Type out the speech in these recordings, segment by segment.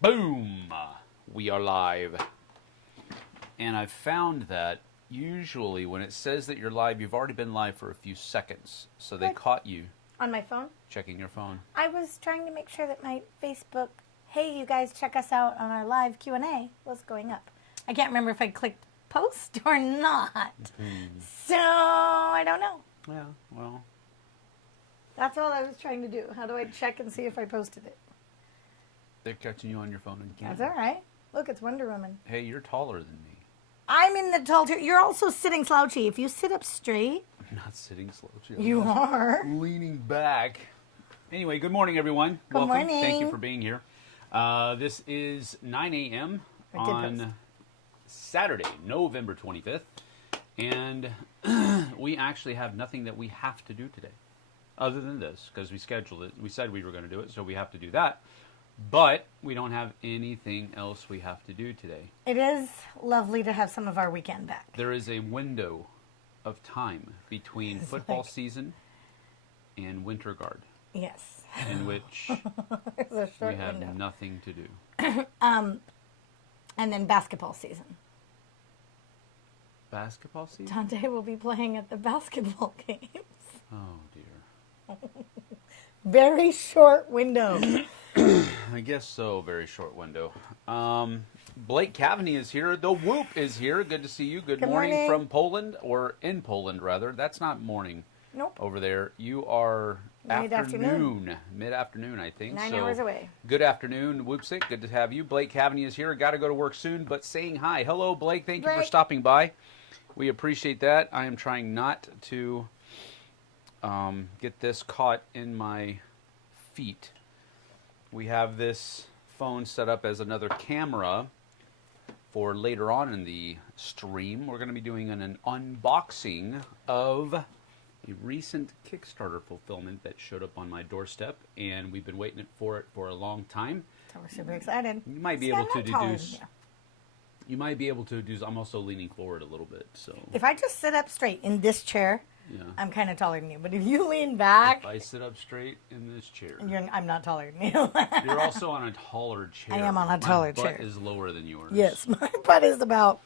Boom! We are live. And I've found that usually when it says that you're live, you've already been live for a few seconds. So they caught you. On my phone? Checking your phone. I was trying to make sure that my Facebook, hey, you guys check us out on our live Q&A, was going up. I can't remember if I clicked post or not. So, I don't know. Yeah, well. That's all I was trying to do. How do I check and see if I posted it? They're catching you on your phone again. That's all right. Look, it's Wonder Woman. Hey, you're taller than me. I'm in the tall chair. You're also sitting slouchy. If you sit up straight. I'm not sitting slouchy. You are. Leaning back. Anyway, good morning, everyone. Good Welcome. morning. Thank you for being here. This is 9 a.m. on Saturday, November 25th. And we actually have nothing that we have to do today other than this because we scheduled it. We said we were going to do it, so we have to do that. But we don't have anything else we have to do today. It is lovely to have some of our weekend back. There is a window of time between football season and winter guard. Yes. In which we have nothing to do. And then basketball season. Basketball season? Dante will be playing at the basketball games. Oh, dear. Very short window. I guess so. Very short window. Blake Cavaney is here. The Whoop is here. Good to see you. Good morning from Poland, or in Poland, rather. That's not morning. Nope. Over there. You are afternoon. Mid-afternoon, I think. 9 hours away. Good afternoon, Whoopsick. Good to have you. Blake Cavaney is here. Got to go to work soon, but saying hi. Hello, Blake. Thank you for stopping by. We appreciate that. I am trying not to get this caught in my feet. We have this phone set up as another camera for later on in the stream. We're going to be doing an unboxing of a recent Kickstarter fulfillment that showed up on my doorstep, and we've been waiting for it for a long time. So we're super excited. You might be able to deduce. You might be able to deduce. I'm also leaning forward a little bit, so. If I just sit up straight in this chair, yeah. I'm kind of taller than you. But if you lean back, if I sit up straight in this chair, I'm not taller than you. You're also on a taller chair. I am on a taller chair. My butt is lower than yours. Yes, my butt is about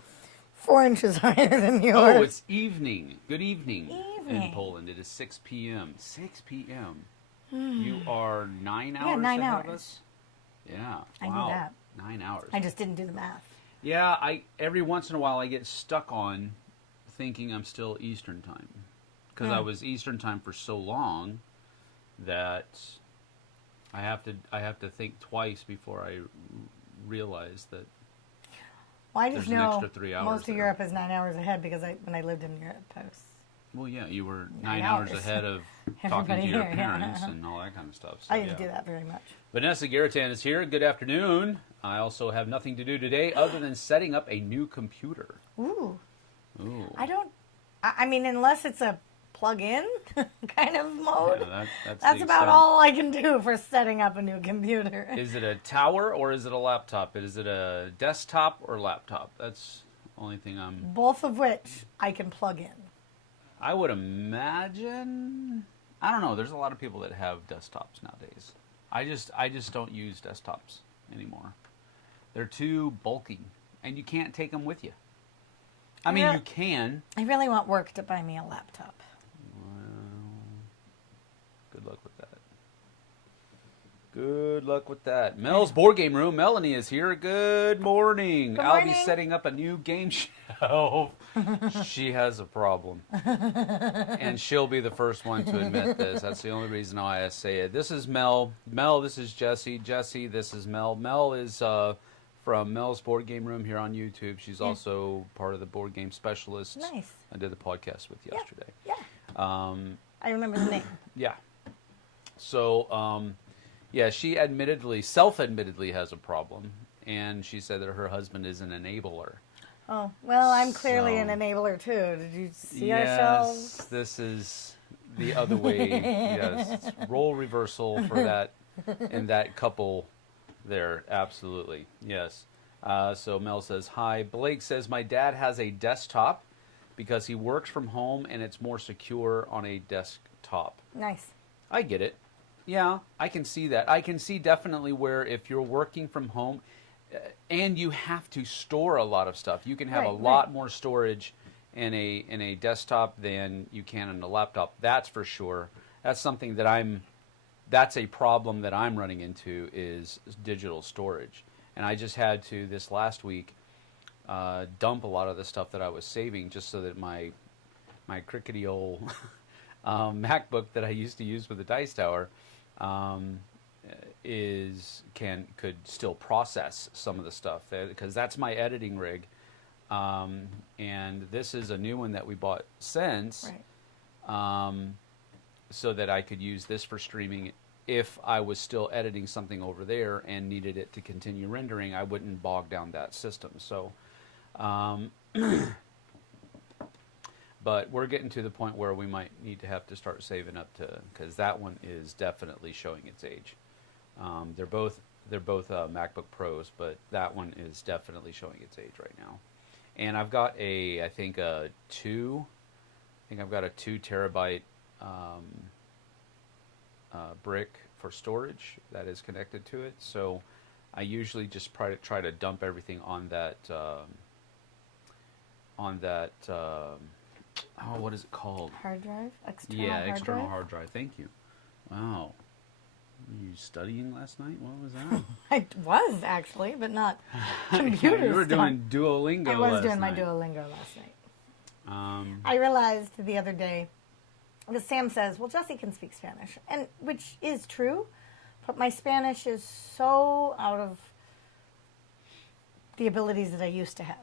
4 inches higher than yours. Oh, it's evening. Good evening. In Poland. It is 6 p.m. 6 p.m. You are 9 hours Yeah, 9 ahead hours. of us? Yeah. I wow. knew that. 9 hours. I just didn't do the math. Yeah, every once in a while I get stuck on thinking I'm still Eastern time. Because I was Eastern time for so long that I have to think twice before I realize that. Well, I just an know extra 3 hours most of there. Europe is 9 hours ahead because when I lived in Europe, I was. Well, yeah, you were 9 hours hours. ahead of talking to Everybody your here, parents yeah. and all that kind of stuff. So, I didn't do that very much. Vanessa Garritan is here. Good afternoon. I also have nothing to do today other than setting up a new computer. Ooh. Ooh. I mean, unless it's a plug-in kind of mode. Yeah, that's about all I can do for setting up a new computer. Is it a tower or is it a laptop? Is it a desktop or laptop? That's the only thing I'm... Both of which I can plug in. I would imagine... I don't know. There's a lot of people that have desktops nowadays. I just don't use desktops anymore. They're too bulky, and you can't take them with you. I mean, you can. I really want work to buy me a laptop. Well, good luck with that. Good luck with that. Mel's Board Game Room. Melanie is here. Good morning. Good I'll morning. be setting up a new game show. She has a problem. And she'll be the first one to admit this. That's the only reason why I say it. This is Mel. Mel, this is Jessie. Jessie, this is Mel. Mel is from Mel's Board Game Room here on YouTube. She's also part of the Board Game Specialists. Nice. I did the podcast with yesterday. Yeah. I remember the name. Yeah. So, yeah, she self-admittedly has a problem, and she said that her husband is an enabler. Oh, well, I'm clearly an enabler, too. Did you see ourselves? Yes, this is the other way. Yes, it's role reversal for that, in that couple there. Absolutely. Yes. So Mel says, hi. Blake says, my dad has a desktop because he works from home, and it's more secure on a desktop. Nice. I get it. Yeah, I can see that. I can see definitely where if you're working from home and you have to store a lot of stuff, you can have a lot more storage in a desktop than you can in a laptop. That's for sure. That's something that's a problem that I'm running into is digital storage. And I just had to this last week dump a lot of the stuff that I was saving just so that my crickety old MacBook that I used to use with the Dice Tower could still process some of the stuff because that's my editing rig, and this is a new one that we bought since, so that I could use this for streaming. If I was still editing something over there and needed it to continue rendering, I wouldn't bog down that system. So, but we're getting to the point where we might need to have to start saving up because that one is definitely showing its age. They're both MacBook Pros, but that one is definitely showing its age right now. And I've got I think I've got a 2 terabyte brick for storage that is connected to it. So I usually just try to dump everything on that what is it called? Hard drive? External hard drive. Thank you. Wow. Were you studying last night? What was that? I was, actually, but not computer You were stuff. doing Duolingo last night. I was doing my Duolingo last night. I realized the other day, because Sam says, well, Jessie can speak Spanish, and which is true, but my Spanish is so out of the abilities that I used to have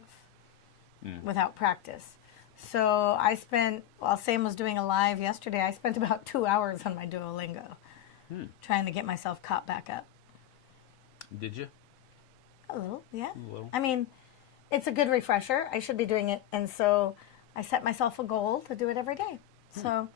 without practice. So I spent, while Sam was doing a live yesterday, I spent about 2 hours on my Duolingo trying to get myself caught back up. Did you? A little, yeah. A little. I mean, it's a good refresher. I should be doing it, and so I set myself a goal to do it every day. So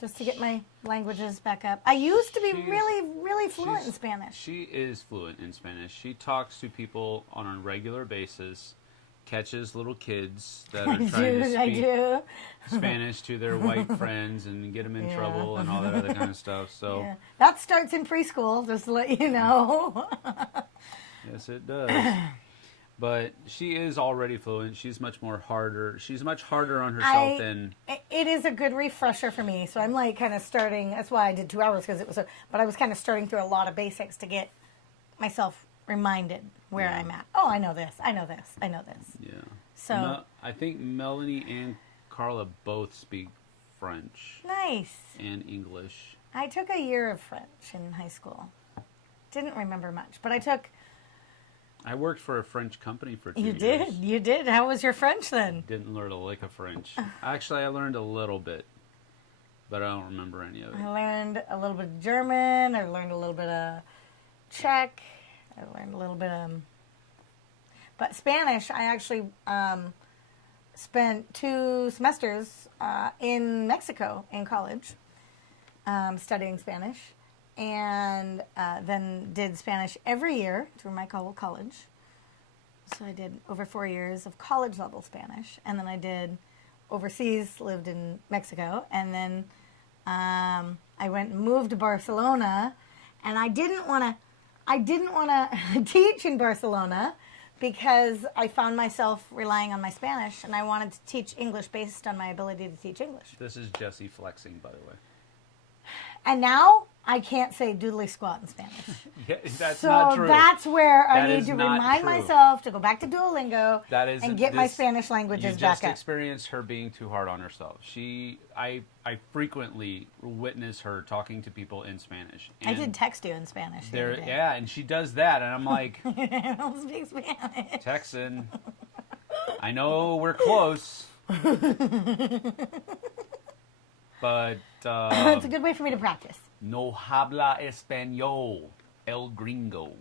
just to get my languages back up. I used to be really fluent in Spanish. She is fluent in Spanish. She talks to people on a regular basis, catches little kids that are trying to speak Spanish to their white friends and get them in trouble and all that other kind of stuff. So that starts in preschool, just to let you know. Yes, it does. But she is already fluent. She's much harder on herself than... It is a good refresher for me. So I'm like kind of starting, that's why I did 2 hours, because it was but I was kind of starting through a lot of basics to get myself reminded where I'm at. Oh, I know this. Yeah. So I think Melanie and Carla both speak French. Nice. And English. I took a year of French in high school. Didn't remember much, but I worked for a French company for 2 years. You did? How was your French then? Didn't learn a lick of French. Actually, I learned a little bit, but I don't remember any of it. I learned a little bit of German. I learned a little bit of Czech. I learned a little bit of... But Spanish, I actually spent 2 semesters in Mexico in college studying Spanish. And then did Spanish every year through my college. So I did over 4 years of college level Spanish, and then I did overseas, lived in Mexico, and then I went and moved to Barcelona, and I didn't want to teach in Barcelona because I found myself relying on my Spanish, and I wanted to teach English based on my ability to teach English. This is Jessie flexing, by the way. And now I can't say doodly squat in Spanish. Yeah, that's not true. So that's where I need to remind myself to go back to Duolingo and get my Spanish languages back up. You just experienced her being too hard on herself. I frequently witness her talking to people in Spanish. I did text you in Spanish. Yeah, and she does that, and I'm like, I don't speak Spanish. Texan, I know we're close. But it's a good way for me to practice. No habla español, el gringo.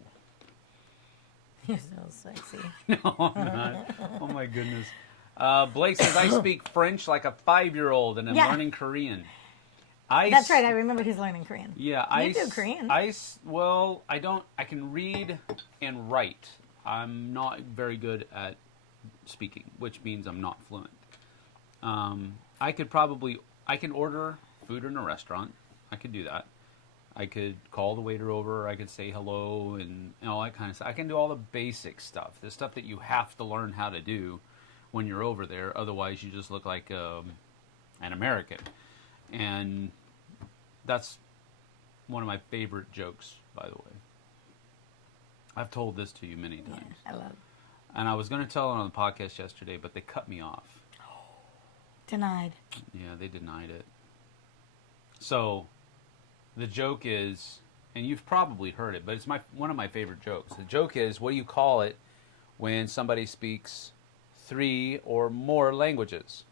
You're so sexy. No, I'm not. Oh my goodness. Blake says I speak French like a 5-year-old and I'm learning Korean. That's right. I remember he's learning Korean. Yeah, you do Korean. I don't. I can read and write. I'm not very good at speaking, which means I'm not fluent. I can order food in a restaurant. I could do that. I could call the waiter over, I could say hello and all that kind of stuff. I can do all the basic stuff, the stuff that you have to learn how to do when you're over there. Otherwise, you just look like an American. And that's one of my favorite jokes, by the way. I've told this to you many times. Yeah, I love it. And I was going to tell it on the podcast yesterday, but they cut me off. Denied. Yeah, they denied it. So, the joke is, and you've probably heard it, but it's one of my favorite jokes. The joke is, what do you call it when somebody speaks 3 or more languages?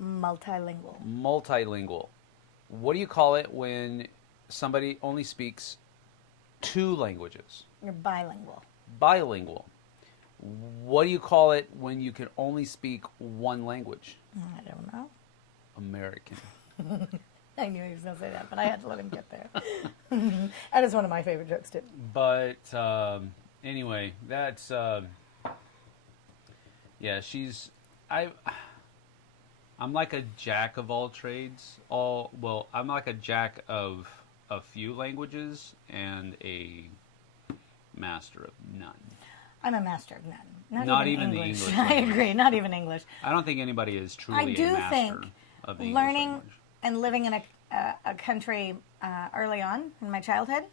Multilingual. Multilingual. What do you call it when somebody only speaks 2 languages? You're bilingual. Bilingual. What do you call it when you can only speak 1 language? I don't know. American. I knew he was going to say that, but I had to let him get there. That is one of my favorite jokes, too. But anyway, that's yeah. I'm like a jack of all trades. I'm like a jack of a few languages and a master of none. I'm a master of none. Not even the English I language. agree. Not even English. I don't think anybody is truly I do a master think of the English learning language. and living in a country early on in my childhood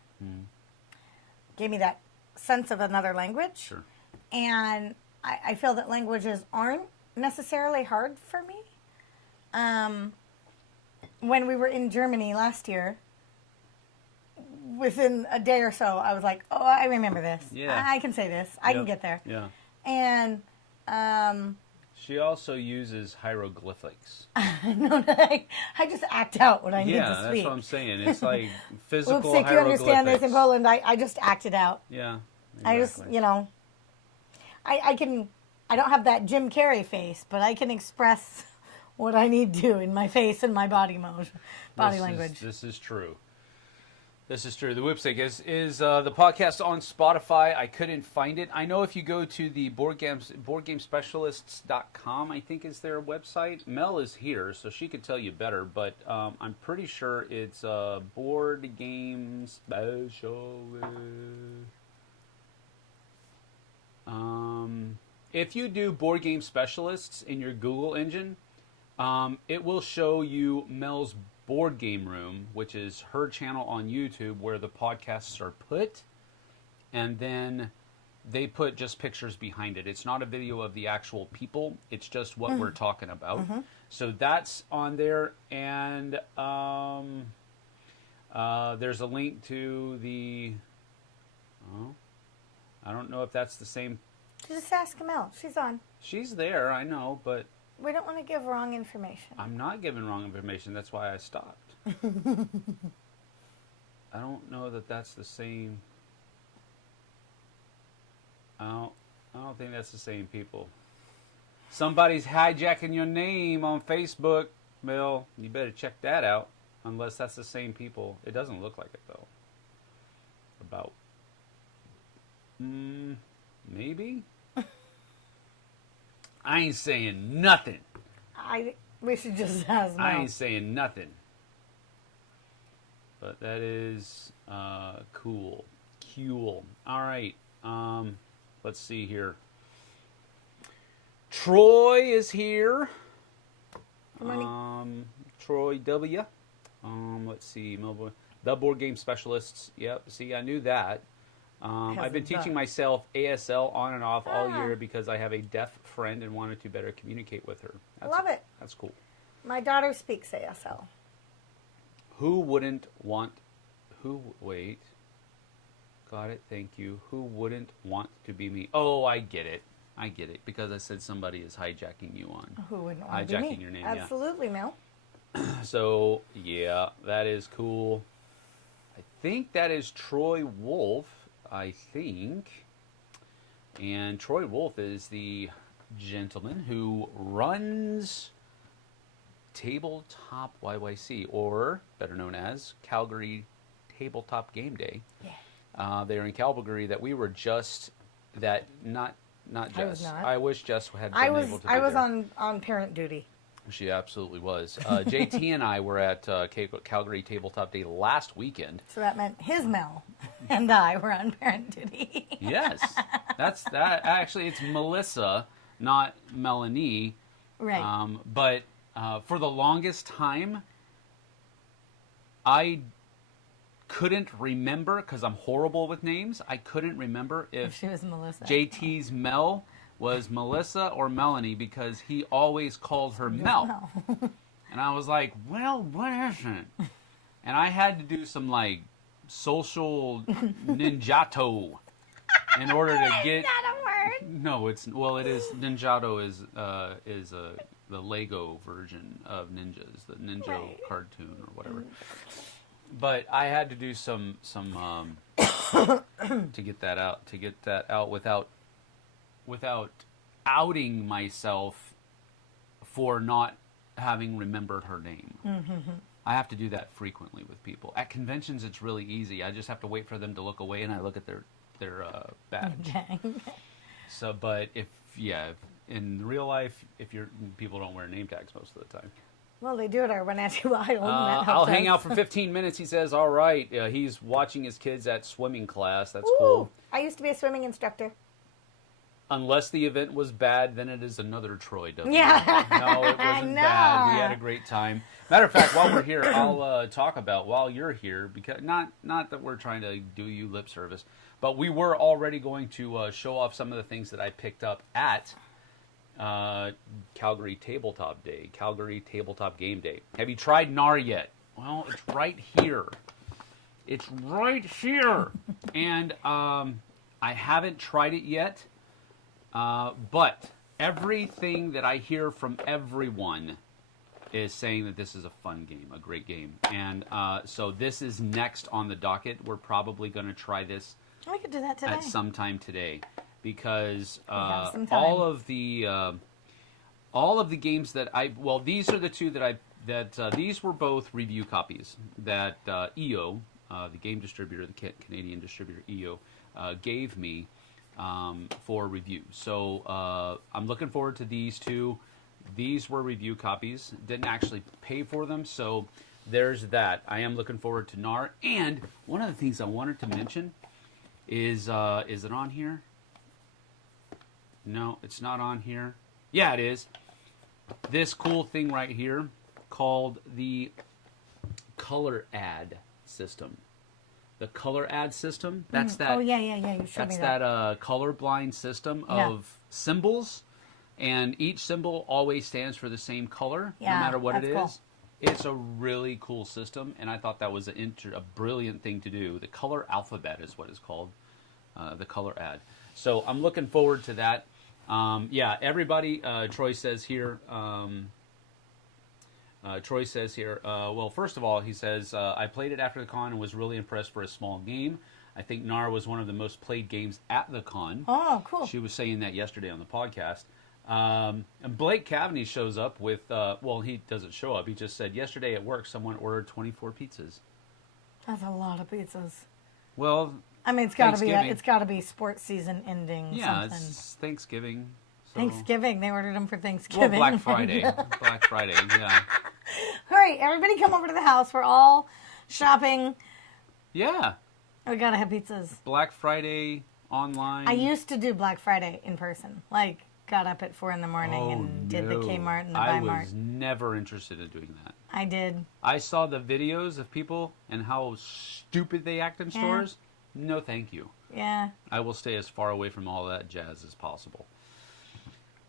gave me that sense of another language. Sure. And I feel that languages aren't necessarily hard for me. When we were in Germany last year, within a day or so, I was like, oh, I remember this. Yeah. I can say this. I can get there. Yeah. And She also uses hieroglyphics. no, I just act out what I need to Yeah, speak. that's what I'm saying. It's like physical Oops, you hieroglyphics. understand this in Poland. I just act it out. Yeah, I just, exactly. I don't have that Jim Carrey face, but I can express what I need to in my face and my body language. This is true. This is true. The Whipstick is the podcast on Spotify. I couldn't find it. I know if you go to the boardgamespecialists.com, I think is their website. Mel is here, so she could tell you better, but I'm pretty sure it's Board Game Specialist. If you do Board Game Specialists in your Google engine, it will show you Mel's Board Game Room, which is her channel on YouTube where the podcasts are put, and then they put just pictures behind it. It's not a video of the actual people, it's just what we're talking about. So that's on there, and there's a link to the I don't know if that's the same. Just ask Mel. She's on. She's there, I know, but We don't want to give wrong information. I'm not giving wrong information. That's why I stopped. I don't know that that's the same. I don't think that's the same people. Somebody's hijacking your name on Facebook, Mel. You better check that out. Unless that's the same people. It doesn't look like it, though. About. Maybe? I ain't saying nothing. We should just ask Mel. I ain't saying nothing. But that is cool. Cool. All right. Let's see here. Troy is here. Good morning. Troy W. Let's see. The Board Game Specialists. Yep. See, I knew that. I've been teaching myself ASL on and off all year because I have a deaf friend and wanted to better communicate with her. Love it. That's cool. My daughter speaks ASL. Wait. Got it, thank you. Who wouldn't want to be me? Oh, I get it. Because I said somebody is hijacking you on. Who wouldn't want to be me? Hijacking your name, Absolutely, Mel. So, yeah, that is cool. I think that is Troy Wolf, And Troy Wolf is the gentleman who runs Tabletop YYC, or better known as Calgary Tabletop Game Day. Yeah. They're in Calgary that we were just, not Jess. I was not. I wish Jess had been I able was to be I was there. on parent duty. She absolutely was. JT and I were at Calgary Tabletop Day last weekend. So that meant his Mel and I were on parent duty. Yes, that's that. Actually, it's Melissa, not Melanie. Right. But for the longest time, I couldn't remember, because I'm horrible with names. I couldn't remember if she was Melissa. JT's Mel was Melissa or Melanie, because he always called her Mel. And I was like, well, what is it? And I had to do some like social ninjato in order to get. Is that a word? No, it is. Ninjato is the Lego version of ninjas, the ninja cartoon or whatever. But I had to do some to get that out without outing myself for not having remembered her name. Mm-hmm. I have to do that frequently with people. At conventions, it's really easy. I just have to wait for them to look away, and I look at their badge. Okay. So, but if in real life, people don't wear name tags most of the time. Well, they do at our Wenatchee Wild. I'll hang out for 15 minutes. He says, all right. He's watching his kids at swimming class. That's cool. I used to be a swimming instructor. Unless the event was bad, then it is another Troy W. Yeah. No, it wasn't bad. We had a great time. Matter of fact, while we're here, I'll talk about, while you're here, because not that we're trying to do you lip service, but we were already going to show off some of the things that I picked up at Calgary Tabletop Day, Calgary Tabletop Game Day. Have you tried NAR yet? Well, it's right here. It's right here. And I haven't tried it yet. But everything that I hear from everyone is saying that this is a fun game, a great game. And so this is next on the docket. We're probably going to try this We could do that today. at some time today, because some time. all of the games that these are the two that these were both review copies that EO, the game distributor, the Canadian distributor EO, gave me for review. So I'm looking forward to these two. These were review copies. Didn't actually pay for them, so there's that. I am looking forward to NAR. And one of the things I wanted to mention is it on here? No, it's not on here. Yeah, it is. This cool thing right here called the color ad system. The color ad system, that's that. Oh, yeah, you showed me that. That's that colorblind system of symbols, and each symbol always stands for the same color, no matter what it is. Cool. It's a really cool system, and I thought that was a brilliant thing to do. The color alphabet is what it's called, the color ad. So I'm looking forward to that. Everybody, Troy says here, well, first of all, he says, I played it after the con and was really impressed for a small game. I think NAR was one of the most played games at the con. Oh, cool. She was saying that yesterday on the podcast. And Blake Cavaney shows up with, he doesn't show up. He just said, yesterday at work, someone ordered 24 pizzas. That's a lot of pizzas. Well, I mean, it's got to be sports season ending. Yeah, something. It's Thanksgiving. So. Thanksgiving. They ordered them for Thanksgiving. Well, Black Friday. Black Friday, yeah. All right, everybody come over to the house. We're all shopping. Yeah. We got to have pizzas. Black Friday online. I used to do Black Friday in person. Like, got up at 4 in the morning and did the Kmart and the Bi-Mart. I was never interested in doing that. I did. I saw the videos of people and how stupid they act in stores. No, thank you. Yeah. I will stay as far away from all that jazz as possible.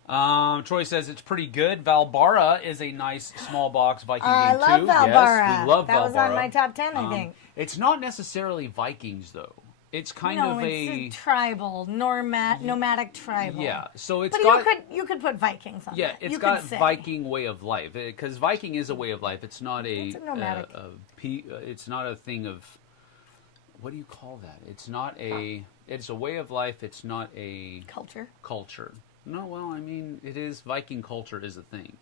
Troy says it's pretty good. Valbara is a nice small box Viking game I love too. Valbara. Yes, we love Valbara. That was on my top 10, I think. It's not necessarily Vikings though. It's kind of it's tribal, nomadic tribal. Yeah, so it's you could put Vikings on. Yeah, it's got Viking way of life, because Viking is a way of life. It's not it's a nomadic. It's not a thing of, what do you call that? It's not a. It's a way of life. It's not a culture. Culture. No, well, I mean, it is. Viking culture is a thing,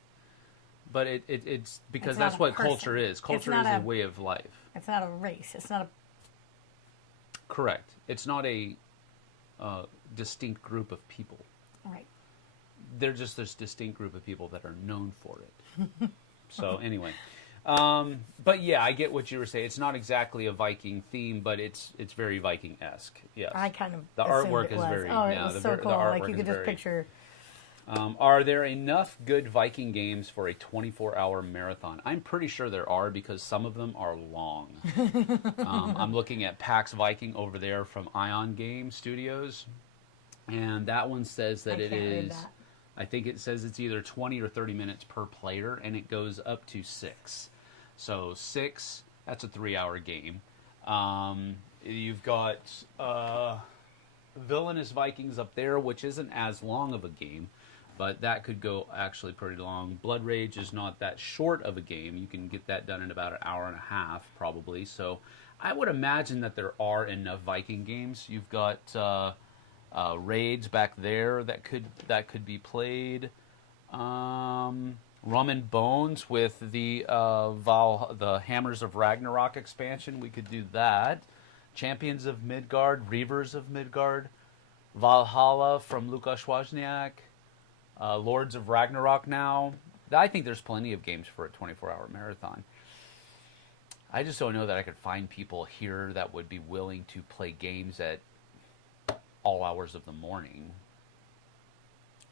but it's because that's what culture is. Culture is a way of life. It's not a race. It's not a. Correct. It's not a distinct group of people. Right. they're just this distinct group of people that are known for it. So anyway, but yeah, I get what you were saying. It's not exactly a Viking theme, but it's very Viking-esque. Yes, I kind of the artwork is very. Oh, yeah, it was the so cool. The Like artwork you could is just very, picture. Are there enough good Viking games for a 24-hour marathon? I'm pretty sure there are because some of them are long. I'm looking at PAX Viking over there from Ion Game Studios, and that one says that it is. I think it says it's either 20 or 30 minutes per player, and it goes up to 6. So 6, that's a 3-hour game. You've got Villainous Vikings up there, which isn't as long of a game. But that could go actually pretty long. Blood Rage is not that short of a game. You can get that done in about an hour and a half, probably. So I would imagine that there are enough Viking games. You've got Raids back there that could be played. Rum and Bones with the the Hammers of Ragnarok expansion. We could do that. Champions of Midgard, Reavers of Midgard, Valhalla from Lukas Wozniak. Lords of Ragnarok now. I think there's plenty of games for a 24-hour marathon. I just don't know that I could find people here that would be willing to play games at all hours of the morning.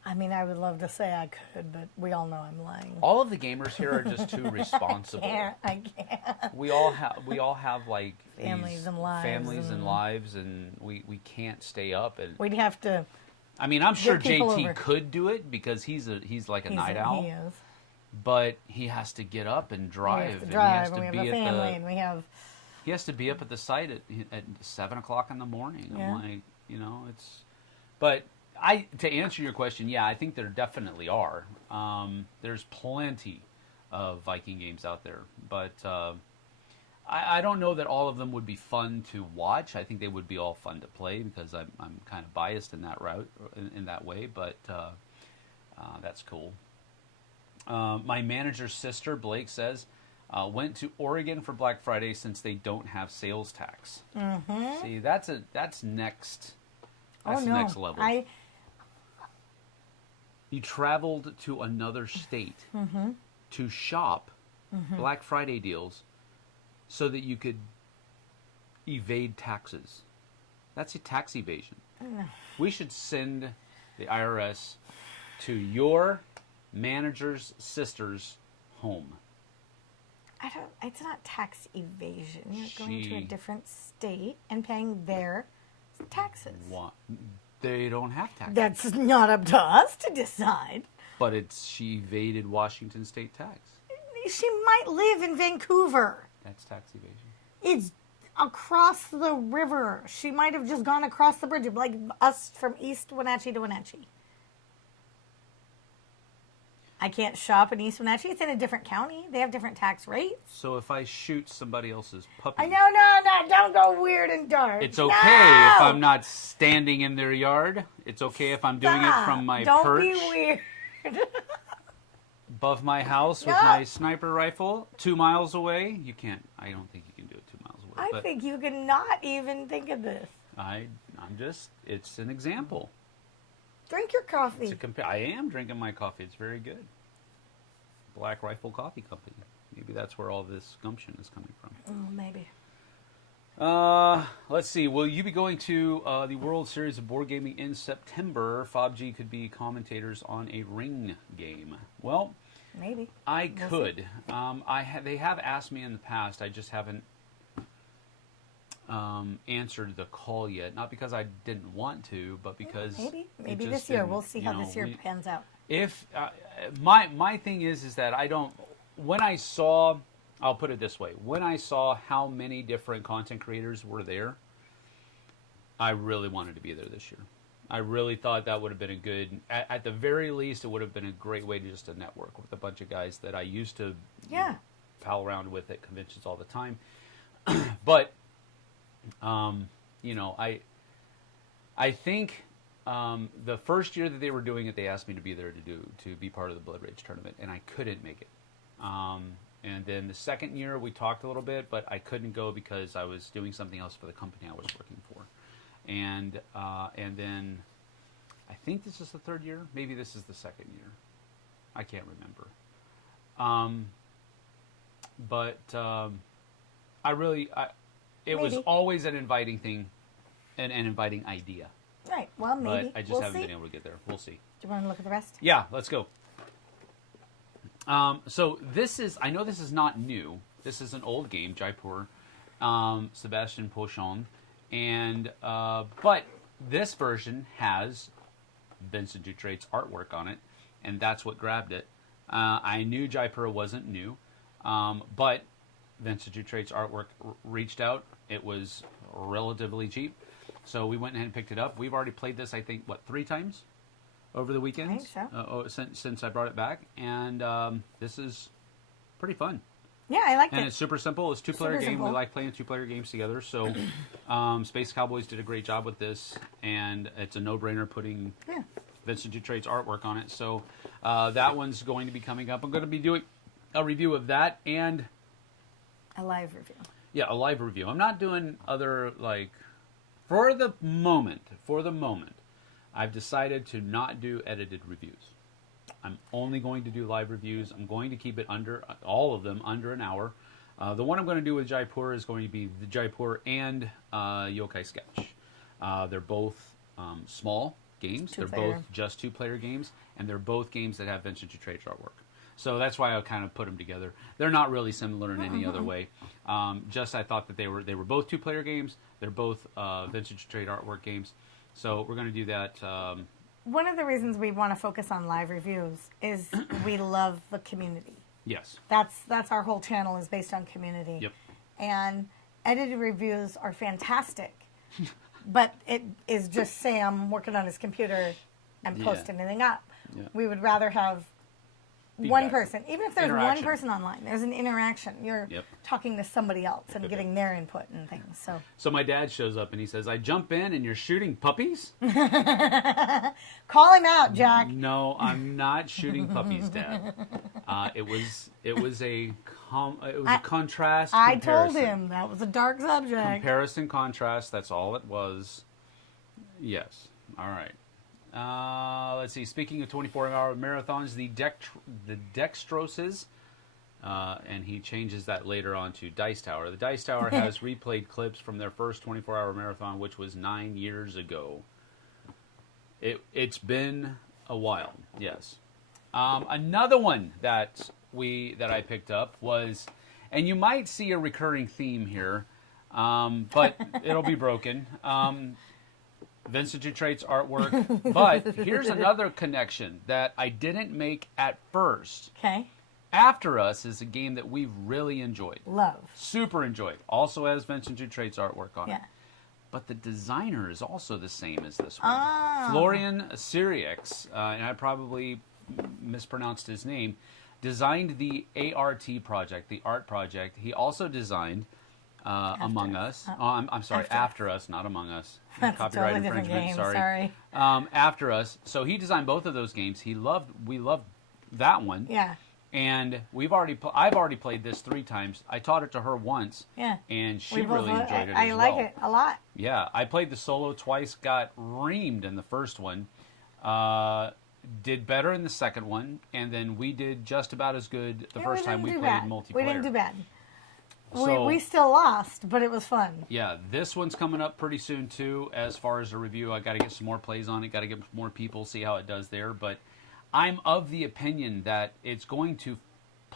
I mean, I would love to say I could, but we all know I'm lying. All of the gamers here are just too responsible. I can't. We all have like Families and lives, and we can't stay up. And we'd have to. I mean, I'm sure JT over. could do it because he's like a night owl. He is. But he has to get up and drive. We have a family, and we have. He has to be up at the site at 7 o'clock in the morning. Yeah. I'm like, it's. But to answer your question, yeah, I think there definitely are. There's plenty of Viking games out there, but I don't know that all of them would be fun to watch. I think they would be all fun to play because I'm kind of biased in that route, in that way. But that's cool. My manager's sister, Blake, says, went to Oregon for Black Friday since they don't have sales tax. Mm-hmm. See, that's next. That's the next level. You traveled to another state to shop Black Friday deals so that you could evade taxes. That's a tax evasion. We should send the IRS to your manager's sister's home. It's not tax evasion. You're going to a different state and paying their taxes. What? They don't have taxes. That's not up to us to decide. But she evaded Washington state tax. She might live in Vancouver. That's tax evasion. It's across the river. She might have just gone across the bridge, like us from East Wenatchee to Wenatchee. I can't shop in East Wenatchee. It's in a different county. They have different tax rates. So if I shoot somebody else's puppy... No, don't go weird and dark. It's okay if I'm not standing in their yard. It's okay if I'm doing it from my perch. Don't be weird. Above my house with my sniper rifle, 2 miles away. You can't... I don't think you can do it 2 miles away. I think you can not even think of this. I'm just... It's an example. Drink your coffee. I am drinking my coffee. It's very good. Black Rifle Coffee Company. Maybe that's where all this gumption is coming from. Oh, maybe. Let's see. Will you be going to the World Series of Board Gaming in September? FOBG could be commentators on a ring game. Well, maybe. I could. They have asked me in the past. I just haven't answered the call yet. Not because I didn't want to, but because maybe this year. We'll see how this year pans out. If my thing is that I don't. When I saw, I'll put it this way: when I saw how many different content creators were there, I really wanted to be there this year. I really thought that would have been a good. At the very least, it would have been a great way to just to network with a bunch of guys that I used to pal around with at conventions all the time. But I think the first year that they were doing it, they asked me to be there to be part of the Blood Rage tournament, and I couldn't make it. And then the second year, we talked a little bit, but I couldn't go because I was doing something else for the company I was working for. And then I think this is the third year. Maybe this is the second year. I can't remember. It was always an inviting thing, an inviting idea. Right. Well, maybe. But I just haven't been able to get there. We'll see. Do you want to look at the rest? Yeah, let's go. So I know this is not new. This is an old game, Jaipur, Sebastian Pochon, and but this version has Vincent Dutrait's artwork on it, and that's what grabbed it. I knew Jaipur wasn't new, but Vincent Dutrait's artwork reached out. It was relatively cheap, so we went ahead and picked it up. We've already played this, I think, 3 times over the weekends? I think so. Since I brought it back, and this is pretty fun. Yeah, I like it. And it's super simple. It's a 2-player game. We like playing 2-player games together. So Space Cowboys did a great job with this, and it's a no-brainer putting Vincent Dutrait's artwork on it. So that one's going to be coming up. I'm going to be doing a review of that and a live review. Yeah, a live review. I'm not doing other, for the moment, I've decided to not do edited reviews. I'm only going to do live reviews. I'm going to keep it all of them under an hour. The one I'm going to do with Jaipur is going to be the Jaipur and Yokai Sketch. They're both small games. They're both just 2-player games, and they're both games that have Vincent Dutrait's artwork. So that's why I kind of put them together. They're not really similar in any other way. Just I thought that they were both 2-player games. They're both Vincent Dutrait artwork games. So we're going to do that. One of the reasons we want to focus on live reviews is we love the community. Yes. That's our whole channel is based on community. Yep. And edited reviews are fantastic, but it is just Sam working on his computer and posting anything up. Yeah. We would rather have one person, even if there's one person online, there's an interaction. You're talking to somebody else and getting their input and things. So my dad shows up and he says, "I jump in and you're shooting puppies?" Call him out, Jack. No, I'm not shooting puppies, Dad. It was a contrast. I told him that was a dark subject. Comparison, contrast. That's all it was. Yes. All right. Let's see. Speaking of 24-hour marathons, the Dextroses, and he changes that later on to Dice Tower. The Dice Tower has replayed clips from their first 24-hour marathon, which was 9 years ago. It's been a while, yes. Another one that I picked up was, and you might see a recurring theme here, but it'll be broken. Vincent Dutrait's artwork, but here's another connection that I didn't make at first. Okay. After Us is a game that we've really enjoyed. Love. Super enjoyed. Also has Vincent Dutrait's artwork on it. Yeah. But the designer is also the same as this one. Oh. Florian Sirix, and I probably mispronounced his name, designed the ART project, the art project. He also designed Among Us. I'm sorry, After Us, not Among Us. That's Copyright a totally infringement. different game. Sorry. After Us. So he designed both of those games. We loved that one. Yeah. And I've already played this 3 times. I taught it to her once. Yeah. And she really enjoyed it as well. I like it a lot. Yeah. I played the solo twice. Got reamed in the first one. Did better in the second one, and then we did just about as good the first time we played multiplayer. We didn't do bad. So, we still lost, but it was fun. Yeah, this one's coming up pretty soon too. As far as a review, I got to get some more plays on it. Got to get more people, see how it does there. But I'm of the opinion that it's going to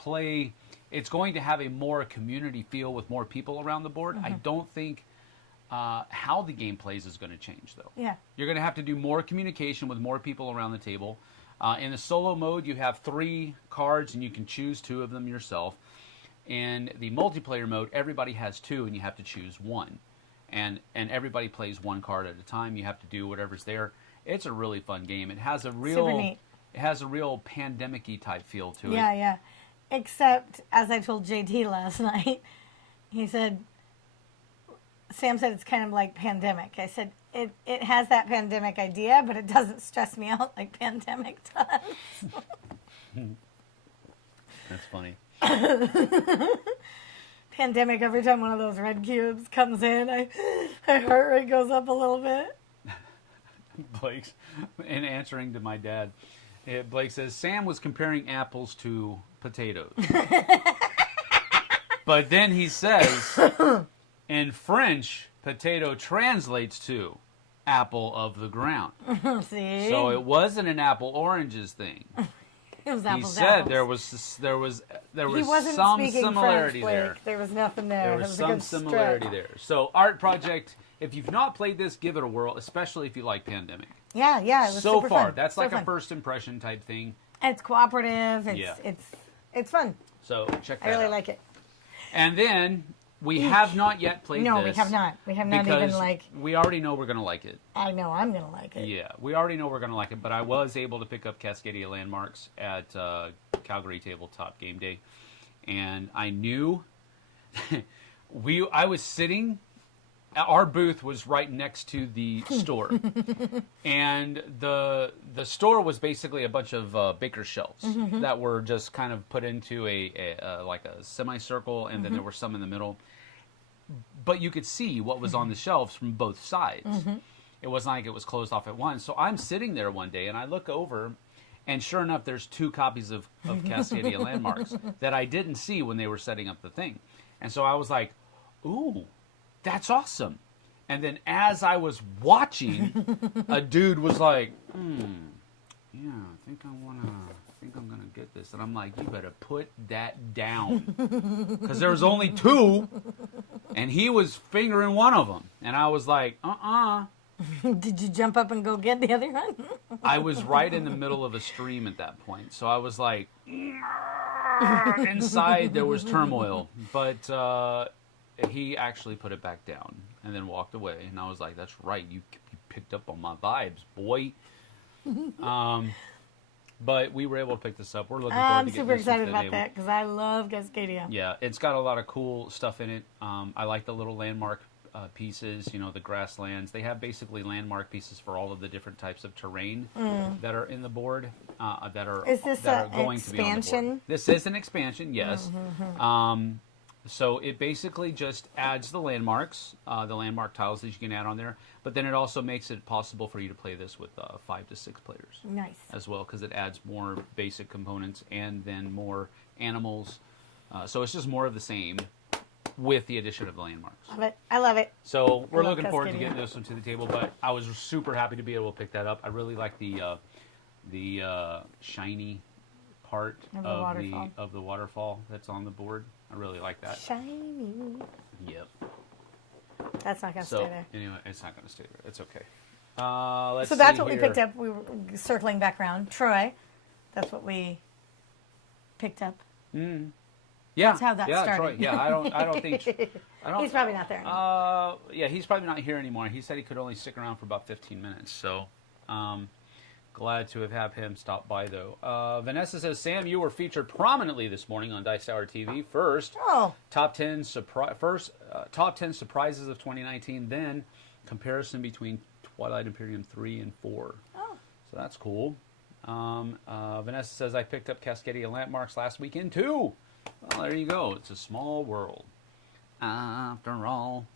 have a more community feel with more people around the board. I don't think how the game plays is going to change, though. Yeah. You're going to have to do more communication with more people around the table. In the solo mode, you have 3 cards, and you can choose 2 of them yourself. In the multiplayer mode, everybody has 2, and you have to choose 1. And everybody plays 1 card at a time. You have to do whatever's there. It's a really fun game. It has a real, super neat. It has a real pandemic-y type feel to it. Yeah, yeah. Except, as I told JT last night, he said, Sam said it's kind of like Pandemic. I said, it has that Pandemic idea, but it doesn't stress me out like Pandemic does. That's funny. Pandemic, every time one of those red cubes comes in, my heart rate goes up a little bit. Blake's in answering to my dad. Blake says Sam was comparing apples to potatoes, but then he says in French, potato translates to apple of the ground. See? So it wasn't an apple oranges thing. It was He apples. said apples. there was He wasn't some speaking similarity French, there. Blake. There was nothing there. There It was a some good similarity stretch. there. So Art Project, if you've not played this, give it a whirl, especially if you like Pandemic. Yeah, yeah. It was So super far, fun. that's So like fun. a first impression type thing. And it's cooperative. It's, Yeah. it's fun. So check that I really out. like it. And then we have not yet played No, this. we have not. We have not because even like. we already know we're going to like it. I know I'm gonna like it. Yeah, we already know we're going to like it, but I was able to pick up Cascadia Landmarks at Calgary Tabletop Game Day, and I knew I was sitting. Our booth was right next to the store, and the store was basically a bunch of baker shelves that were just kind of put into a like a semicircle, and then there were some in the middle. But you could see what was on the shelves from both sides. It wasn't like it was closed off at once. So I'm sitting there one day, and I look over, and sure enough, there's 2 copies of Cascadia Landmarks that I didn't see when they were setting up the thing. And so I was like, ooh, that's awesome. And then as I was watching, a dude was like, yeah, I think I'm gonna get this. And I'm like, you better put that down. Because there was only 2, and he was fingering one of them. And I was like, Did you jump up and go get the other one? I was right in the middle of a stream at that point. So I was like, inside there was turmoil. But he actually put it back down and then walked away. And I was like, that's right. You picked up on my vibes, boy. But we were able to pick this up. We're looking forward to I'm getting super this excited into the about table. that because I love Cascadia. Yeah, it's got a lot of cool stuff in it. I like the little landmark pieces, you know, the grasslands. They have basically landmark pieces for all of the different types of terrain that are in the board, that are Is this that an are going to be on the board. expansion? This is an expansion, yes. So it basically just adds the landmarks, the landmark tiles that you can add on there, but then it also makes it possible for you to play this with 5 to 6 players. Nice. As well, because it adds more basic components and then more animals. So it's just more of the same with the addition of the landmarks. Love it. I love it. So we're I love looking forward to Cascadia. getting this one to the table, but I was super happy to be able to pick that up. I really like the shiny part of the waterfall that's on the board. I really like that. Shiny. Yep. That's not going to So stay there. anyway, it's not going to stay there. It's okay. Let's So that's see what we here. picked up. We were circling back around. Troy, that's what we picked up. Yeah, That's how that yeah, started. Troy. Yeah, I don't think. He's probably not there anymore. Yeah, he's probably not here anymore. He said he could only stick around for about 15 minutes. So, glad to have him stop by though. Vanessa says, Sam, you were featured prominently this morning on Dice Tower TV. First, top 10 surprises of 2019. Then, comparison between Twilight Imperium 3 and 4. Oh. So that's cool. Vanessa says, I picked up Cascadia Landmarks last weekend too. Well, there you go. It's a small world. After all.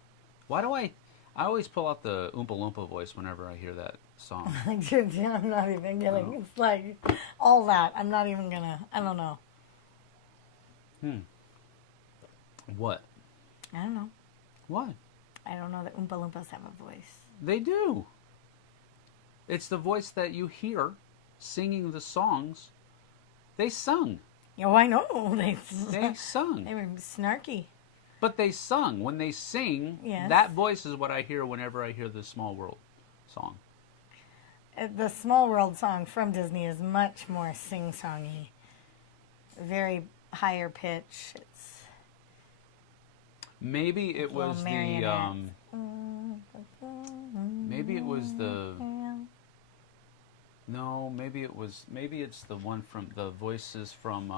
Why do I always pull out the Oompa Loompa voice whenever I hear that song? I'm not even gonna. It's like all that. I'm not even gonna. I don't know. What? I don't know. What? I don't know that Oompa Loompas have a voice. They do. It's the voice that you hear singing the songs. They sung. Oh, I know. They sung. They were snarky. But they sung. When they sing, Yes. that voice is what I hear whenever I hear the Small World song. The Small World song from Disney is much more sing-songy. Very higher pitch. It's Maybe it was the maybe it was the no, maybe it's the one from the voices from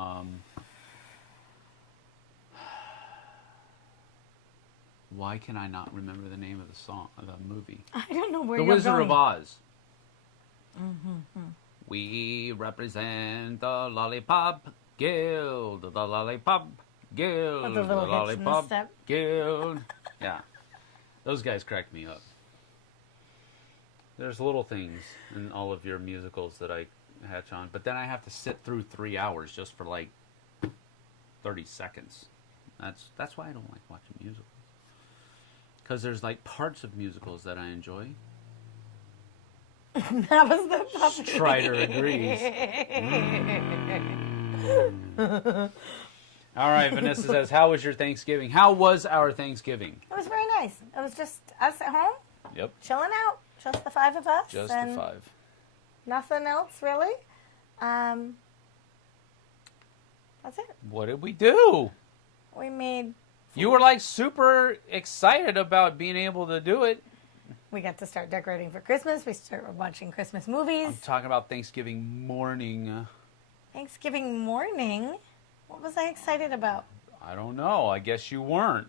why can I not remember the name of the song of the movie? I don't know where The you're Wizard going. of Oz. We represent the Lollipop Guild, the Lollipop Guild, With the the little hips and the Lollipop step. Guild. Yeah, those guys cracked me up. There's little things in all of your musicals that I hatch on, but then I have to sit through 3 hours just for like 30 seconds. That's why I don't like watching musicals. Because there's like parts of musicals that I enjoy. That was the puppy. Strider agrees. All right, Vanessa says, how was your Thanksgiving? How was our Thanksgiving? It was very nice. It was just us at home. Yep. Chilling out. Just the 5 of us. Just the 5. Nothing else, really. That's it. What did we do? We made... You were like super excited about being able to do it. We got to start decorating for Christmas. We started watching Christmas movies. I'm talking about Thanksgiving morning. Thanksgiving morning? What was I excited about? I don't know. I guess you weren't.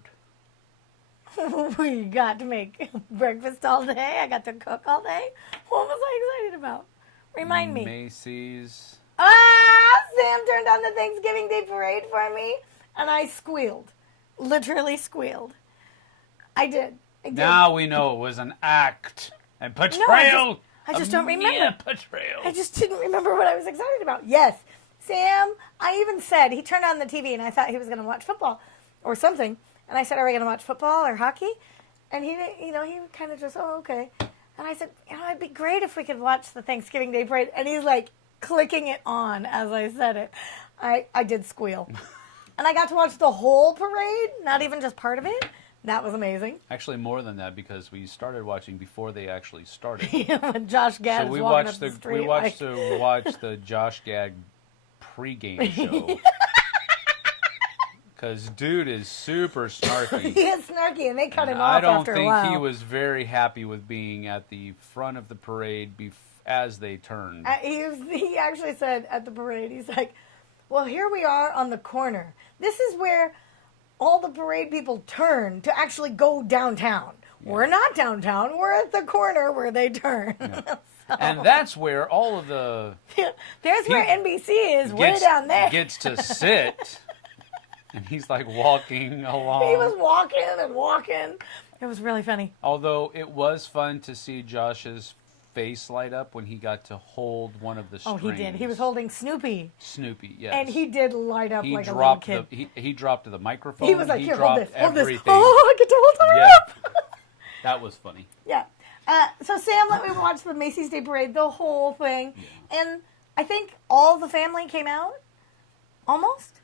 We got to make breakfast all day. I got to cook all day. What was I excited about? Remind me. Macy's. Sam turned on the Thanksgiving Day parade for me, and I squealed. Literally squealed. I did. Now we know it was an act and betrayal. No, I just don't remember. Betrayal. I just didn't remember what I was excited about. Yes, Sam, I even said, he turned on the TV, and I thought he was going to watch football or something. And I said, are we going to watch football or hockey? And he, he kind of just, oh, okay. And I said, it'd be great if we could watch the Thanksgiving Day parade. And he's like clicking it on as I said it. I did squeal. And I got to watch the whole parade, not even just part of it. That was amazing. Actually, more than that, because we started watching before they actually started. When Josh Gad so was walking up the street. We watched the Josh Gad pregame show. Because dude is super snarky. He is snarky, and they cut him off after a while. I don't think he was very happy with being at the front of the parade as they turned. He actually said at the parade, he's like, well, here we are on the corner. This is where all the parade people turn to actually go downtown. Yeah. We're not downtown. We're at the corner where they turn. Yeah. So. And that's where all of the... There's where NBC is, way down there. Gets to sit... And he's like walking along. He was walking and walking. It was really funny. Although it was fun to see Josh's face light up when he got to hold one of the strings. Oh, he did. He was holding Snoopy. Snoopy, yes. And he did light up like a little kid. He dropped the microphone. He was like, here, hold this. Everything. Oh, I get to hold her up. That was funny. Yeah. So Sam let me watch the Macy's Day Parade, the whole thing. Yeah. And I think all the family came out. Almost.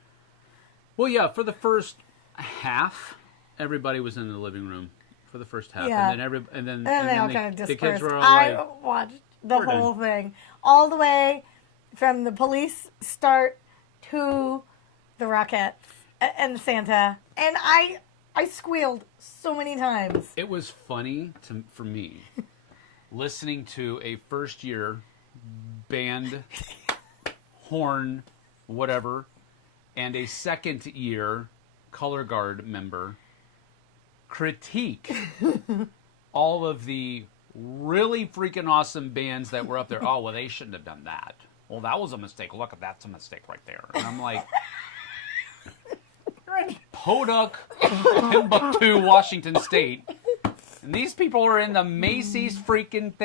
Well, yeah, for the first half, everybody was in the living room for the first half, yeah. and then they all kind of dispersed. The kids were all I watched the whole thing, all the way from the police start to the Rockettes and Santa, and I squealed so many times. It was funny for me listening to a first-year band horn, whatever. And a second-year color guard member critique all of the really freaking awesome bands that were up there. Oh, well, they shouldn't have done that. Well, that was a mistake. Look, that's a mistake right there. And I'm like, you're in Podunk, Timbuktu, Washington State. And these people are in the Macy's freaking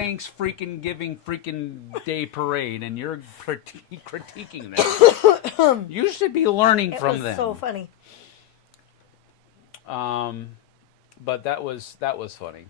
Giving freaking Day parade, and you're critiquing them. You should be learning from them. It was so funny. But that was funny.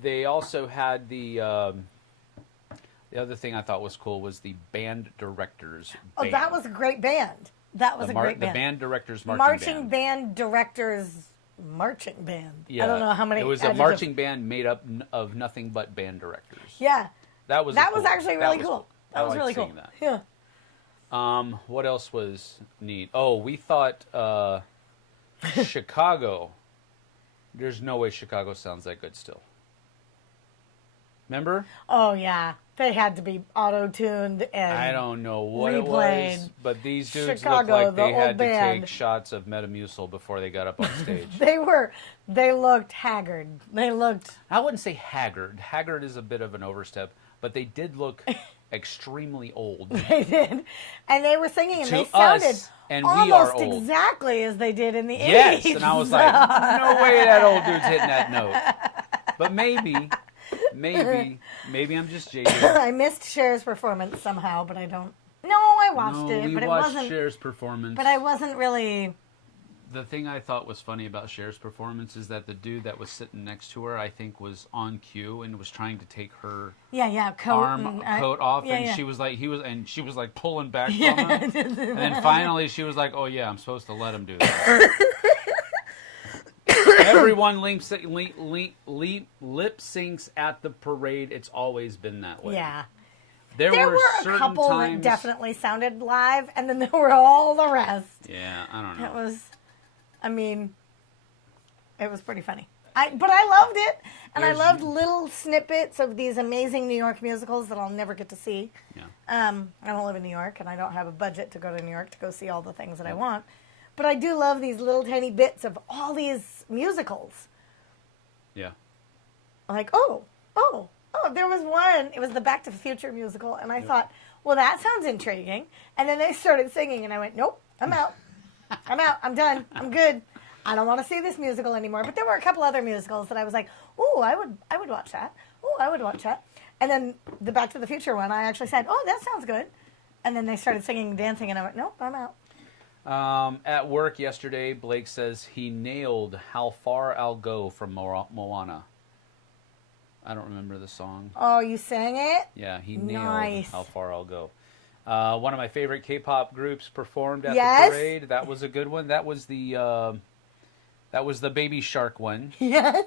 They also had the other thing I thought was cool was the band directors. Oh, that was a great band. That was a great band. The band directors marching band directors. Marching band. Yeah, I don't know how many. It was a marching band made up of nothing but band directors. Yeah, that was actually really cool. That was really cool. That. Yeah. What else was neat? Oh, we thought Chicago. There's no way Chicago sounds that good still. Remember? Oh yeah, they had to be auto-tuned and I don't know what replayed. It was, but these dudes Chicago, looked like they had to band. take shots of Metamucil before they got up on stage. They looked haggard. I wouldn't say haggard. Haggard is a bit of an overstep, but they did look extremely old. They did. And they were singing and they sounded and almost we are old. Exactly as they did in the 80s. Yes, and I was like, no way that old dude's hitting that note. But maybe. Maybe I'm just jaded. I missed Cher's performance somehow, but I don't. No, I watched it, but it watched wasn't. Cher's performance. But I wasn't really. The thing I thought was funny about Cher's performance is that the dude that was sitting next to her, I think, was on cue and was trying to take her coat off, and she was like pulling back from him, and then finally she was like, "Oh yeah, I'm supposed to let him do that." Everyone lip syncs at the parade. It's always been that way. Yeah. There were a couple times that definitely sounded live, and then there were all the rest. Yeah, I don't know. It was pretty funny. But I loved it, and I loved little snippets of these amazing New York musicals that I'll never get to see. Yeah. I don't live in New York, and I don't have a budget to go to New York to go see all the things that I want. But I do love these little tiny bits of all these musicals. Yeah. Like, oh, there was one. It was the Back to the Future musical, and I thought, well, that sounds intriguing. And then they started singing, and I went, nope, I'm out. I'm out. I'm done. I'm good. I don't want to see this musical anymore. But there were a couple other musicals that I was like, oh, I would watch that. Oh, I would watch that. And then the Back to the Future one, I actually said, oh, that sounds good. And then they started singing and dancing, and I went, nope, I'm out. At work yesterday, Blake says he nailed How Far I'll Go from Moana. I don't remember the song. Oh, you sang it? Yeah, he nailed How Far I'll Go. One of my favorite K-pop groups performed at the parade. That was a good one. That was the Baby Shark one. Yes.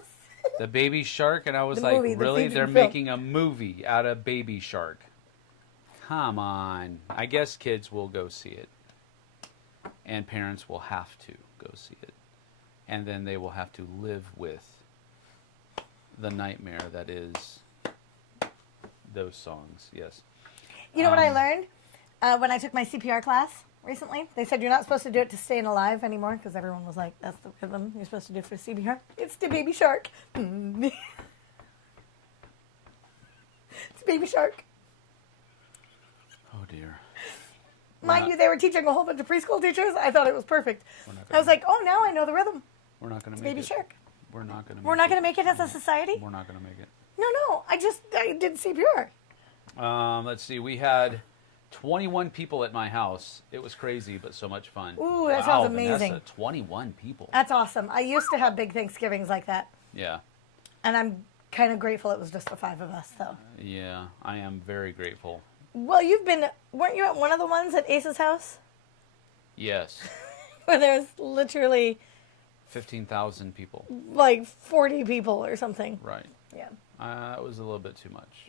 The Baby Shark, and I was like, really? They're making a movie out of Baby Shark. Come on. I guess kids will go see it. And parents will have to go see it. And then they will have to live with the nightmare that is those songs. Yes. You know what I learned when I took my CPR class recently? They said you're not supposed to do it to staying alive anymore because everyone was like, that's the rhythm you're supposed to do for CPR. It's the Baby Shark. It's Baby Shark. Oh, dear. Mind you, they were teaching a whole bunch of preschool teachers. I thought it was perfect. I was like, oh, now I know the rhythm. We're not going to make it. Baby Shark. We're not going to We're not going to make it as a society? We're not going to make it. No. I did CPR. Let's see. We had 21 people at my house. It was crazy, but so much fun. Ooh, that sounds amazing. Vanessa, 21 people. That's awesome. I used to have big Thanksgivings like that. Yeah. And I'm kind of grateful it was just the 5 of us, though. Yeah, I am very grateful. Well, weren't you at one of the ones at Ace's house? Yes. Where there's literally 15,000 people. Like 40 people or something. Right. Yeah. That was a little bit too much.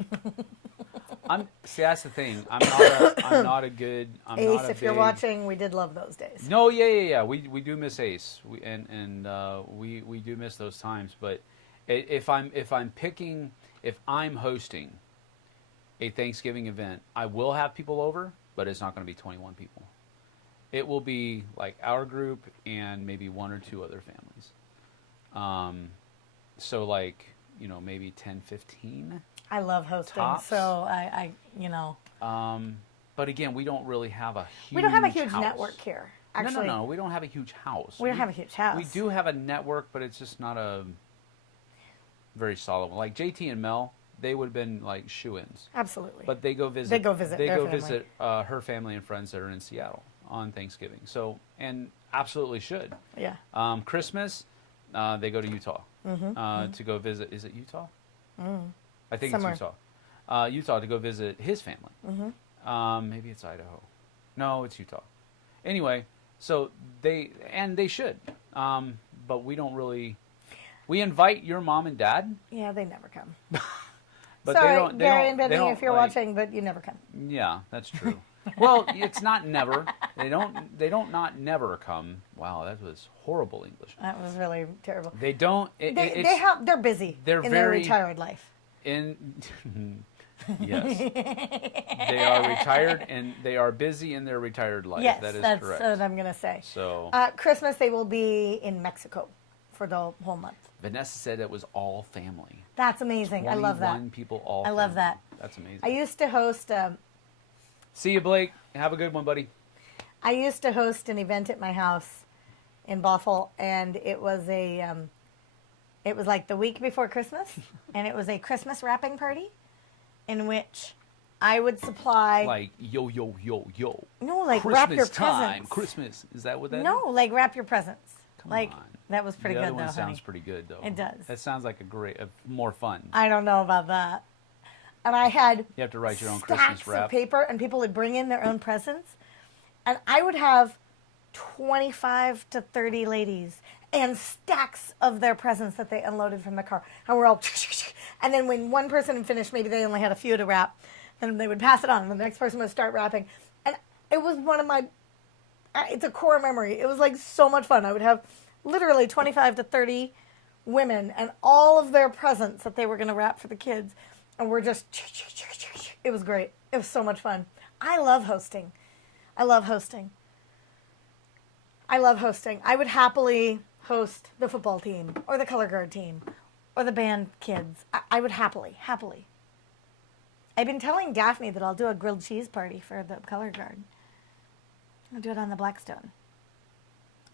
That's the thing. I'm not a good. Ace, if you're watching, we did love those days. No, yeah. We do miss Ace, we do miss those times. But if I'm hosting a Thanksgiving event, I will have people over, but it's not going to be 21 people. It will be like our group and maybe 1 or 2 other families. So like, maybe 10, 15. I love hosting, tops. So I. But again, we don't really have a huge. We don't have a huge house. Network here. Actually, No. We don't have a huge house. We don't have a huge house. We do have a network, but it's just not a very solid one. Like JT and Mel, they would have been like shoo-ins. Absolutely. But they go visit. Her family and friends that are in Seattle on Thanksgiving. So, and absolutely should. Yeah. Christmas, they go to Utah to go visit. Is it Utah? I think Somewhere. it's Utah. Utah to go visit his family. Maybe it's Idaho. No, it's Utah. Anyway, so they should. But we don't really. We invite your mom and dad. Yeah, they never come. But sorry, Gary and Benny, they don't, if you're watching, but you never come. Yeah, that's true. Well, it's not never. They don't not never come. Wow, that was horrible English. That was really terrible. They don't. They're busy in their retired life. Yes, they are retired and they are busy in their retired life. Yes, that is that's correct. what I'm going to say. So Christmas they will be in Mexico for the whole month. Vanessa said it was all family. That's amazing. I love that. 21 people all. I love that. That's amazing. I used to host. See you, Blake. Have a good one, buddy. I used to host an event at my house in Bothell, and it was It was like the week before Christmas, and it was a Christmas wrapping party in which I would supply... Like, yo, yo, yo, yo. No, like Christmas wrap your time. presents. Christmas. Is that what that is? No, like wrap your presents. Come like, on. That was pretty the good, other one though, sounds honey. pretty good, though. It does. That sounds like more fun. I don't know about that. And I had You have to write your own stacks Christmas wrap. of paper, and people would bring in their own presents. And I would have 25 to 30 ladies and stacks of their presents that they unloaded from the car. And we're all... And then when one person finished, maybe they only had a few to wrap, then they would pass it on, and the next person would start wrapping. And it was one of my... It's a core memory. It was like so much fun. I would have literally 25 to 30 women and all of their presents that they were going to wrap for the kids. And we're just... It was great. It was so much fun. I love hosting. I love hosting. I would happily host the football team or the color guard team or the band kids. I would happily. I've been telling Daphne that I'll do a grilled cheese party for the color guard. I'll do it on the Blackstone.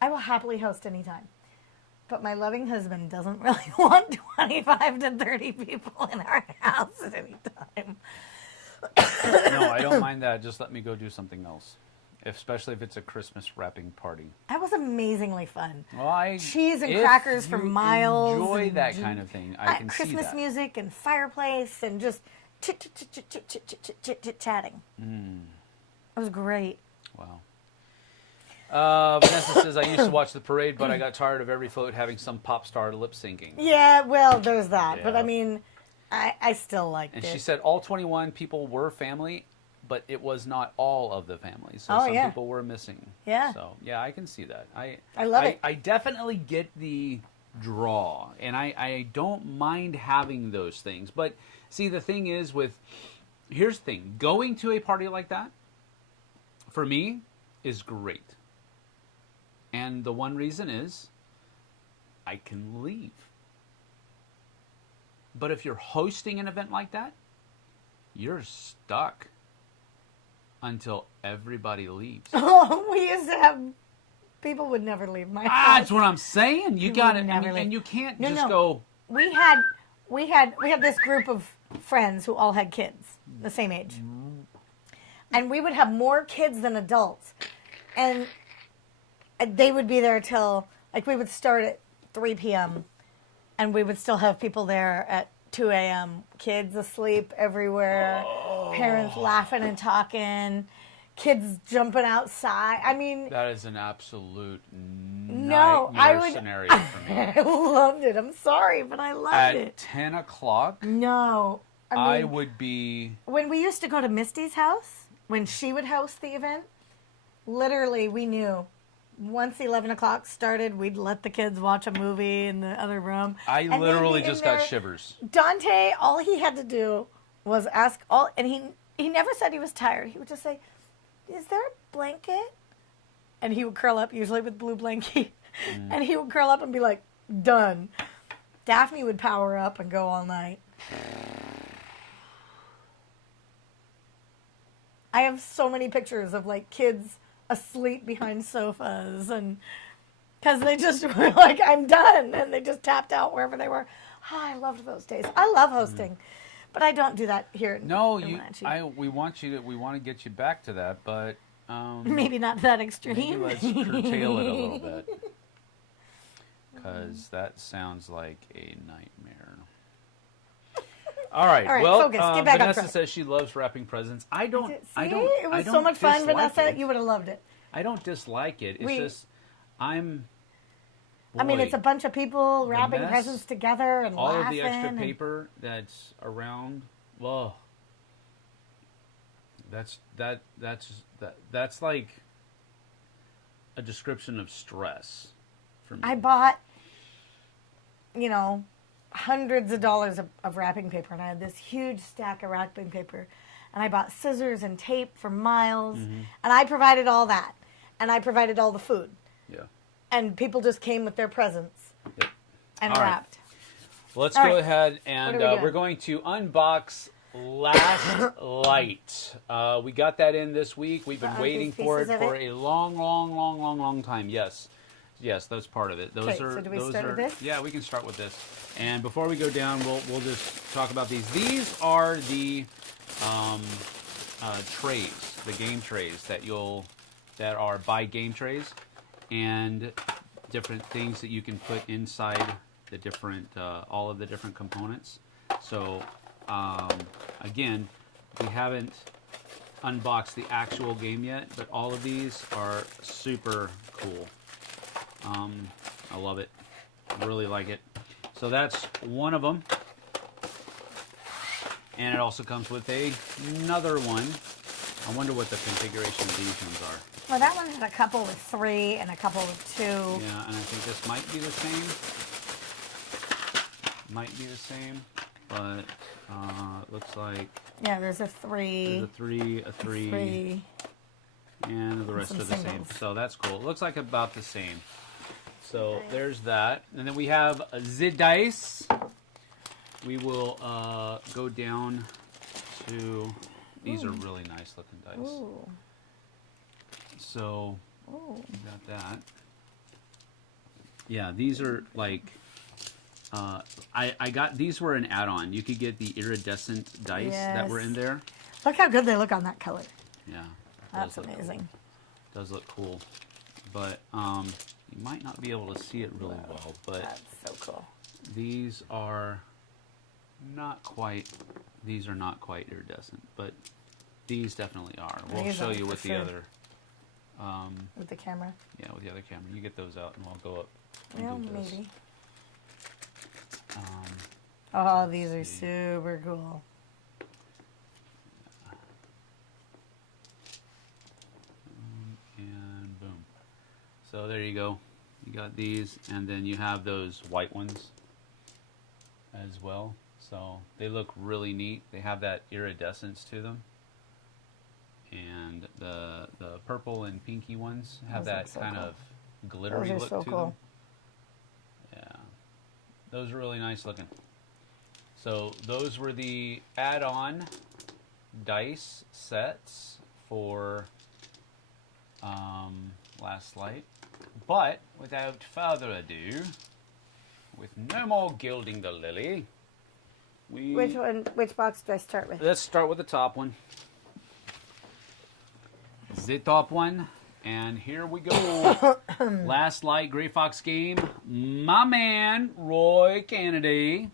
I will happily host anytime. But my loving husband doesn't really want 25 to 30 people in our house at any time. No, I don't mind that. Just let me go do something else. Especially if it's a Christmas wrapping party. That was amazingly fun. Well, cheese and crackers for miles. Enjoy that kind of thing. I can see that. Christmas music and fireplace and just chit-chatting. It was great. Wow. Vanessa says, I used to watch the parade, but I got tired of every float having some pop star lip syncing. Yeah, well, there's that. Yeah. But I mean, I still liked it. And she said all 21 people were family, but it was not all of the family. So some people were missing. Yeah. So, yeah, I can see that. I love it. I definitely get the draw, and I don't mind having those things. But, see, the thing is here's the thing. Going to a party like that, for me, is great. And the one reason is I can leave. But if you're hosting an event like that, you're stuck until everybody leaves. Oh, we used to have people would never leave my house. That's what I'm saying. You got it. And you can't go. We had this group of friends who all had kids the same age, and we would have more kids than adults, and they would be there till we would start at 3 p.m. and we would still have people there at 2 a.m. Kids asleep everywhere, parents laughing and talking, kids jumping outside. I mean, that is an absolute nightmare scenario for me. I loved it. I'm sorry, but I loved it. At 10 o'clock? No. I would be... When we used to go to Misty's house, when she would host the event, literally we knew once 11 o'clock started, we'd let the kids watch a movie in the other room. I literally just got shivers. Dante, all he had to do was ask and he never said he was tired. He would just say, "Is there a blanket?" And he would curl up, usually with blue blankie, and he would curl up and be like, "Done." Daphne would power up and go all night. I have so many pictures of kids asleep behind sofas, and because they just were like, "I'm done," and they just tapped out wherever they were. Oh, I loved those days. I love hosting, but I don't do that here. No, we want to get you back to that, but maybe not that extreme. Maybe let's curtail it a little bit, because that sounds like a nightmare. All right. Well, focus. Get back Vanessa says she loves wrapping presents. I don't. It was so much fun, Vanessa. You would have loved it. I don't dislike it. It's just Boy, I mean, it's a bunch of people wrapping presents together and all laughing. All of the extra paper that's around. Whoa. That's like a description of stress for me. I bought, hundreds of dollars of wrapping paper, and I had this huge stack of wrapping paper, and I bought scissors and tape for miles, and I provided all that, and I provided all the food. Yeah. And people just came with their presents and wrapped. Right. Well, let's go ahead, and we're going to unbox Last Light. We got that in this week. We've been waiting for it for a long time. Yes. Yes, that's part of it. Those Okay, are. so do we those start are, with this? Yeah, we can start with this. And before we go down, we'll just talk about these. These are the trays, the game trays that are by game trays, and different things that you can put inside the different all of the different components. So again, we haven't unboxed the actual game yet, but all of these are super cool. I love it. Really like it. So that's one of them. And it also comes with another one. I wonder what the configuration of these ones are. Well, that one had a couple with 3 and a couple with 2. Yeah, and I think this might be the same. Might be the same, but it looks like Yeah, there's a 3. there's a 3, a 3, and the rest are the same. singles. So that's cool. It looks like about the same. So there's that. And then we have the dice. We will go down to... These are really nice looking dice. Ooh. So, Ooh. we got that. Yeah, these are like... I got... These were an add-on. You could get the iridescent dice that were in there. Look how good they look on that color. Yeah. That's amazing. Cool. Does look cool. But you might not be able to see it really well, but That's so cool. these are not quite iridescent, but these definitely are. We'll These show are you for with the sure. other With the camera. yeah, with the other camera. You get those out and we'll go up and Yeah, do this. maybe. Um, Oh, these are see. super cool. and boom. So there you go. You got these, and then you have those white ones as well. So they look really neat. They have that iridescence to them. And the purple and pinky ones have Those look that so kind cool. of glittery Those are look so to cool. them. Yeah. Those are really nice looking. So those were the add-on dice sets for Last Light. But without further ado, with no more gilding the lily, Which one? Which box do I start with? let's start with the top one. The top one, and here we go. Last Light Grey Fox game. My man Roy Kennedy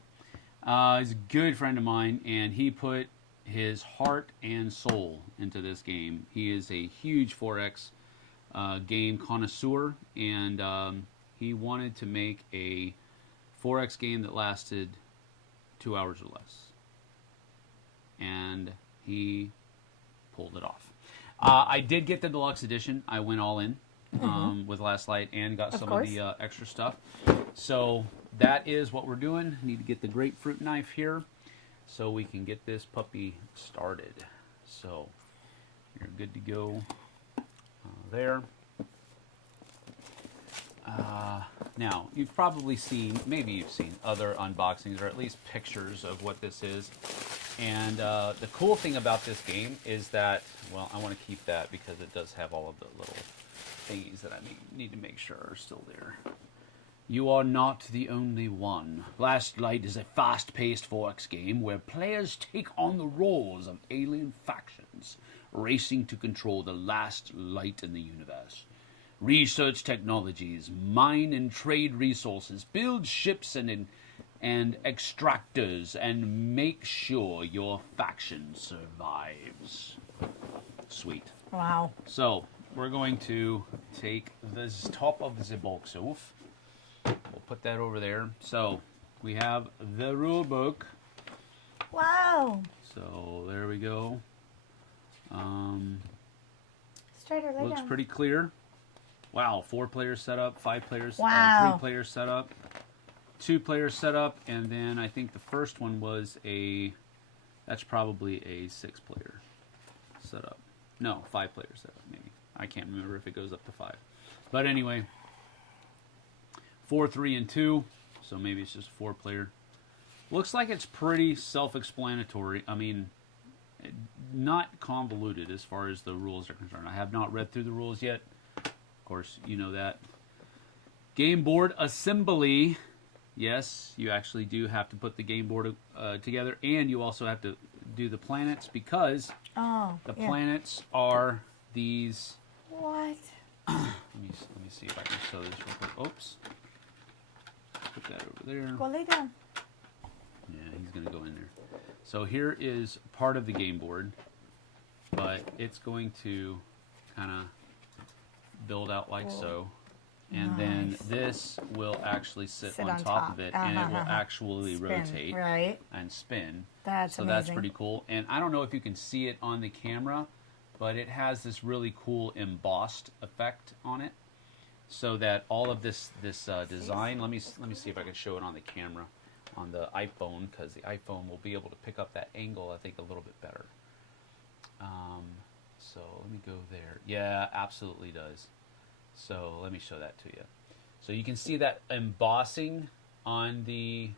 is a good friend of mine, and he put his heart and soul into this game. He is a huge 4X game connoisseur, and he wanted to make a 4X game that lasted 2 hours or less, and he pulled it off. I did get the deluxe edition. I went all in with Last Light and got some of the extra stuff. So that is what we're doing. Need to get the grapefruit knife here so we can get this puppy started. So you're good to go there. Now, you've probably seen, maybe you've seen other unboxings or at least pictures of what this is. And the cool thing about this game is that, well, I want to keep that because it does have all of the little thingies that I need to make sure are still there. You are not the only one. Last Light is a fast-paced 4X game where players take on the roles of alien factions, racing to control the last light in the universe. Research technologies, mine and trade resources, build ships and extractors, and make sure your faction survives. Sweet. Wow. So, we're going to take the top of the box off. We'll put that over there. So, we have the rule book. Wow. So, there we go. Straighter, lay Looks down. pretty clear. Wow, 4 players set up, 5 players, Wow. 3 players set up, 2 players set up, and then I think the first one was that's probably a 6 player setup. No, 5 players setup, maybe. I can't remember if it goes up to 5. But anyway, 4, 3, and 2, so maybe it's just 4 player. Looks like it's pretty self-explanatory. I mean, not convoluted as far as the rules are concerned. I have not read through the rules yet. Of course, you know that. Game board assembly. Yes, you actually do have to put the game board together, and you also have to do the planets because the planets are these. What? let me see if I can show this real quick. Oops. Put that over there. Go lay down. Yeah, he's going to go in there. So here is part of the game board, but it's going to kind of build out like so. And then this will actually sit on top of it, and it will actually rotate and spin. That's amazing. That's pretty cool. And I don't know if you can see it on the camera, but it has this really cool embossed effect on it, so that all of this design. Let me see if I can show it on the camera, on the iPhone, because the iPhone will be able to pick up that angle, I think, a little bit better. So let me go there. Yeah, absolutely does. So let me show that to you. So you can see that embossing on the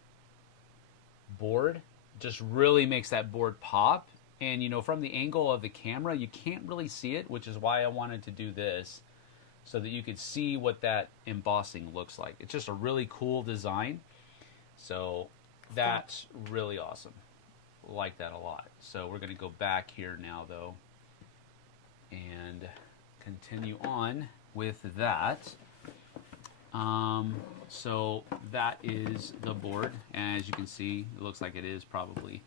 board just really makes that board pop. And, you know, from the angle of the camera, you can't really see it, which is why I wanted to do this, so that you could see what that embossing looks like. It's just a really cool design. So that's really awesome. Like that a lot. So we're going to go back here now, though, and continue on with that. So that is the board, and as you can see, it looks like it is probably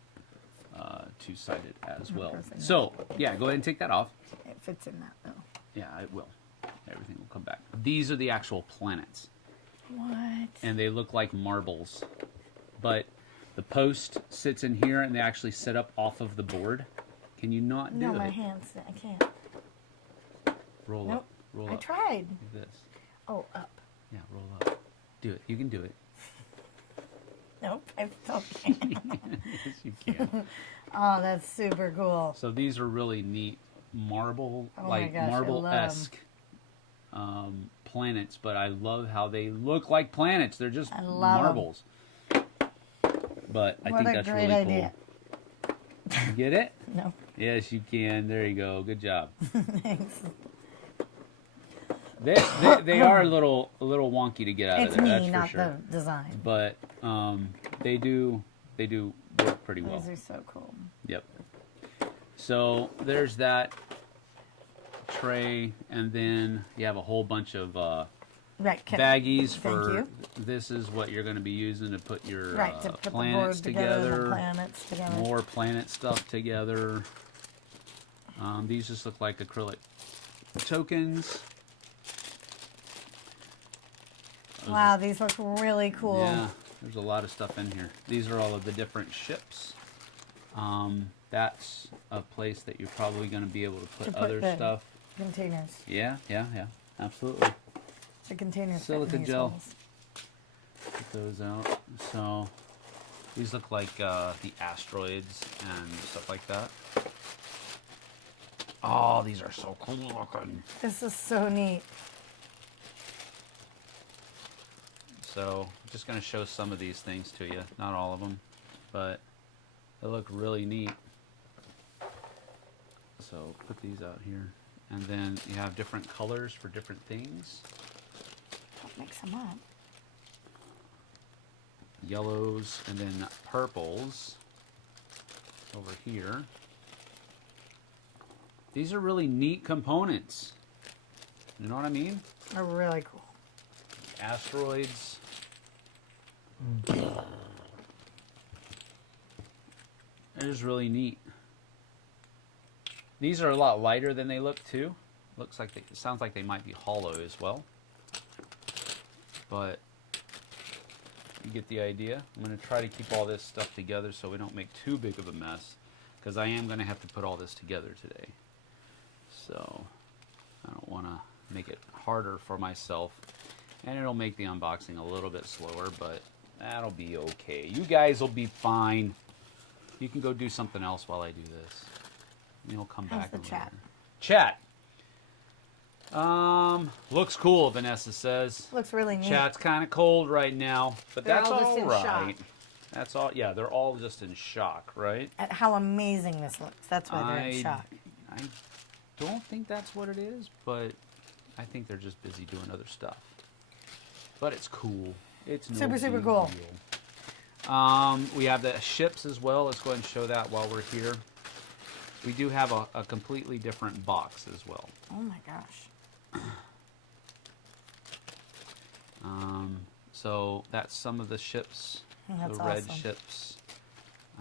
two-sided as well. So yeah, go ahead and take that off. It fits in that though. Yeah, it will. Everything will come back. These are the actual planets. What? And they look like marbles, but the post sits in here, and they actually sit up off of the board. Can you not do it? No, my hands. I can't. Roll up. Roll I up. tried. Like this. Oh, up. Yeah, roll up. Do it. You can do it. Nope, I still can't. Yes, you can. Oh, that's super cool. So these are really neat marble, marble-esque planets, but I love how they look like planets. They're just marbles. But I think that's really idea. Cool. You get it? No. Yes, you can. There you go. Good job. Thanks. They are a little wonky to get out of there. That's not for sure. the design. But they do work pretty well. These are so cool. Yep. So there's that tray, and then you have a whole bunch of baggies for. This is what you're going to be using to put your to put planets the board together, together. the planets together. More planet stuff together. These just look like acrylic tokens. Wow, these look really cool. Yeah, there's a lot of stuff in here. These are all of the different ships. That's a place that you're probably going to be able to put other stuff. Containers. Yeah, absolutely. The containers. Silica gel. Get those out. So these look like the asteroids and stuff like that. Oh, these are so cool looking. This is so neat. So I'm just going to show some of these things to you. Not all of them, but they look really neat. So put these out here. And then you have different colors for different things. Don't mix them up. Yellows and then purples over here. These are really neat components. You know what I mean? They're really cool. Asteroids. It is really neat. These are a lot lighter than they look too. Looks like it sounds like they might be hollow as well. But you get the idea. I'm going to try to keep all this stuff together so we don't make too big of a mess, because I am going to have to put all this together today. So I don't want to make it harder for myself. And it'll make the unboxing a little bit slower, but that'll be okay. You guys will be fine. You can go do something else while I do this. You'll come back. How's the chat? Chat. Looks cool, Vanessa says. Looks really neat. Chat's kind of cold right now, but that's all right. Shock. That's all. Yeah, they're all just in shock, right? At how amazing this looks. That's why they're in shock. I don't think that's what it is, but I think they're just busy doing other stuff. but it's cool. It's no Super, super big cool. deal. We have the ships as well. Let's go ahead and show that while we're here. We do have a completely different box as well. Oh my gosh. So that's some of the ships, That's the red awesome. ships.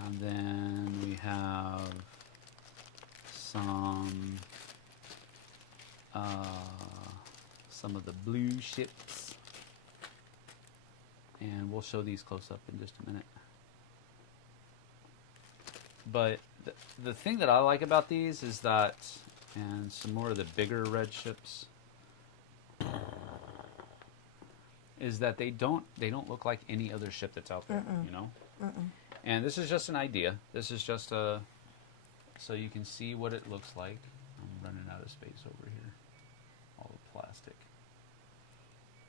And then we have some of the blue ships. And we'll show these close up in just a minute. But the thing that I like about these is that, and some more of the bigger red ships, is that they don't look like any other ship that's out there, you know? And this is just an idea. This is just so you can see what it looks like. I'm running out of space over here. All the plastic.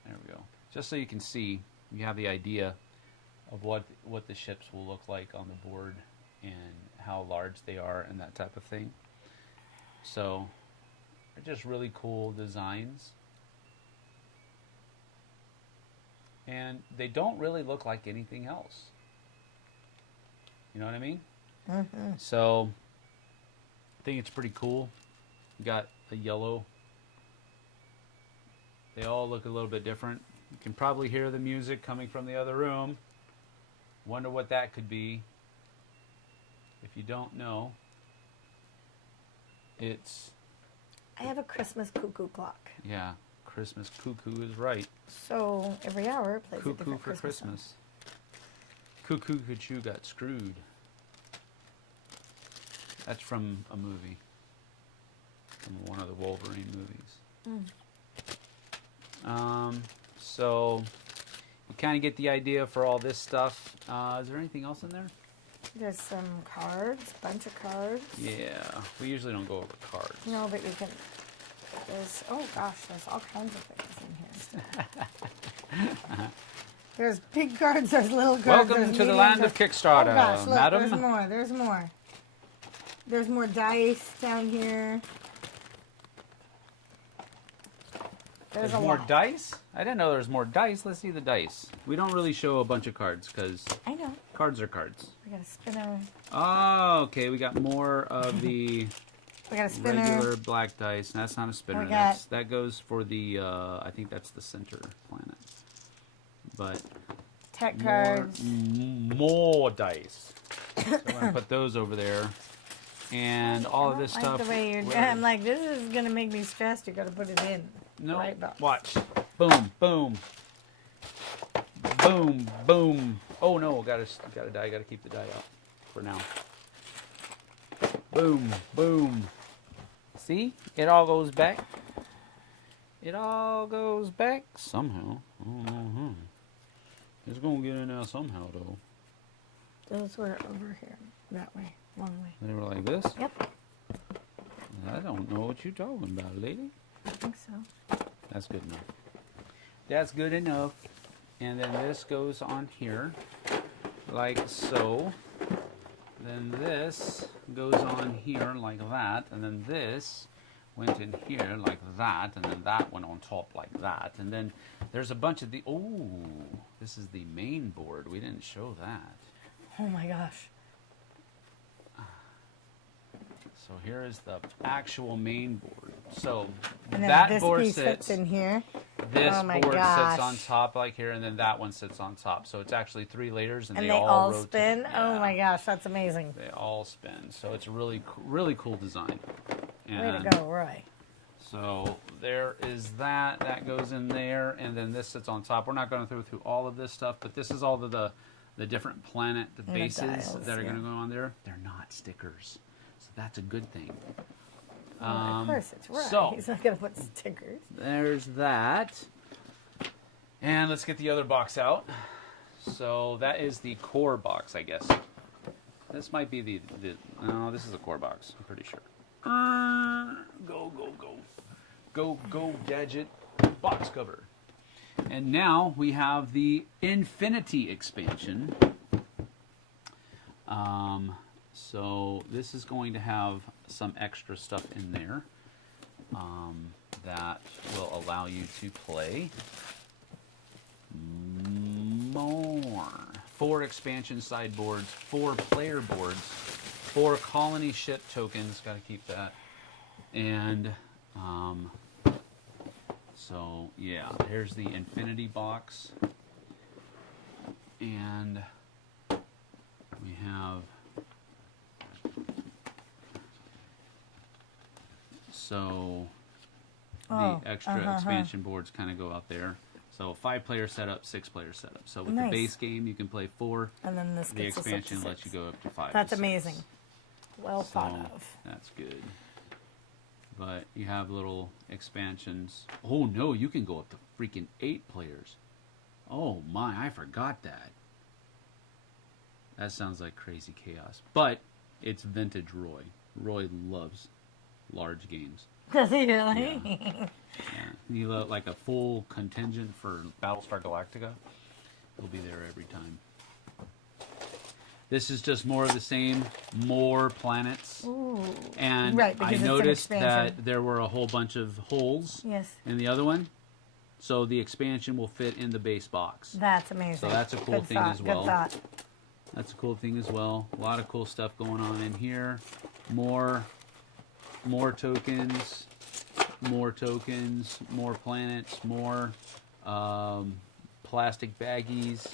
There we go. Just so you can see, you have the idea of what the ships will look like on the board and how large they are and that type of thing. So they're just really cool designs. And they don't really look like anything else. You know what I mean? So I think it's pretty cool. You got a yellow. They all look a little bit different. You can probably hear the music coming from the other room. Wonder what that could be. If you don't know, it's... I have a Christmas cuckoo clock. Yeah, Christmas cuckoo is right. So every hour it plays a Cuckoo different for Christmas song. Christmas. Cuckoo Cuckoo got screwed. That's from a movie. From one of the Wolverine movies. So you kind of get the idea for all this stuff. Is there anything else in there? There's some cards, bunch of cards. Yeah, we usually don't go over cards. No, but you can. There's oh gosh, there's all kinds of things in here. There's big cards, there's little cards. Welcome there's to the medium land of cards. Kickstarter, Oh gosh, look, madam. there's more. There's more. There's more dice down here. There's a more lot. dice? I didn't know there was more dice. Let's see the dice. We don't really show a bunch of cards because I know. cards are cards. We got a spinner. Oh, okay. We got more of the We got a spinner. regular black dice. That's not a spinner. We got- That goes for the, I think that's the center planet. But Tech more, cards. more dice. So I'm going to put those over there. And all of this I stuff. like the way you're. where- I'm like, this is gonna make me stressed. You got to put it in. No, Right box. watch. Boom, boom. Boom, boom. Oh no, gotta die. Gotta keep the die out for now. Boom, boom. See? It all goes back. It all goes back somehow. I don't know how. It's gonna get in there somehow though. Those were over here, that way, long way. They were like this? Yep, I don't know what you're talking about, lady. I think so. That's good enough. That's good enough. And then this goes on here, like so. Then this goes on here like that. And then this went in here like that. And then that went on top like that. And then there's a bunch of the... Oh, this is the main board. We didn't show that. Oh my gosh. So here is the actual main board. So And then that this board piece sits... fits in here. This Oh my board gosh. sits on top like here, and then that one sits on top. So it's actually 3 layers, and And they they all rotate. spin. Oh Yeah, my gosh, that's amazing. They all spin. So it's a really cool design. Way And to go, Roy. so there is that. That goes in there, and then this sits on top. We're not going to go through all of this stuff, but this is all of the different planet the bases dials, that are yeah. going to go on there. They're not stickers, so that's a good thing. Well, of course, it's right. so- He's not going to put stickers. There's that. And let's get the other box out. So that is the core box, I guess. This might be the no, this is a core box, I'm pretty sure. Go, go, go. Go, go, gadget box cover. And now we have the Infinity expansion. So this is going to have some extra stuff in there that will allow you to play more. 4 expansion sideboards, 4 player boards, 4 colony ship tokens. Got to keep that. And so yeah, here's the infinity box, and we have the extra expansion boards kind of go out there. So 5-player setup, 6-player setup. So with the base game, you can play 4. And then this the gets expansion us up to 6. lets you go up to 5. That's to 6. amazing. Well thought of. That's good. But you have little expansions. Oh no, you can go up to freaking 8 players. Oh my, I forgot that. That sounds like crazy chaos. But it's vintage Roy. Roy loves large games. Does he really? Yeah. You look like a full contingent for Battlestar Galactica. He'll be there every time. This is just more of the same, more planets. Ooh. And I noticed that there were a whole bunch of holes in the other one. So the expansion will fit in the base box. That's amazing. So that's a cool thing as well. Good thought. That's a cool thing as well. A lot of cool stuff going on in here. More tokens, more planets, more plastic baggies,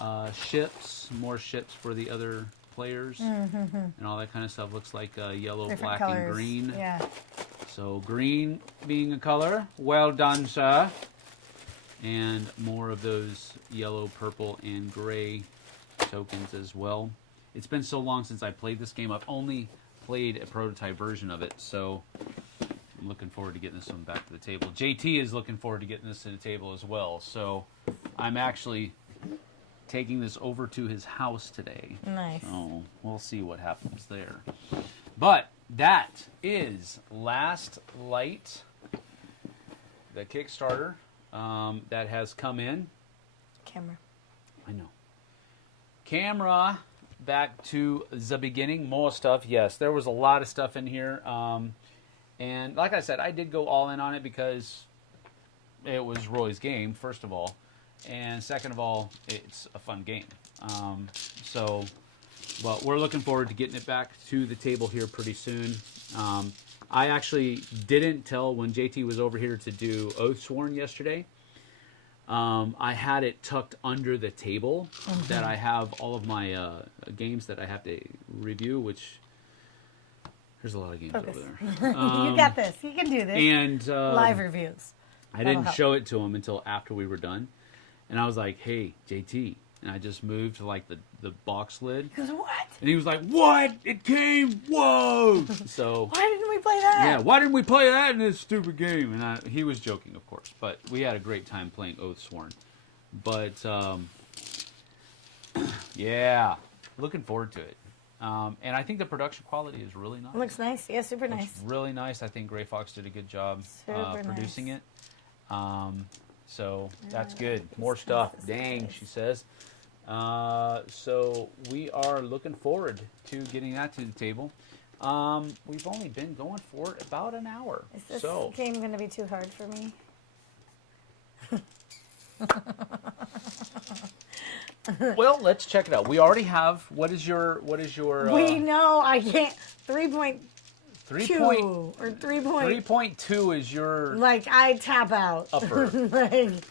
more ships for the other players, and all that kind of stuff. Looks like yellow, different black, colors. And green. Yeah. So green being a color, well done, sir. And more of those yellow, purple, and gray tokens as well. It's been so long since I played this game. I've only played a prototype version of it, so I'm looking forward to getting this one back to the table. JT is looking forward to getting this to the table as well, so I'm actually taking this over to his house today. Nice. So we'll see what happens there. But that is Last Light, the Kickstarter that has come in. Camera. I know. Camera. Back to the beginning, more stuff. Yes, there was a lot of stuff in here. And like I said, I did go all in on it because it was Roy's game, first of all. And second of all, it's a fun game. But we're looking forward to getting it back to the table here pretty soon. I actually didn't tell when JT was over here to do Oathsworn yesterday. I had it tucked under the table that I have all of my games that I have to review, which there's a lot of games over there. You got this. You can do this. And live reviews. I didn't show it to him until after we were done. And I was like, hey, JT. And I just moved to like the box lid. He goes, what? And he was like, what? It came? Whoa! So why didn't we play that? Yeah, why didn't we play that in this stupid game? And he was joking, of course. But we had a great time playing Oathsworn. But, yeah, looking forward to it. And I think the production quality is really nice. It looks nice. Yeah, super nice. It's really nice. I think Gray Fox did a good job producing it. So that's good. More stuff. Dang, she says. So we are looking forward to getting that to the table. We've only been going for about an hour. Is this game going to be too hard for me? Well, let's check it out. We already have. What is your? We know I can't. 3.2 or 3.2 is your. Like I tap out. Upper. Like,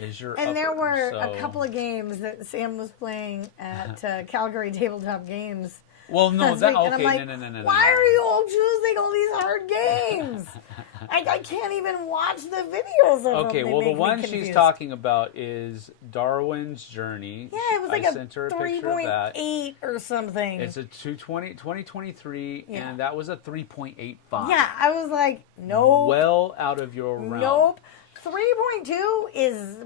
is your. And upper, there were a couple of games that Sam was playing at Calgary Tabletop Games. Well, no, that okay. And I'm like, no. Why are you all choosing all these hard games? I can't even watch the videos of them. Okay, well, the one she's talking about is Darwin's Journey. Yeah, it was like a 3.8 or something. It's a 2023, and that was a 3.85. Yeah, I was like, nope. Well out of your realm. Nope. 3.2 is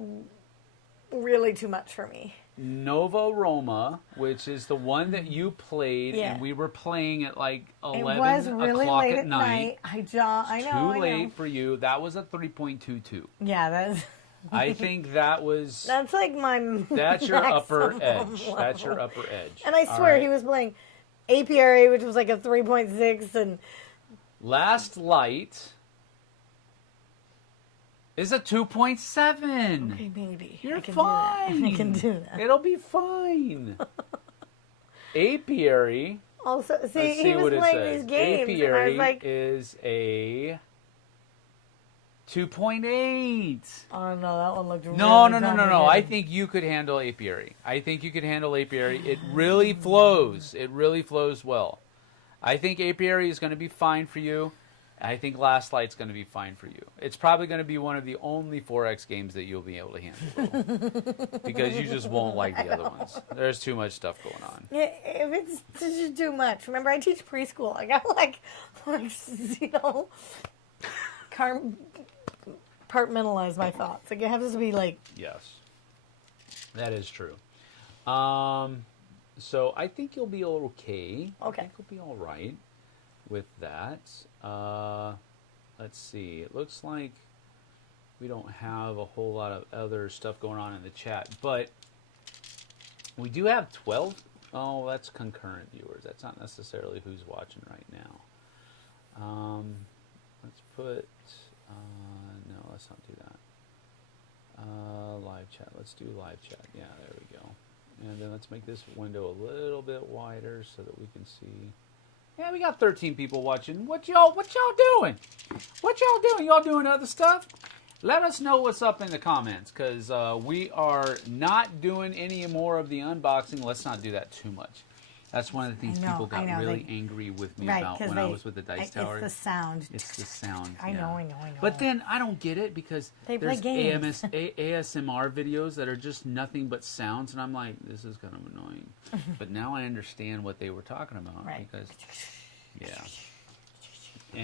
really too much for me. Nova Roma, which is the one that you played, and we were playing at like 11 really o'clock late at night. I know. Too late for you. That was a 3.22. Yeah, that's. I think that was. That's like my. That's your upper edge. Level. That's your upper edge. And I swear he was playing APRA, which was like a 3.6, and. Last Light It's a 2.7. Okay, maybe. You're I can fine. Do that. I can do that. It'll be fine. Apiary. Also, Let's see, see he was what it playing says. these games, and I was Apiary like, is a 2.8. oh no, that one looked really No. I complicated. think you could handle apiary. It really flows. It really flows well. I think apiary is going to be fine for you. I think Last Light's going to be fine for you. It's probably going to be one of the only 4X games that you'll be able to handle. Because you just won't like the other ones. There's too much stuff going on. Yeah, if it's just too much. Remember, I teach preschool. I got like you know, compartmentalize my thoughts. Like, it has to be like... Yes. That is true. So I think you'll be okay. Okay. I think you'll be all right with that. Let's see. It looks like we don't have a whole lot of other stuff going on in the chat, but we do have 12. Oh, that's concurrent viewers. That's not necessarily who's watching right now. Let's put... no, let's not do that. Live chat. Let's do live chat. Yeah, there we go. And then let's make this window a little bit wider so that we can see. Yeah, we got 13 people watching. What y'all doing? What y'all doing? Y'all doing other stuff? Let us know what's up in the comments, because we are not doing any more of the unboxing. Let's not do that too much. That's one of the things people got really angry with me about when I was with the Dice Tower. It's the sound. It's the sound. I know. But then I don't get it, because there's ASMR videos that are just nothing but sounds, and I'm like, this is kind of annoying. But now I understand what they were talking about. Right. Because, yeah.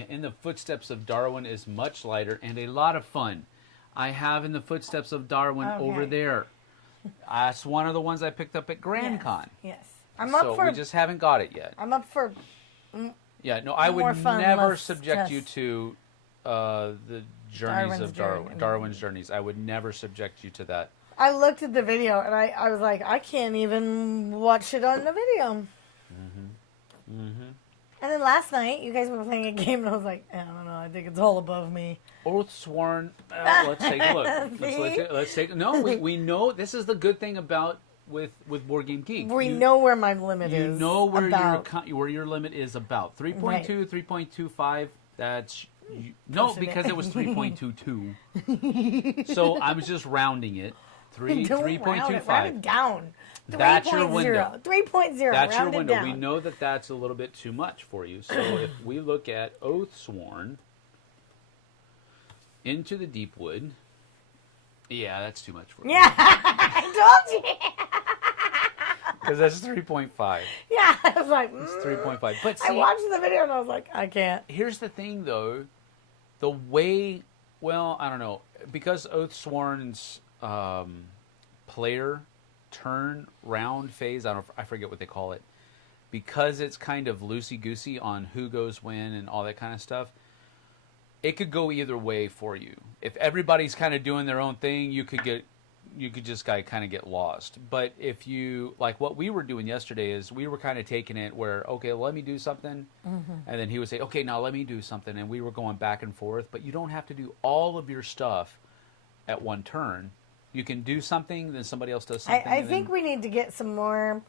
In the Footsteps of Darwin is much lighter and a lot of fun. I have In the Footsteps of Darwin over there. That's one of the ones I picked up at Grand Con. Yes. I'm up for... we just haven't got it yet. I'm up for... Yeah, no, I would never subject you to the journeys of Darwin's journeys. I would never subject you to that. I looked at the video, and I was like, I can't even watch it on the video. And then last night, you guys were playing a game, and I was like, I don't know, I think it's all above me. Oathsworn, let's take a look. Let's take... No, we know, this is the good thing about... With Board Game Geek. We know where my limit is. You know where your limit is about. 3.2, right. 3.25, that's... No, because it was 3.22. So I was just rounding it. 3.25. Round it down. That's your window. 3.0. That's your window. Down. We know that that's a little bit too much for you. So if we look at Oathsworn, Into the Deepwood... Yeah, that's too much for you. Yeah, I told you. Because that's 3.5. Yeah, I was like, it's 3.5. But see, I watched the video and I was like, I can't. Here's the thing, though. The way, well, I don't know. Because Oathsworn's player turn round phase, I forget what they call it. Because it's kind of loosey-goosey on who goes when and all that kind of stuff, it could go either way for you. If everybody's kind of doing their own thing, you could just kind of get lost. But if you, like what we were doing yesterday, is we were kind of taking it where, okay, let me do something. And then he would say, okay, now let me do something. And we were going back and forth. But you don't have to do all of your stuff at one turn. You can do something, then somebody else does something. I think we need to get some more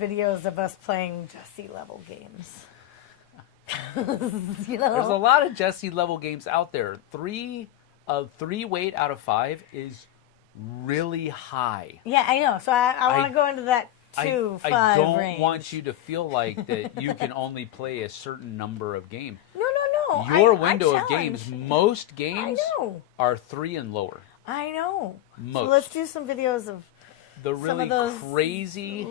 videos of us playing Jessie level games. You know? There's a lot of Jessie level games out there. 3 weight out of 5 is really high. Yeah, I know. So I want to go into that 2-5 I don't range. want you to feel like that you can only play a certain number of games. No. Your window of games, most games are 3 and lower. I know. Most. So let's do some videos of the really some of those crazy,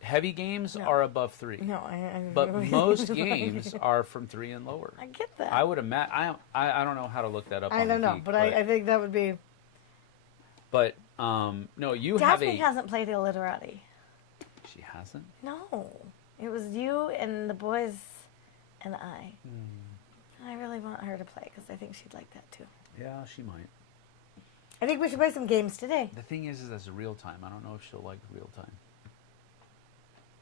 heavy games are above 3. No, but most games are from 3 and lower. I get that. I would imagine. I don't know how to look that up. I don't know, but I think that would be. But no, you Daphne hasn't played Illiterati. She hasn't? No, it was you and the boys and I. I really want her to play because I think she'd like that too. Yeah, she might. I think we should play some games today. The thing is that's real time. I don't know if she'll like real time.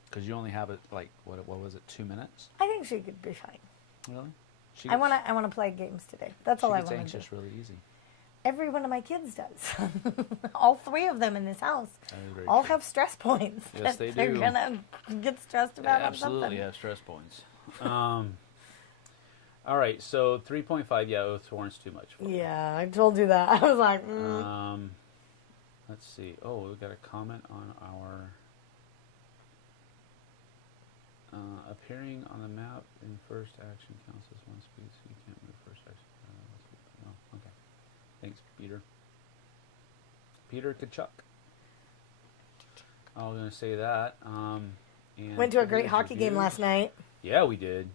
Because you only have it, like, what was it, 2 minutes? I think she could be fine. Really? I wanna play games today. That's all I want to do. She gets anxious really easy. Every one of my kids does. All 3 of them in this house all have stress points. Yes, they do. They're gonna get stressed about absolutely something. have stress points. All right, so 3.5. Yeah, Oathhorn's too much. Yeah, I told you that. I was like, let's see. Oh, we got a comment on our appearing on the map in first action counts as one speed, so you can't move first action. No, okay. Thanks, Peter. Peter Kachuk. I was going to say that. And went to a great hockey game last night. Yeah, we did.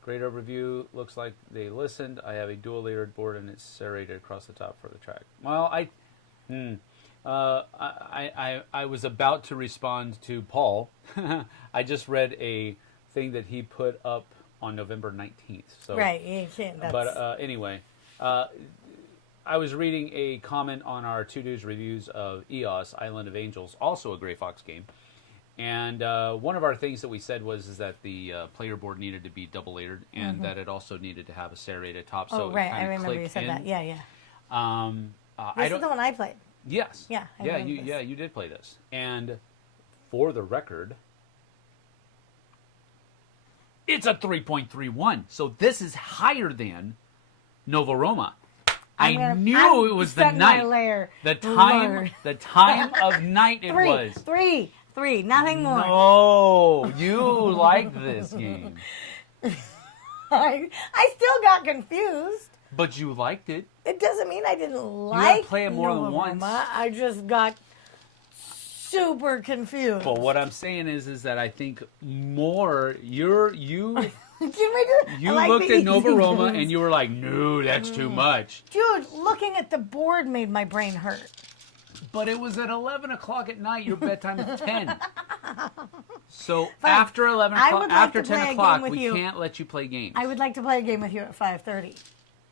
Great overview. Looks like they listened. I have a dual layered board and it's serrated across the top for the track. Well, I was about to respond to Paul. I just read a thing that he put up on November 19th. So, right. You can't, but anyway, I was reading a comment on our 2 Dudes reviews of EOS, Island of Angels, also a Gray Fox game. And one of our things that we said is that the player board needed to be double layered and that it also needed to have a serrated top. So right. I remember you said that. Yeah, yeah. This is the one I played. Yes. Yeah. You did play this. And for the record, it's a 3.31. So this is higher than Nova Roma. I knew it was the night. The time of night it was. Three, nothing more. No, you like this game. I still got confused. But you liked it. It doesn't mean I didn't like it. You had to play it more than once. I just got super confused. But what I'm saying is that I think more you looked at Nova Roma and you were like, no, that's too much. Dude, looking at the board made my brain hurt. But it was at 11 o'clock at night. Your bedtime is 10. So after 11 o'clock, after 10 o'clock, we can't let you play games. I would like to play a game with you at 5:30.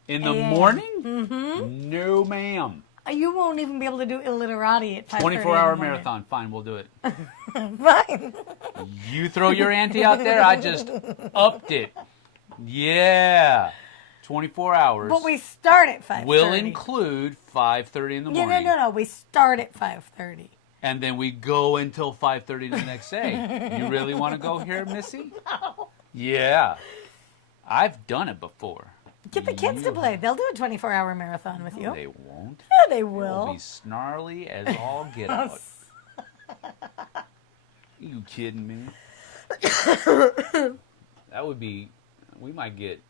In the morning? Mm-hmm. No, ma'am. You won't even be able to do illiterati at 5:30. 24-hour marathon. Fine, we'll do it. Fine. You throw your ante out there, I just upped it. Yeah. 24 hours. But we start at 5:30. Will include 5:30 in the morning. No. We start at 5:30. And then we go until 5:30 the next day. You really want to go here, Missy? No. Yeah. I've done it before. Get the kids to play. They'll do a 24-hour marathon with you. They won't. Yeah, they will. They'll be snarly as all get out. You kidding me? That would be... We might get...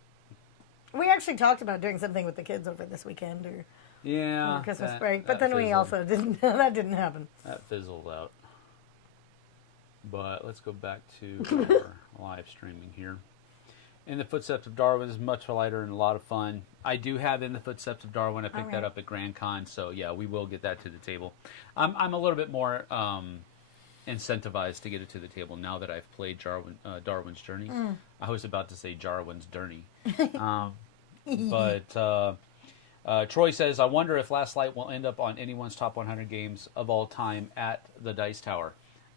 We actually talked about doing something with the kids over this weekend or Christmas break, but then we also didn't. That didn't happen. That fizzled out. But let's go back to our live streaming here. In the Footsteps of Darwin is much lighter and a lot of fun. I do have In the Footsteps of Darwin. I picked that up at Grand Con, so yeah, we will get that to the table. I'm a little bit more incentivized to get it to the table now that I've played Darwin's Journey. I was about to say Jarwin's Journey. But Troy says, I wonder if Last Light will end up on anyone's top 100 games of all time at the Dice Tower.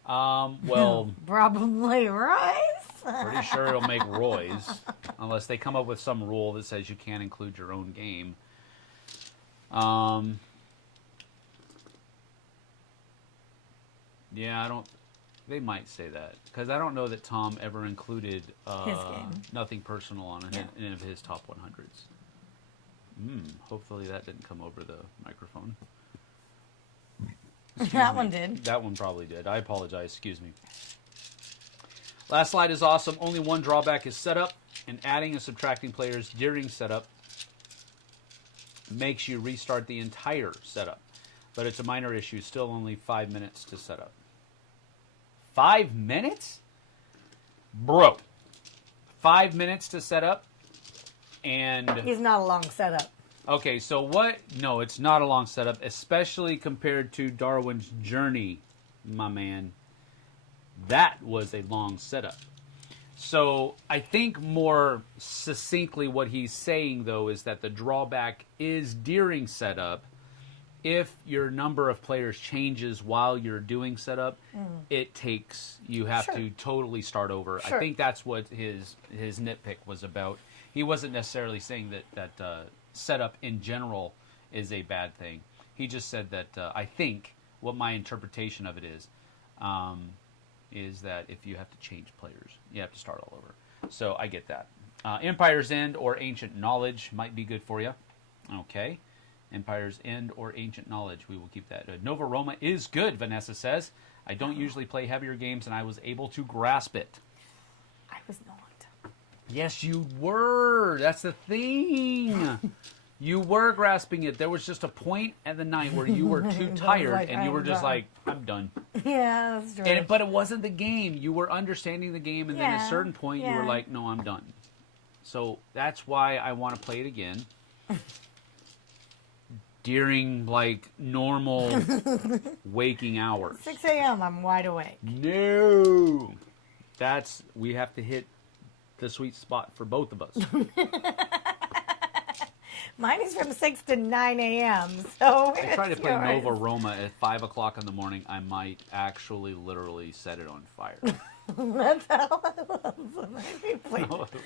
Well... Probably Roy's. Pretty sure it'll make Roy's. Unless they come up with some rule that says you can't include your own game. Yeah, I don't... They might say that. Because I don't know that Tom ever included his game. Nothing personal on any of his top 100s. Hopefully that didn't come over the microphone. That one did. That one probably did. I apologize. Excuse me. Last Light is awesome. Only one drawback is setup, and adding and subtracting players during setup makes you restart the entire setup. But it's a minor issue. Still only 5 minutes to set up. 5 minutes? Bro. 5 minutes to set up, and... He's not a long setup. Okay, so what... No, it's not a long setup, especially compared to Darwin's Journey, my man. That was a long setup. So I think more succinctly what he's saying, though, is that the drawback is during setup. If your number of players changes while you're doing setup, you have to totally start over. Sure. I think that's what his nitpick was about. He wasn't necessarily saying that setup in general is a bad thing. He just said that I think what my interpretation of it is that if you have to change players, you have to start all over. So I get that. Empire's End or Ancient Knowledge might be good for you. Okay. Empire's End or Ancient Knowledge. We will keep that. Nova Roma is good, Vanessa says. I don't usually play heavier games, and I was able to grasp it. I was not. Yes, you were. That's the thing. You were grasping it. There was just a point at the night where you were too tired, like, and you were I'm just done. like, I'm done. Yeah, that's true. But it wasn't the game. You were understanding the game, and then at a certain point, you were yeah. like, no, I'm done. So that's why I want to play it again. During, like, normal waking hours. 6 a.m., I'm wide awake. No! We have to hit the sweet spot for both of us. Mine is from 6 to 9 a.m., so I try to play yours? Nova Roma at 5 o'clock in the morning. I might actually literally set it on fire. That's how I love them. No, it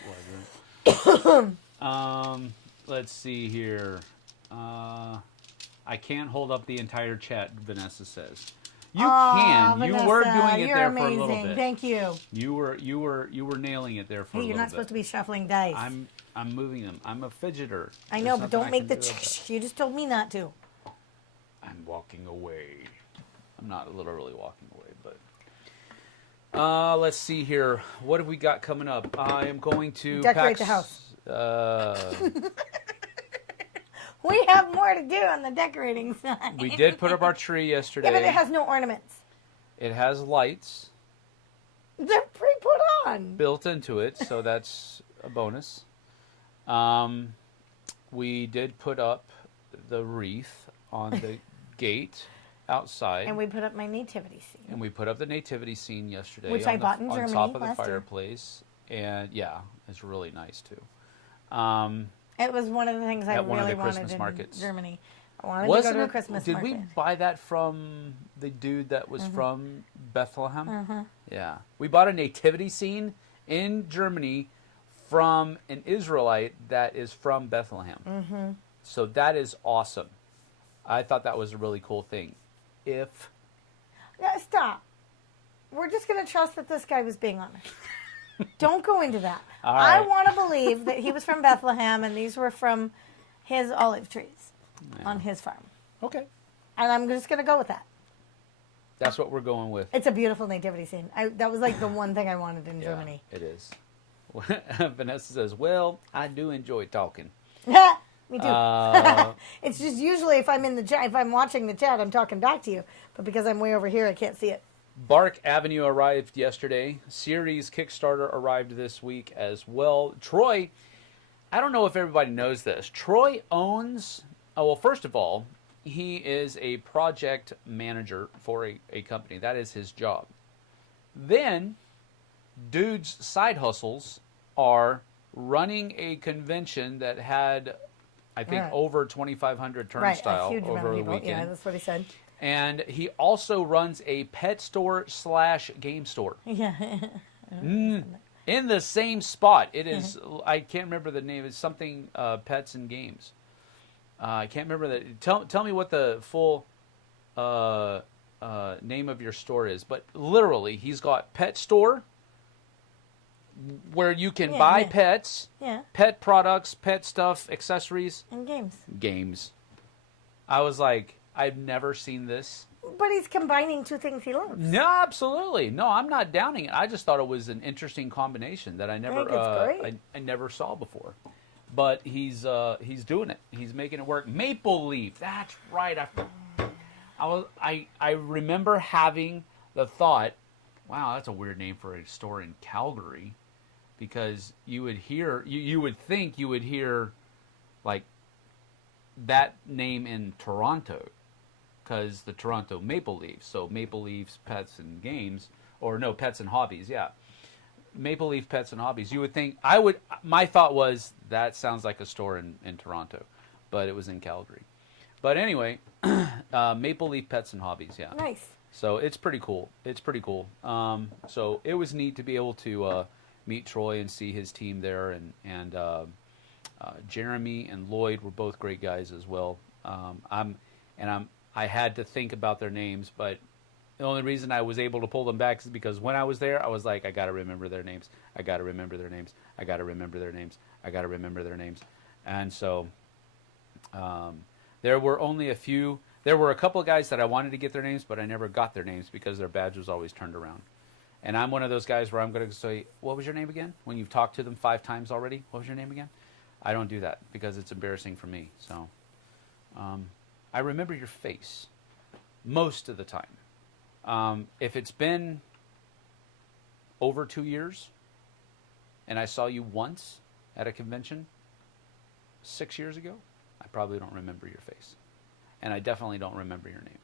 wasn't. Let's see here. I can't hold up the entire chat, Vanessa says. You can. Vanessa, you were doing it you're there amazing. for a little bit. Thank you. You were nailing it there for a Hey, little bit. you're not supposed to be shuffling dice. I'm moving them. I'm a fidgeter. I know, There's but don't nothing I make the can do about that. You just told me not to. I'm walking away. I'm not literally walking away, but let's see here. What have we got coming up? I am going to Decorate the house. We have more to do on the decorating side. We did put up our tree yesterday. Yeah, but it has no ornaments. It has lights They're pre-put on. built into it, so that's a bonus. We did put up the wreath on the gate outside. And we put up my nativity scene. And we put up the nativity scene yesterday. Which on I bought in on Germany top of the last year. fireplace. And yeah, it's really nice too. It was one of the things I At one of really the wanted Christmas in markets. Germany. I wanted to go Wasn't to a it? Christmas Did market. we buy that from the dude that was from Bethlehem? Yeah. We bought a nativity scene in Germany from an Israelite that is from Bethlehem. So that is awesome. I thought that was a really cool thing. No, stop. We're just going to trust that this guy was being honest. Don't go into that. All I right. want to believe that he was from Bethlehem and these were from his olive trees on his farm. Okay. And I'm just going to go with that. That's what we're going with. It's a beautiful nativity scene. That was like the one thing I wanted in Yeah, Germany. it is. Vanessa says, well, I do enjoy talking. Me too. It's just usually if I'm in the chat, if I'm watching the chat, I'm talking back to you. But because I'm way over here, I can't see it. Bark Avenue arrived yesterday. Series Kickstarter arrived this week as well. Troy, I don't know if everybody knows this. Troy owns, well, first of all, he is a project manager for a company. That is his job. Then, dude's side hustles are running a convention that had, I think, Right. over 2,500 Right, turnstile a huge amount over of the people. weekend. Yeah, that's what he said. And he also runs a pet store / game store. Yeah. In the same spot. It is, I can't remember the name. It's something Pets and Games. I can't remember that. Tell me what the full name of your store is. But literally, he's got pet store where you can buy pets, pet products, pet stuff, accessories. And Games. I was like, I've never seen this. But he's combining two things he loves. No, absolutely. No, I'm not downing it. I just thought it was an interesting combination that I never think it's great. I never saw before. But he's doing it. He's making it work. Maple Leaf. That's right. I remember having the thought, wow, that's a weird name for a store in Calgary, because you would hear you would think you would hear like that name in Toronto, because the Toronto Maple Leafs. So Maple Leafs, Pets and Games, or no, Pets and Hobbies, yeah. Maple Leaf Pets and Hobbies. You would think, my thought was, that sounds like a store in Toronto, but it was in Calgary. But anyway, Maple Leaf Pets and Hobbies, yeah. Nice. So it's pretty cool. So it was neat to be able to meet Troy and see his team there, and Jeremy and Lloyd were both great guys as well. I had to think about their names, but the only reason I was able to pull them back is because when I was there, I was like, I got to remember their names. I got to remember their names. I got to remember their names. I got to remember their names. And so there were only a few. There were a couple of guys that I wanted to get their names, but I never got their names because their badge was always turned around. And I'm one of those guys where I'm going to say, what was your name again? When you've talked to them 5 times already, what was your name again? I don't do that because it's embarrassing for me. So I remember your face most of the time. If it's been over 2 years and I saw you once at a convention 6 years ago, I probably don't remember your face. And I definitely don't remember your name.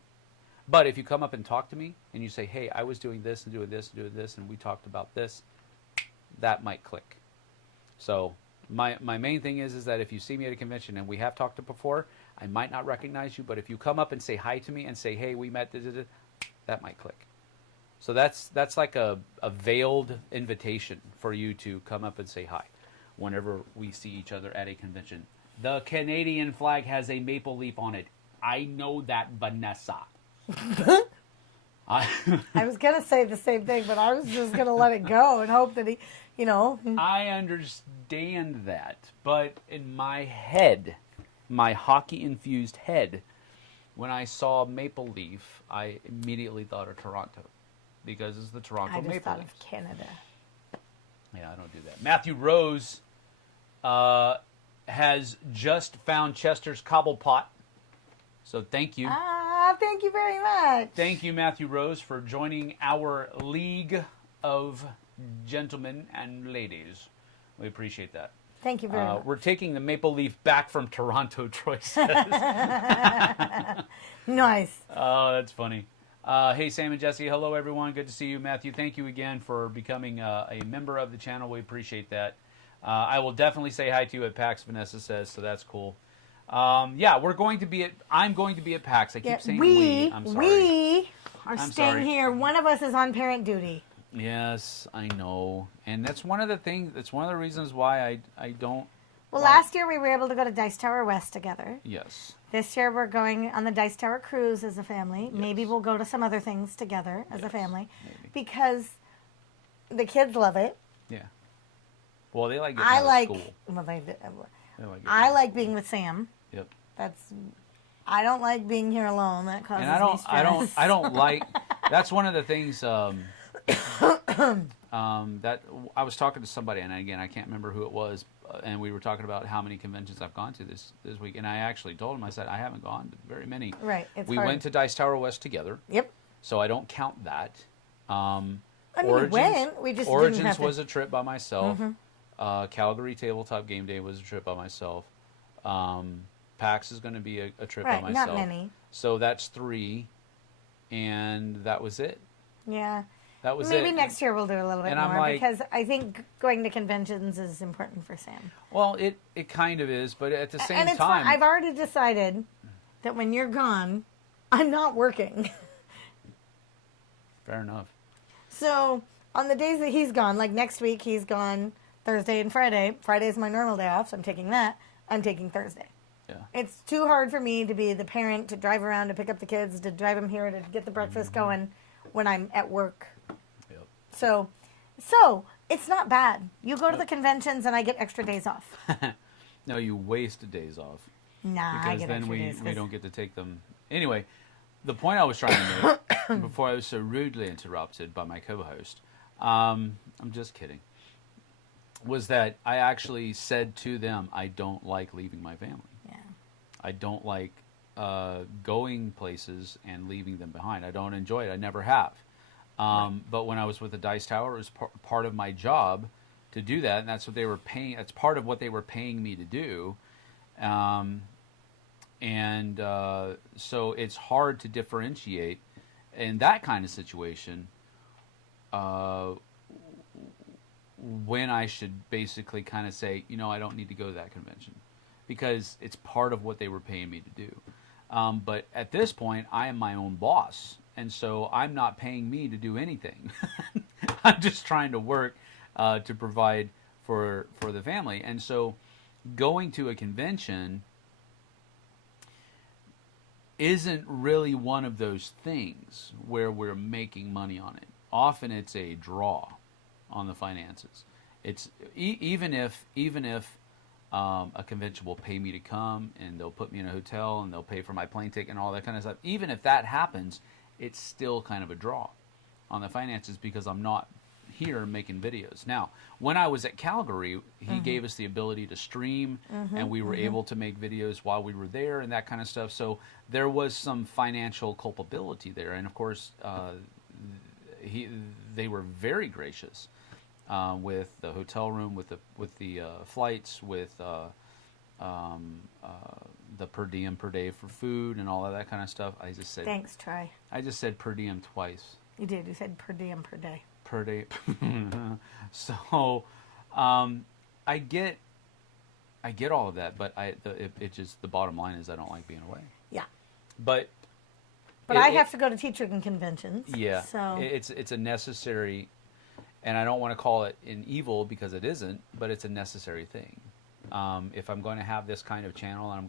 But if you come up and talk to me and you say, hey, I was doing this and doing this and doing this and we talked about this, that might click. So my main thing is that if you see me at a convention and we have talked before, I might not recognize you, but if you come up and say hi to me and say, hey, we met, that might click. So that's like a veiled invitation for you to come up and say hi whenever we see each other at a convention. The Canadian flag has a maple leaf on it. I know that, Vanessa. I was going to say the same thing, but I was just going to let it go and hope that he, I understand that, but in my head, my hockey-infused head, when I saw Maple Leaf, I immediately thought of Toronto because it's the Toronto Maple Leafs. I just thought of Canada. Yeah, I don't do that. Matthew Rose has just found Chester's Cobblepot. So thank you. Thank you very much. Thank you, Matthew Rose, for joining our League of Gentlemen and Ladies. We appreciate that. Thank you very much. We're taking the Maple Leaf back from Toronto, Troy says. Nice. Oh, that's funny. Hey, Sam and Jessie. Hello, everyone. Good to see you. Matthew, thank you again for becoming a member of the channel. We appreciate that. I will definitely say hi to you at PAX, Vanessa says, so that's cool. Yeah, I'm going to be at PAX. I keep saying we. I'm sorry. We are staying here. One of us is on parent duty. Yes, I know. And that's one of the things, that's one of the reasons why I don't. Well, last year we were able to go to Dice Tower West together. Yes. This year we're going on the Dice Tower cruise as a family. Yes. Maybe we'll go to some other things together as a family. Maybe. Because the kids love it. Yeah. Well, they like getting out of school. Well, I like being with Sam. Yep. I don't like being here alone. That causes me stress. I don't like. That's one of the things that I was talking to somebody, and again, I can't remember who it was, and we were talking about how many conventions I've gone to this week, and I actually told him, I said, I haven't gone to very many. Right. We went to Dice Tower West together. Yep. So I don't count that. Origins, we went. We just Origins didn't have to. was a trip by myself. Calgary Tabletop Game Day was a trip by myself. PAX is going to be a trip by myself. Not many. So that's 3, and that was it. Yeah. That was Maybe it. next year we'll do a little bit And I'm more like, because I think going to conventions is important for Sam. Well, it kind of is, but at the same and it's time, fun. I've already decided that when you're gone, I'm not working. Fair enough. So on the days that he's gone, like next week he's gone Thursday and Friday. Friday's my normal day off, so I'm taking that. I'm taking Thursday. Yeah. It's too hard for me to be the parent, to drive around, to pick up the kids, to drive them here, to get the breakfast going when I'm at work. Yep. So it's not bad. You go to the conventions and I get extra days off. No, you waste days off. Nah, I because get then extra days. we don't get to take them. Anyway, the point I was trying to make before I was so rudely interrupted by my co-host, I'm just kidding, was that I actually said to them, I don't like leaving my family. Yeah. I don't like going places and leaving them behind. I don't enjoy it. I never have. But when I was with the Dice Tower, it was part of my job to do that, and that's what they were paying. That's part of what they were paying me to do. So it's hard to differentiate in that kind of situation when I should basically kind of say, I don't need to go to that convention because it's part of what they were paying me to do. But at this point, I am my own boss, and so I'm not paying me to do anything. I'm just trying to work to provide for the family. And so going to a convention isn't really one of those things where we're making money on it. Often it's a draw on the finances. It's even if a convention will pay me to come and they'll put me in a hotel and they'll pay for my plane ticket and all that kind of stuff. Even if that happens, it's still kind of a draw on the finances because I'm not here making videos. Now, when I was at Calgary, he gave us the ability to stream, and we were able to make videos while we were there and that kind of stuff. So there was some financial culpability there, and of course, they were very gracious with the hotel room, with the flights, with the per diem per day for food and all of that kind of stuff. I just said thanks, Troy. I just said per diem twice. You did. You said per diem per day. Per day. So I get all of that, but it just, the bottom line is I don't like being away. Yeah. But I have to go to teaching conventions. Yeah. So it's a necessary, and I don't want to call it an evil because it isn't, but it's a necessary thing. If I'm going to have this kind of channel, and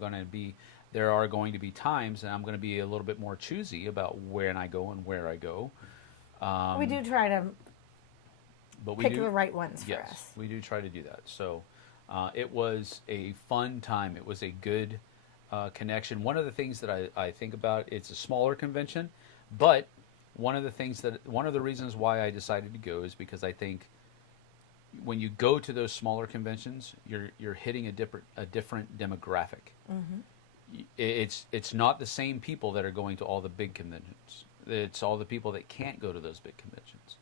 there are going to be times, and I'm going to be a little bit more choosy about when I go and where I go. We do try to pick the right ones for us. Yes, we do try to do that. So it was a fun time. It was a good connection. One of the things that I think about, it's a smaller convention, but one of the reasons why I decided to go is because I think when you go to those smaller conventions, you're hitting a different demographic. It's not the same people that are going to all the big conventions. It's all the people that can't go to those big conventions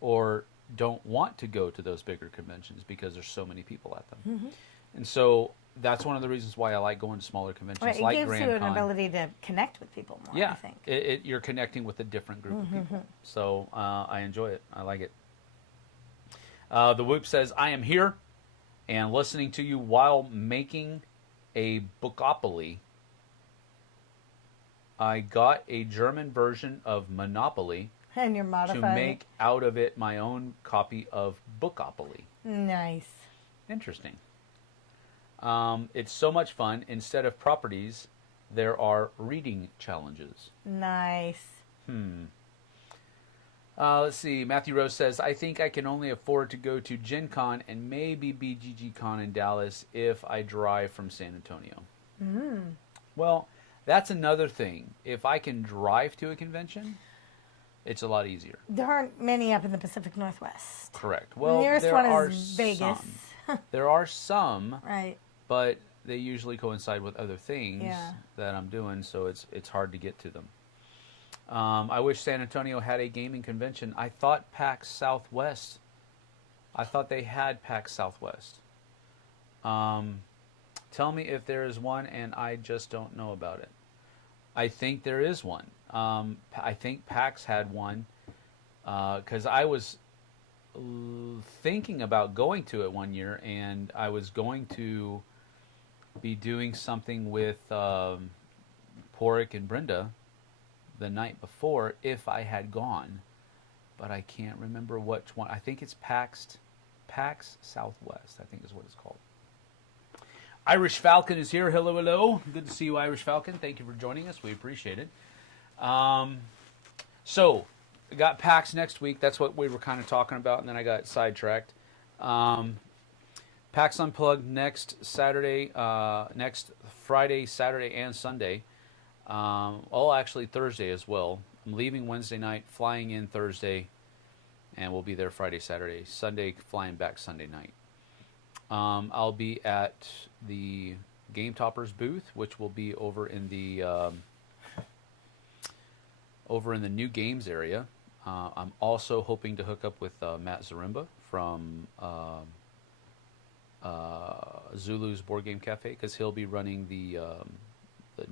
or don't want to go to those bigger conventions because there's so many people at them. And so that's one of the reasons why I like going to smaller conventions. Well, it like gives Grand you an Con. ability to connect with people more, Yeah, I think. you're connecting with a different group of people. So I enjoy it. I like it. The Whoop says, I am here and listening to you while making a bookopoly. I got a German version of Monopoly And you're modifying to make out of it my own copy of Bookopoly. Nice. Interesting. It's so much fun. Instead of properties, there are reading challenges. Nice. Let's see. Matthew Rose says, I think I can only afford to go to Gen Con and maybe BGG Con in Dallas if I drive from San Antonio. Well, that's another thing. If I can drive to a convention, it's a lot easier. There aren't many up in the Pacific Northwest. Correct. Well, the nearest there one are is Vegas. There are some, Right. but they usually coincide with other things Yeah. that I'm doing, so it's hard to get to them. I wish San Antonio had a gaming convention. I thought PAX Southwest. I thought they had PAX Southwest. Tell me if there is one, and I just don't know about it. I think there is one. I think PAX had one because I was thinking about going to it one year, and I was going to be doing something with Porrick and Brenda the night before if I had gone, but I can't remember which one. I think it's PAX Southwest, I think is what it's called. Irish Falcon is here. Hello, hello. Good to see you, Irish Falcon. Thank you for joining us. We appreciate it. So, we got PAX next week. That's what we were kind of talking about, and then I got sidetracked. PAX Unplugged next Saturday, next Friday, Saturday, and Sunday. Actually Thursday as well. I'm leaving Wednesday night, flying in Thursday, and we'll be there Friday, Saturday. Sunday, flying back Sunday night. I'll be at the Game Toppers booth, which will be over in the new games area. I'm also hoping to hook up with Matt Zaremba from Zulu's Board Game Cafe, because he'll be running the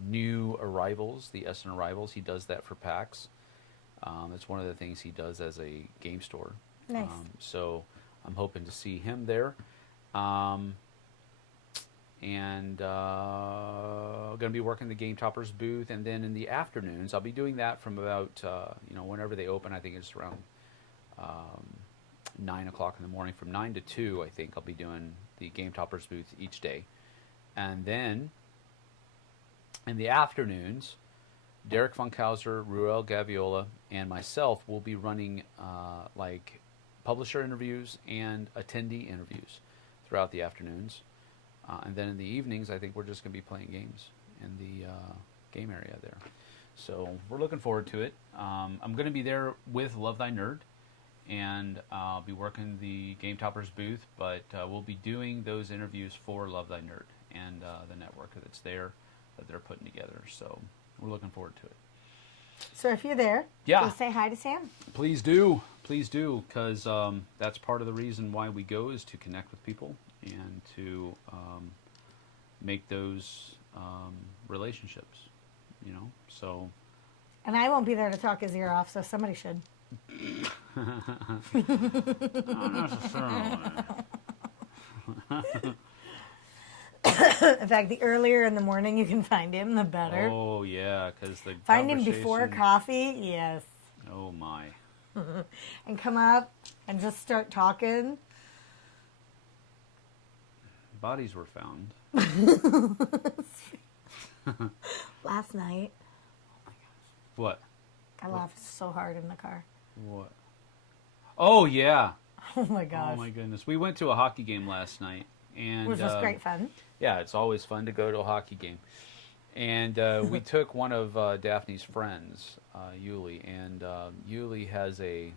new arrivals, the Essen arrivals. He does that for PAX. That's one of the things he does as a game store. Nice. So I'm hoping to see him there. And going to be working the Game Toppers booth, and then in the afternoons I'll be doing that from about whenever they open. I think it's around 9 o'clock in the morning. From 9 to 2, I think I'll be doing the Game Toppers booth each day. And then in the afternoons, Derek Funkhauser, Ruel Gaviola, and myself will be running like publisher interviews and attendee interviews throughout the afternoons. And then in the evenings, I think we're just going to be playing games in the game area there. So we're looking forward to it. I'm going to be there with Love Thy Nerd, and I'll be working the Game Toppers booth, but we'll be doing those interviews for Love Thy Nerd and the network that's there that they're putting together. So we're looking forward to it. So if you're there, go say hi to Sam. Please do, because that's part of the reason why we go, is to connect with people and to make those relationships, you know. So. And I won't be there to talk his ear off, so somebody should. Not necessarily. In fact, the earlier in the morning you can find him, the better. Oh, yeah, because the Find him before coffee, yes. Oh, my. And come up and just start talking. Bodies were found. Last night. Oh, my gosh. What? I laughed so hard in the car. What? Oh, yeah. Oh, my gosh. Oh, my goodness. We went to a hockey game last night. And, which was great fun. Yeah, it's always fun to go to a hockey game. And we took one of Daphne's friends, Yuli, and Yuli has a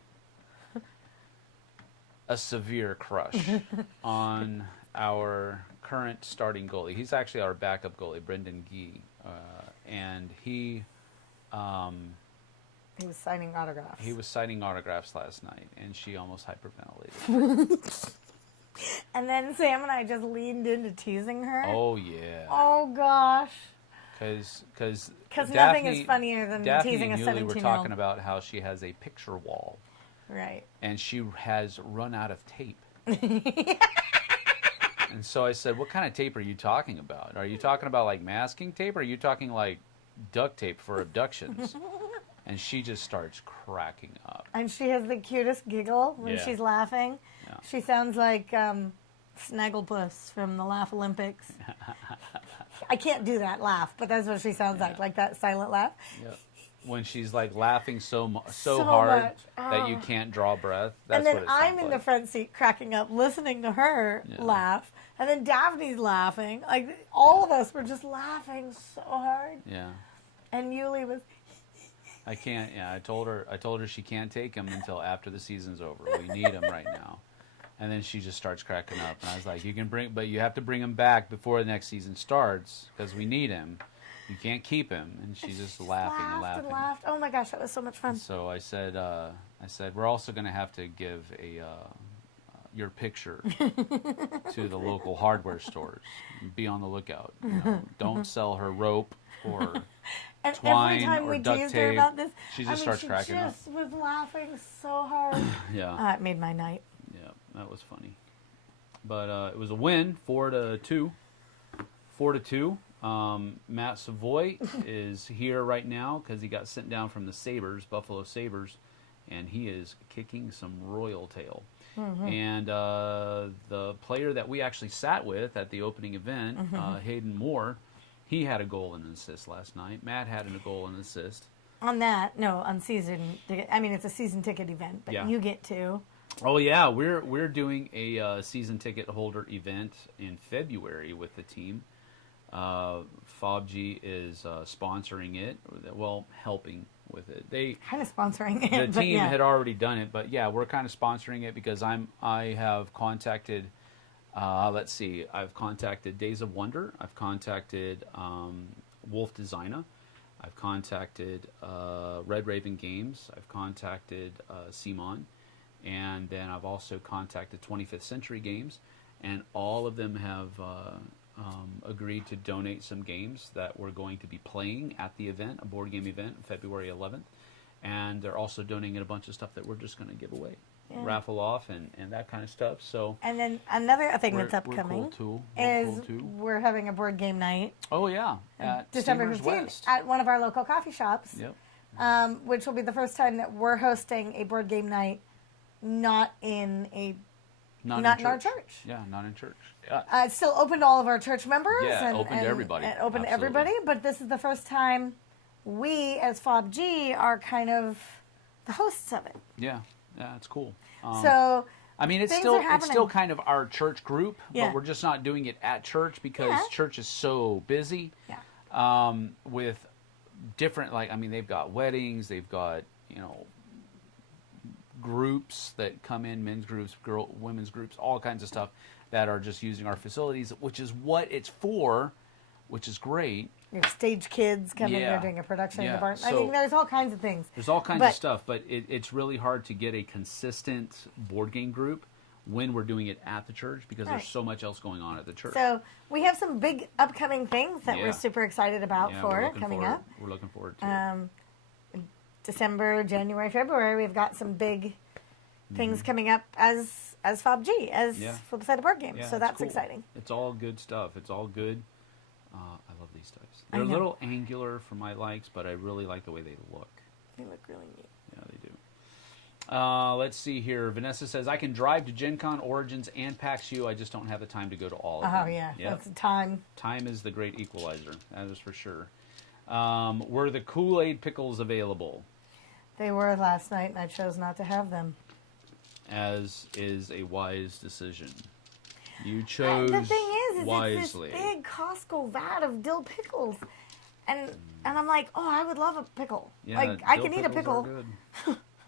severe crush on our current starting goalie. He's actually our backup goalie, Brendan Gee, and he was signing autographs. He was signing autographs last night, and she almost hyperventilated. And then Sam and I just leaned into teasing her. Oh, yeah. Oh, gosh. Because nothing is funnier than Daphne teasing a 17-year-old. and Yuli were talking about how she has a picture wall. Right. And she has run out of tape. And so I said, what kind of tape are you talking about? Are you talking about like masking tape, or are you talking like duct tape for abductions? And she just starts cracking up. And she has the cutest giggle when she's laughing. Yeah. She sounds like Snagglepuss from the Laugh Olympics. I can't do that laugh, but that's what she sounds like that silent laugh. Yep. When she's like laughing so hard that you can't draw breath. That's and then what it I'm in the front seat cracking up, listening to her laugh. And then Daphne's laughing. Like, all of us were just laughing so hard. Yeah. And Yuli was... I can't. Yeah, I told her she can't take him until after the season's over. We need him right now. And then she just starts cracking up, and I was like, but you have to bring him back before the next season starts because we need him. You can't keep him. And she's just laughing and laughing. And laughed. Oh my gosh, that was so much fun. So I said, we're also going to have to give your picture to the local hardware stores. Be on the lookout. You know, don't sell her rope or. And twine every time or we duct teased tape, her about this, she just starts cracking up. She just was laughing so hard. Yeah. It made my night. Yeah, that was funny. But it was a win, 4-2. 4-2. Matt Savoy is here right now because he got sent down from the Sabres, Buffalo Sabres, and he is kicking some royal tail. Mm-hmm. And the player that we actually sat with at the opening event, Hayden Moore, he had a goal and an assist last night. Matt had a goal and an assist. On season ticket. I mean, it's a season ticket event, but you get to. Oh yeah, we're doing a season ticket holder event in February with the team. FOBG is sponsoring it. Well, helping with it. They kind of sponsoring it. The team had already done it, but yeah, we're kind of sponsoring it because I have contacted. Let's see. I've contacted Days of Wonder. I've contacted Wolf Designer. I've contacted Red Raven Games. I've contacted Simon. And then I've also contacted 25th Century Games. And all of them have agreed to donate some games that we're going to be playing at the event, a board game event, February 11th. And they're also donating a bunch of stuff that we're just going to give away. Yeah. Raffle off and that kind of stuff. So and then another thing that's upcoming is we're having a board game night. Oh yeah, at December 15th at one of our local coffee shops. Yep. Which will be the first time that we're hosting a board game night not in our church. Yeah, not in church. Yeah. It's still open to all of our church members. Yeah, open to everybody. And open to everybody, but this is the first time we, as FOBG, are kind of the hosts of it. Yeah, it's cool. So, I mean, it's still kind of our church group, but we're just not doing it at church because church is so busy. Yeah. With different, they've got weddings, they've got, groups that come in, men's groups, women's groups, all kinds of stuff that are just using our facilities, which is what it's for, which is great. You have stage kids coming, they're doing a production in the barn. So, I mean, there's all kinds of things. There's all kinds of stuff, but it's really hard to get a consistent board game group when we're doing it at the church because there's so much else going on at the church. So we have some big upcoming things that we're super excited about coming up. We're looking forward to it. December, January, February, we've got some big things coming up as FOBG, as Flipside board games. Yeah, so that's cool. exciting. It's all good stuff. It's all good. I love these dice. They're a little angular for my likes, but I really like the way they look. They look really neat. Yeah, they do. Let's see here. Vanessa says, I can drive to Gen Con, Origins, and PAX U. I just don't have the time to go to all of them. Oh, yeah. Yep. That's time. Time is the great equalizer. That is for sure. Were the Kool-Aid pickles available? They were last night, and I chose not to have them. As is a wise decision. You chose the thing is wisely. It's this big Costco vat of dill pickles. And I'm like, oh, I would love a pickle. Yeah, I can eat a pickle.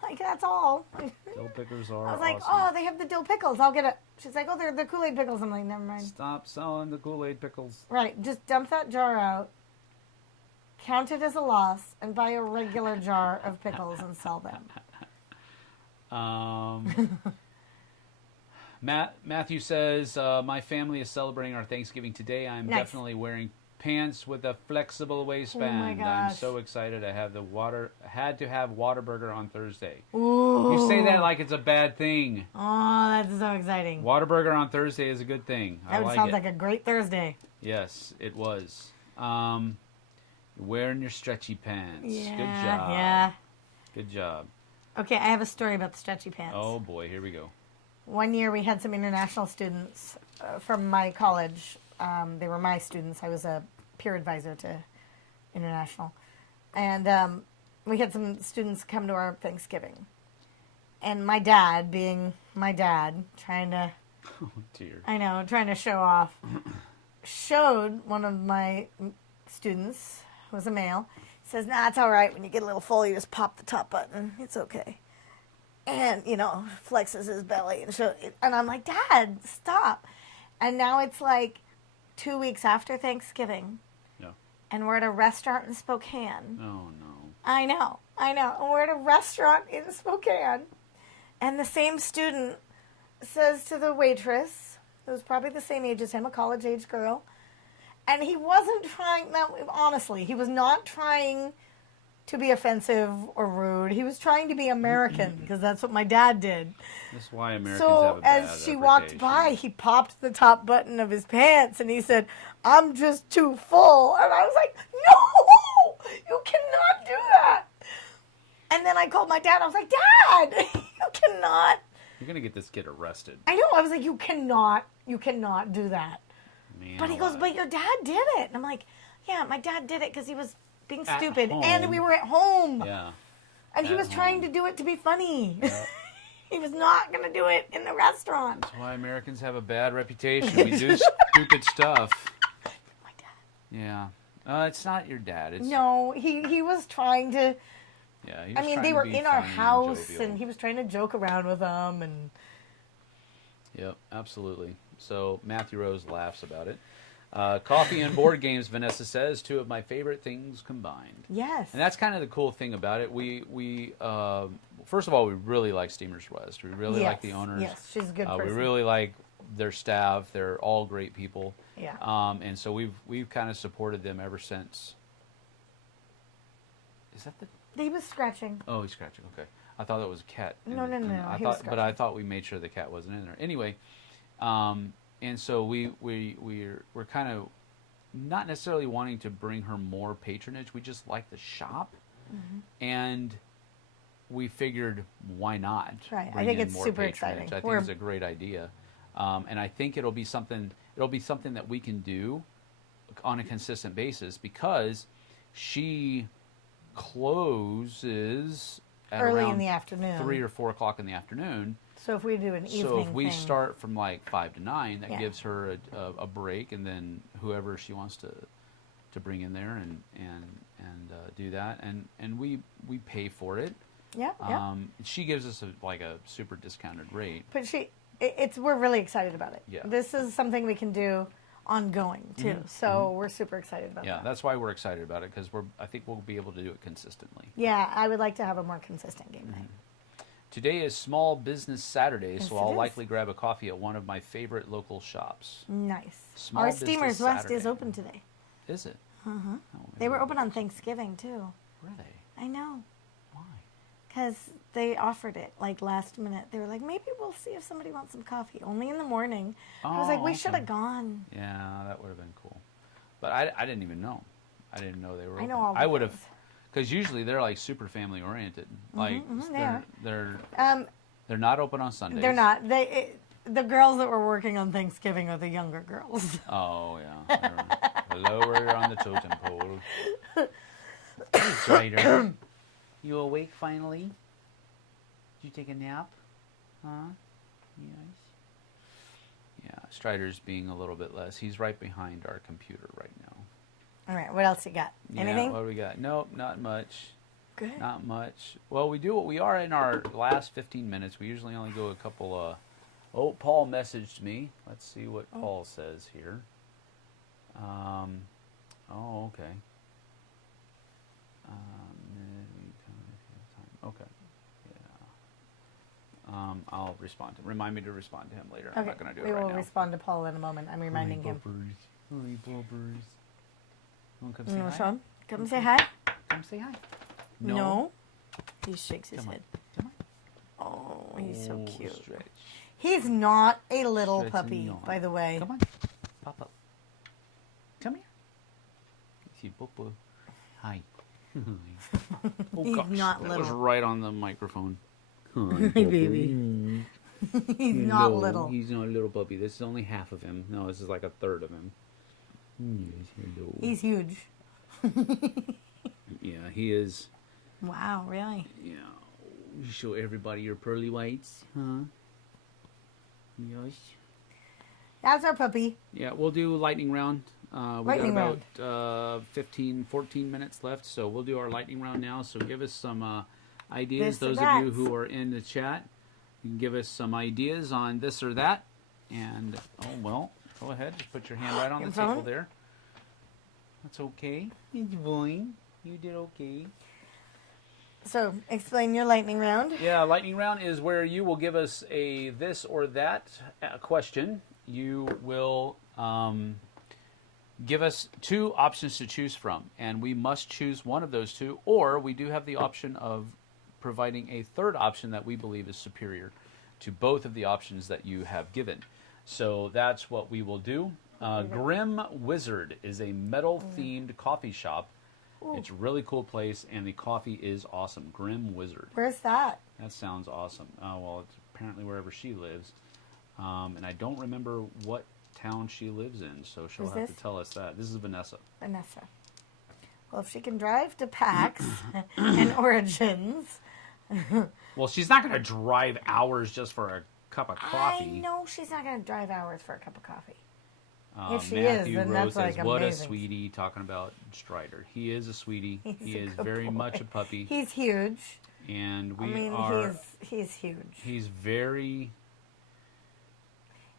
Like, that's all. Dill pickles are I was like, awesome. oh, they have the dill pickles. I'll get it. She's like, oh, they're the Kool-Aid pickles. I'm like, never mind. Stop selling the Kool-Aid pickles. Right. Just dump that jar out, count it as a loss, and buy a regular jar of pickles and sell them. Matthew says, my family is celebrating our Thanksgiving today. I'm definitely wearing pants with a flexible waistband. Oh my gosh. I'm so excited. I had to have Whataburger on Thursday. Ooh. You say that like it's a bad thing. Oh, that's so exciting. Whataburger on Thursday is a good thing. That sounds like a great Thursday. Yes, it was. Wearing your stretchy pants. Yeah, good job. Yeah. Good job. Okay, I have a story about the stretchy pants. Oh boy, here we go. One year we had some international students from my college. They were my students. I was a peer advisor to international. And we had some students come to our Thanksgiving. And my dad, being my dad, trying to... Oh, dear. I know, trying to show off, showed one of my students, who was a male, says, nah, it's all right. When you get a little full, you just pop the top button. It's okay. And, flexes his belly and I'm like, Dad, stop. And now it's like 2 weeks after Thanksgiving. Yeah. And we're at a restaurant in Spokane. Oh, no. I know. And we're at a restaurant in Spokane. And the same student says to the waitress, who was probably the same age as him, a college-age girl, and he wasn't trying, now, honestly, he was not trying to be offensive or rude. He was trying to be American, because that's what my dad did. That's why Americans have a bad as she walked by, he popped the top button of his pants, and he said, I'm just too full. And I was like, no, you cannot do that. And then I called my dad. I was like, Dad, you cannot. You're going to get this kid arrested. I know. I was like, you cannot do that. Man, but he goes, but your dad did it. And I'm like, yeah, my dad did it because he was being at stupid. Home. And we were at home. Yeah. And he was trying to do it to be funny. Yeah. He was not going to do it in the restaurant. That's why Americans have a bad reputation. We do stupid stuff. My dad. Yeah. It's not your dad. No, he was trying to... Yeah, I mean, they were in our house, and he was trying to joke around with them, and... Yep, absolutely. So Matthew Rose laughs about it. Coffee and board games, Vanessa says, two of my favorite things combined. Yes. And that's kind of the cool thing about it. We first of all, we really like Steamers West. We really like the owners. Yes, she's a good person. We really like their staff. They're all great people. Yeah. And so we've kind of supported them ever since. Is that the... He was scratching. Oh, he's scratching. Okay, I thought that was a cat. No. I thought we made sure the cat wasn't in there. Anyway, and so we're kind of not necessarily wanting to bring her more patronage. We just like the shop, and we figured, why not? That's right. I bring think in it's more super patronage? exciting. I think it's a great idea, and I think it'll be something. It'll be something that we can do on a consistent basis because she closes at Early around in the afternoon. 3 or 4 o'clock in the afternoon. So if we do an evening So if we thing, start from like 5 to 9, that Yeah. gives her a break, and then whoever she wants to bring in there and do that, and we pay for it. yeah. She gives us a super discounted rate. But we're really excited about it. Yeah. This is something we can do ongoing too. So we're super excited about Yeah, that. that's why we're excited about it because I think we'll be able to do it consistently. Yeah, I would like to have a more consistent game night. Today is Small Business Saturday, Yes, so it I'll is. likely grab a coffee at one of my favorite local shops. Nice. Small Our Business Steamers West is Saturday. open today. Is it? Uh-huh. Oh, They were maybe open on Thanksgiving too. Were they? I know. Why? Because they offered it like last minute. They were like, maybe we'll see if somebody wants some coffee. Only in the morning. I was like, we should have gone. Yeah, that would have been cool. But I didn't even know. I didn't know they were open. I know all the I would have, things. because usually they're like super family oriented. Like they are. they're not open on Sundays. They're not. The girls that were working on Thanksgiving are the younger girls. Oh yeah. They're lower on the totem pole. Strider, you awake finally? Did you take a nap? Huh? Yes. Yeah, Strider's being a little bit less. He's right behind our computer right now. All right, what else you got? Yeah, Anything? what do we got? Nope, not much. Good. Not much. Well, we are in our last 15 minutes. We usually only go a couple. Oh, Paul messaged me. Let's see what Paul says here. Oh, okay. Okay. Yeah. I'll respond to him. Remind me to respond to him later. I'm Okay, not going to do we it right will now. respond to Paul in a moment. I'm reminding him. Hi, Bobbers. Want to come You say know, hi? Sean, come say hi. Come say hi. No. He shakes his Come on. head. Come on. Oh, he's so Oh, cute. Stretch. He's not a little Stretch puppy, and yawn. by the way. Come on. Pop up. Come here. See, Bobo. Hi. Oh, He's gosh, not that was little. right on the microphone. Hi, baby. He's not little. He's not a little puppy. This is only half of him. No, this is like a third of him. Yes, hello. He's huge. Yeah, he is. Wow, really? Yeah. You show everybody your pearly whites, huh? Yes. That's our puppy. Yeah, we'll do lightning round. We Lightning got about 15, 14 minutes left, so we'll do our lightning round now. So give us some ideas. This or Those of you that. who are in the chat, you can give us some ideas on this or that. And, oh, well, go ahead. Just put your hand right on Your the table phone? there. That's okay. It's fine. You did okay. So, explain your lightning round. Yeah, lightning round is where you will give us a this or that question. You will give us 2 options to choose from, and we must choose one of those 2, or we do have the option of providing a third option that we believe is superior to both of the options that you have given. So that's what we will do. Grim Wizard is a metal-themed coffee shop. Ooh. It's a really cool place, and the coffee is awesome. Grim Wizard. Where's that? That sounds awesome. Well, it's apparently wherever she lives. And I don't remember what town she lives in, so she'll Who's have this? to tell us that. This is Vanessa. Vanessa. Well, if she can drive to PAX and Origins. Well, she's not going to drive hours just for a cup of coffee. I know she's not going to drive hours for a cup of coffee. Uh, If she is, Matthew then Rose that's, says, like, what amazing. a sweetie, talking about Strider. He is a sweetie. He's He a is good very boy. much a puppy. He's huge. And we I mean, are... he's huge. He's very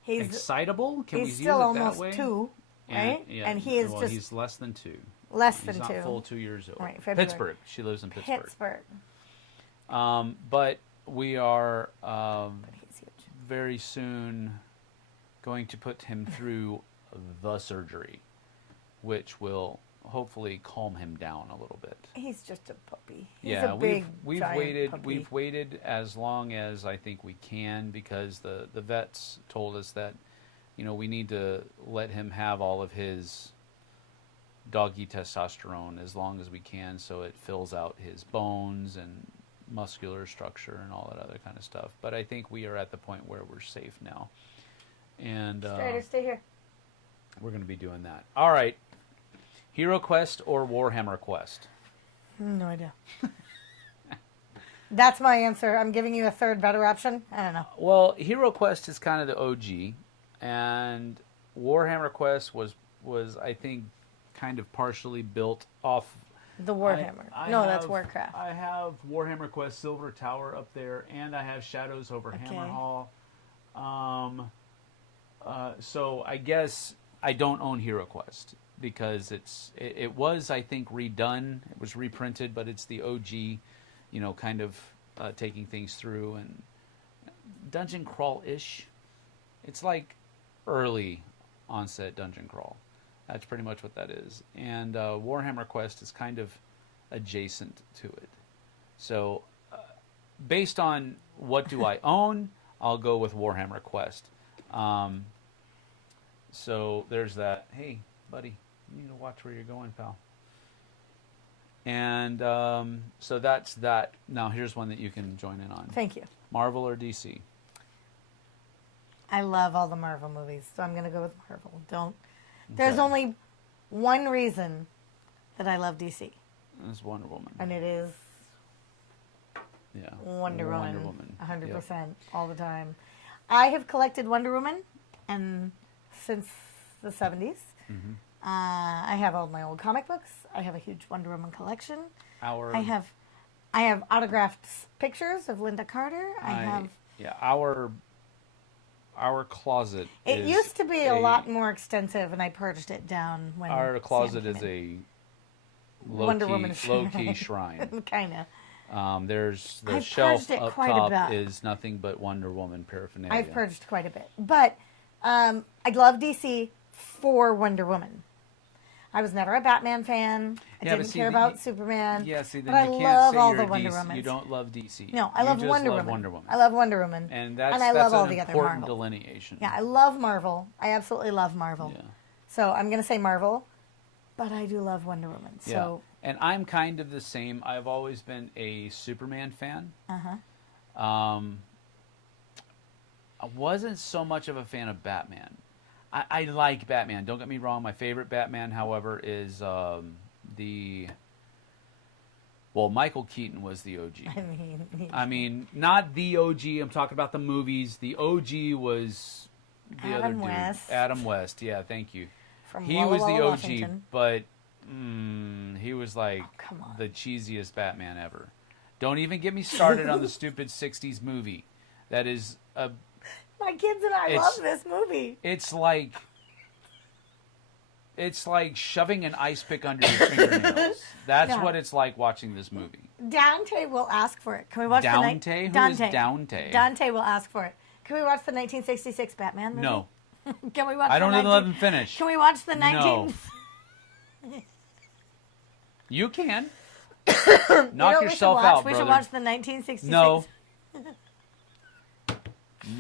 He's excitable. Can we he's use still it almost that way? 2, right? Yeah, And he is well, just he's less than 2. less He's than not 2. full 2 years old. Right, February. Pittsburgh. She lives in Pittsburgh. Pittsburgh. But we are But he's huge. very soon going to put him through the surgery, which will hopefully calm him down a little bit. He's just a puppy. He's Yeah, a big, we've giant waited. puppy. We've waited as long as I think we can because the vets told us that, we need to let him have all of his doggy testosterone as long as we can, so it fills out his bones and muscular structure and all that other kind of stuff. But I think we are at the point where we're safe now. And Strider, stay here. we're going to be doing that. All right. Hero Quest or Warhammer Quest? No idea. That's my answer. I'm giving you a third better option. I don't know. Well, Hero Quest is kind of the OG, and Warhammer Quest was I think kind of partially built off The Warhammer. That's Warcraft. I have Warhammer Quest Silver Tower up there, and I have Shadows over Hammerhall. So I guess I don't own Hero Quest because it was, I think, redone. It was reprinted, but it's the OG, kind of taking things through and dungeon crawl-ish. It's like early onset dungeon crawl. That's pretty much what that is. And Warhammer Quest is kind of adjacent to it. So based on what do I own, I'll go with Warhammer Quest. So there's that. Hey, buddy, you need to watch where you're going, pal. And so that's that. Now here's one that you can join in on. Thank you. Marvel or DC? I love all the Marvel movies, so I'm going to go with Marvel. There's only one reason that I love DC. It's Wonder Woman. And it is Wonder Woman. 100% all the time. I have collected Wonder Woman since the 70s. Mm-hmm. I have all my old comic books. I have a huge Wonder Woman collection. I have autographed pictures of Linda Carter. Our closet. It used to be a lot more extensive, and I purged it down when our closet is a low-key shrine. Kind of. There's the shelf up top is nothing but Wonder Woman paraphernalia. I've purged quite a bit, but I love DC for Wonder Woman. I was never a Batman fan. I didn't care about Superman. Yeah, see, then but you I can't love say all you're the Wonder DC. Womans. You don't love DC. No, I love Wonder Woman. I love Wonder Woman. And I love all the other important Marvel. delineation. Yeah, I love Marvel. I absolutely love Marvel. Yeah. So I'm going to say Marvel, but I do love Wonder Woman. So. Yeah. And I'm kind of the same. I've always been a Superman fan. I wasn't so much of a fan of Batman. I like Batman. Don't get me wrong. My favorite Batman, however, is Michael Keaton was the OG. I mean, not the OG. I'm talking about the movies. The OG was the Adam other dude. West. Adam West. Yeah, thank you. From He Walla was the Walla, OG, Washington. but he was like come on. the cheesiest Batman ever. Don't even get me started on the stupid 60s movie. That is a... My kids and I love this movie. It's like shoving an ice pick under your fingernails. That's what it's like watching this movie. Dante will ask for it. Can we watch Dante? the Who is Dante? Dante will ask for it. Can we watch the 1966 Batman movie? No. Can we watch? I don't even let them finish. Can we watch the 19? No. You can. Knock yourself out, brother. We should watch the 1966. No.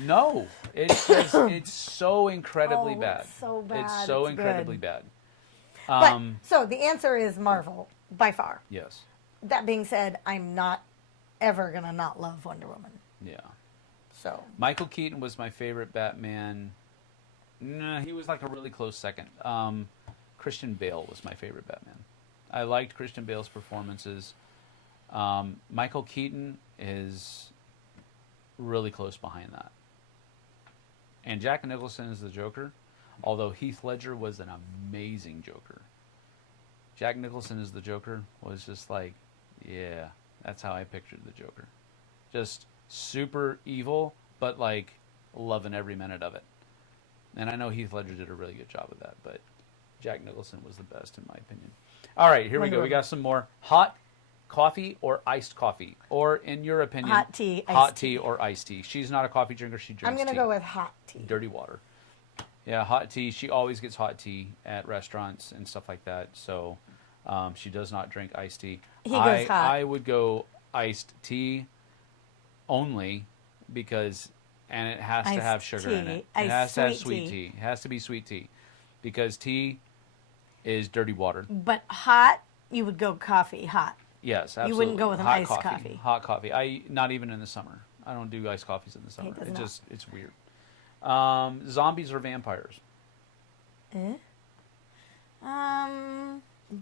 No. It's so incredibly bad. It's so bad. It's so It's incredibly good. bad. So the answer is Marvel, by far. Yes. That being said, I'm not ever going to not love Wonder Woman. Yeah. So Michael Keaton was my favorite Batman. Nah, he was like a really close second. Christian Bale was my favorite Batman. I liked Christian Bale's performances. Michael Keaton is really close behind that. And Jack Nicholson is the Joker, although Heath Ledger was an amazing Joker. Jack Nicholson as the Joker was just like, yeah, that's how I pictured the Joker. Just super evil, but like loving every minute of it. And I know Heath Ledger did a really good job of that, but Jack Nicholson was the best in my opinion. All right, here we go. We got some more. Hot coffee or iced coffee? Or in your opinion, hot tea, hot tea or iced tea? She's not a coffee drinker. She drinks tea. I'm going to go with hot tea. Dirty water. Yeah, hot tea. She always gets hot tea at restaurants and stuff like that. So she does not drink iced tea. He goes hot. I would go iced tea only because, and it has to have sugar in it. It has to have sweet tea. It has to be sweet tea because tea is dirty water. But hot, you would go coffee hot. Yes, absolutely. You wouldn't go with an Hot iced coffee. Hot coffee. Not even in the summer. I don't do iced coffees in the summer. It's weird. Zombies or vampires?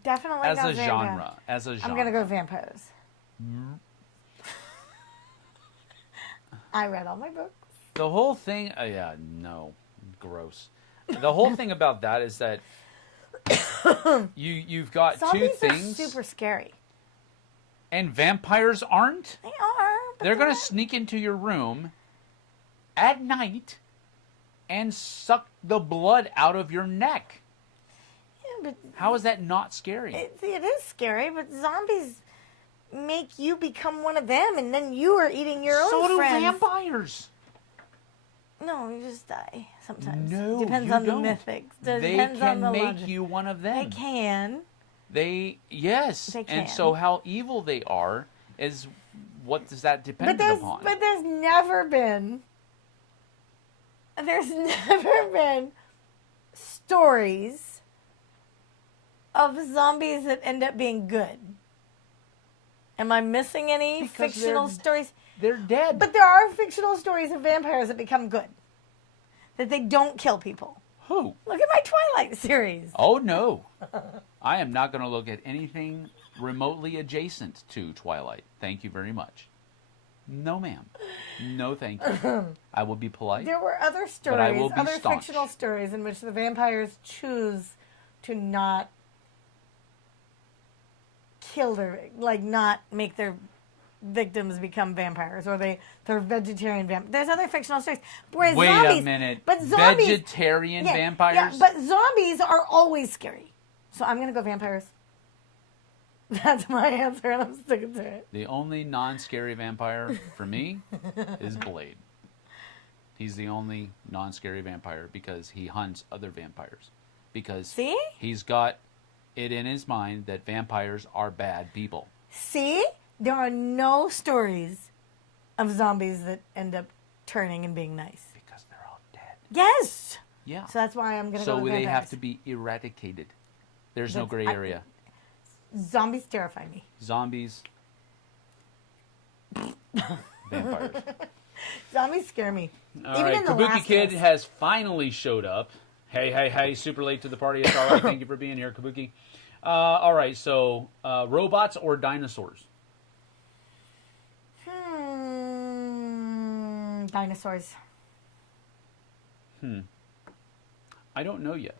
Definitely As not a genre. As a genre. I'm gonna go vampires. I read all my books. The whole thing, no, gross. The whole thing about that is that you've got Zombies two things. Are super scary. And vampires aren't? They are. They're going to sneak into your room at night and suck the blood out of your neck. Yeah, but how is that not scary? It is scary, but zombies make you become one of them, and then you are eating your own friends. So do vampires. No, you just die sometimes. No, depends you on don't. the mythics. They Depends can on the make logic. you one of them. They can. Yes. They can. And so how evil they are is what does that depend upon? But there's never been stories of zombies that end up being good. Am I missing any fictional stories? They're dead. But there are fictional stories of vampires that become good. That they don't kill people. Who? Look at my Twilight series. Oh, no. I am not going to look at anything remotely adjacent to Twilight. Thank you very much. No, ma'am. No, thank you. I will be polite. There were other stories, but I will be other staunch. fictional stories in which the vampires choose to not kill their, like not make their victims become vampires, or they're vegetarian vampires. There's other fictional stories. Whereas Wait zombies, a minute. but zombies, vegetarian vampires? Yeah, but zombies are always scary. So I'm going to go vampires. That's my answer, and I'm sticking to it. The only non-scary vampire for me is Blade. He's the only non-scary vampire because he hunts other vampires. Because he's got it in his mind that vampires are bad people. See? There are no stories of zombies that end up turning and being nice. Because they're all dead. Yes! Yeah. So that's why I'm going to go with vampires. So they have to be eradicated. There's no gray area. Zombies terrify me. Zombies. Vampires. Zombies scare me. All right, Kabuki Kid has finally showed up. Hey, super late to the party. It's all right. Thank you for being here, Kabuki. All right, so robots or dinosaurs? Dinosaurs. I don't know yet.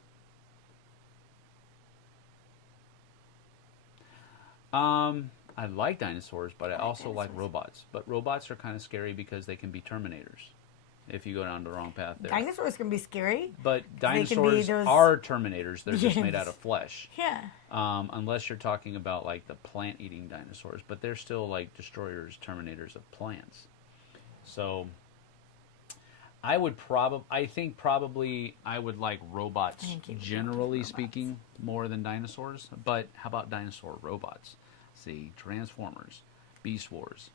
I like dinosaurs, but I also like robots. But robots are kind of scary because they can be Terminators if you go down the wrong path there. Dinosaurs can be scary. But dinosaurs are Terminators. They're just made out of flesh. Yeah. Unless you're talking about like the plant-eating dinosaurs, but they're still like destroyers, Terminators of plants. So I think probably I would like robots, generally speaking, more than dinosaurs. But how about dinosaur robots? See, Transformers, Beast Wars.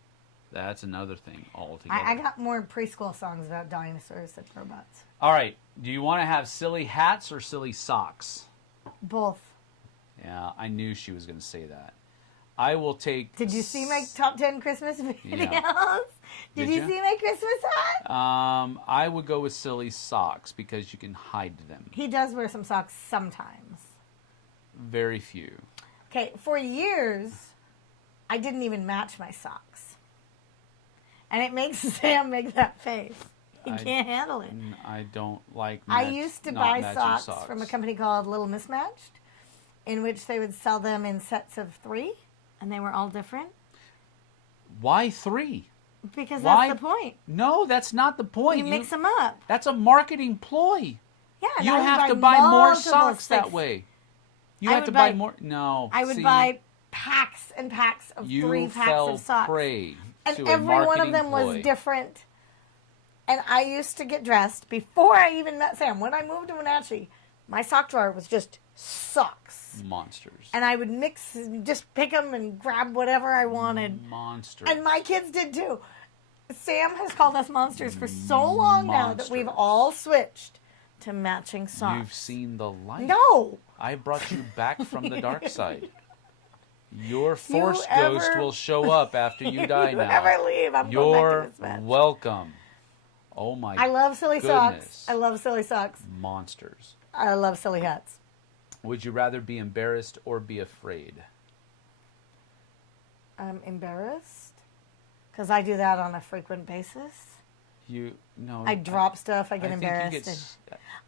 That's another thing altogether. I got more preschool songs about dinosaurs than robots. All right. Do you want to have silly hats or silly socks? Both. Yeah, I knew she was going to say that. I will take... Did you see my top 10 Christmas videos? Yeah. Did you see my Christmas hat? I would go with silly socks because you can hide them. He does wear some socks sometimes. Very few. Okay, for years, I didn't even match my socks. And it makes Sam make that face. He can't handle it. I don't like I used to buy socks from a company called Little Mismatched, in which they would sell them in sets of 3, and they were all different. Why 3? Because that's the point. No, that's not the point. You mix them up. That's a marketing ploy. Yeah, you have to buy more socks that way. You have to buy more. No, I would buy packs and packs of 3 packs of socks. Prey and to every one of them was different. And I used to get dressed before I even met Sam. When I moved to Wenatchee, my sock drawer was just socks. Monsters. And I would mix, just pick them and grab whatever I wanted. Monsters. And my kids did too. Sam has called us monsters for so long now that we've all switched to matching socks. You've seen the light. No. I brought you back from the dark side. Your force ghost will show up after you die now. You ever leave, I'm going back to this match. You're welcome. Oh my I love silly goodness. socks. I love silly socks. Monsters. I love silly hats. Would you rather be embarrassed or be afraid? I'm embarrassed because I do that on a frequent basis. I drop stuff. I get embarrassed.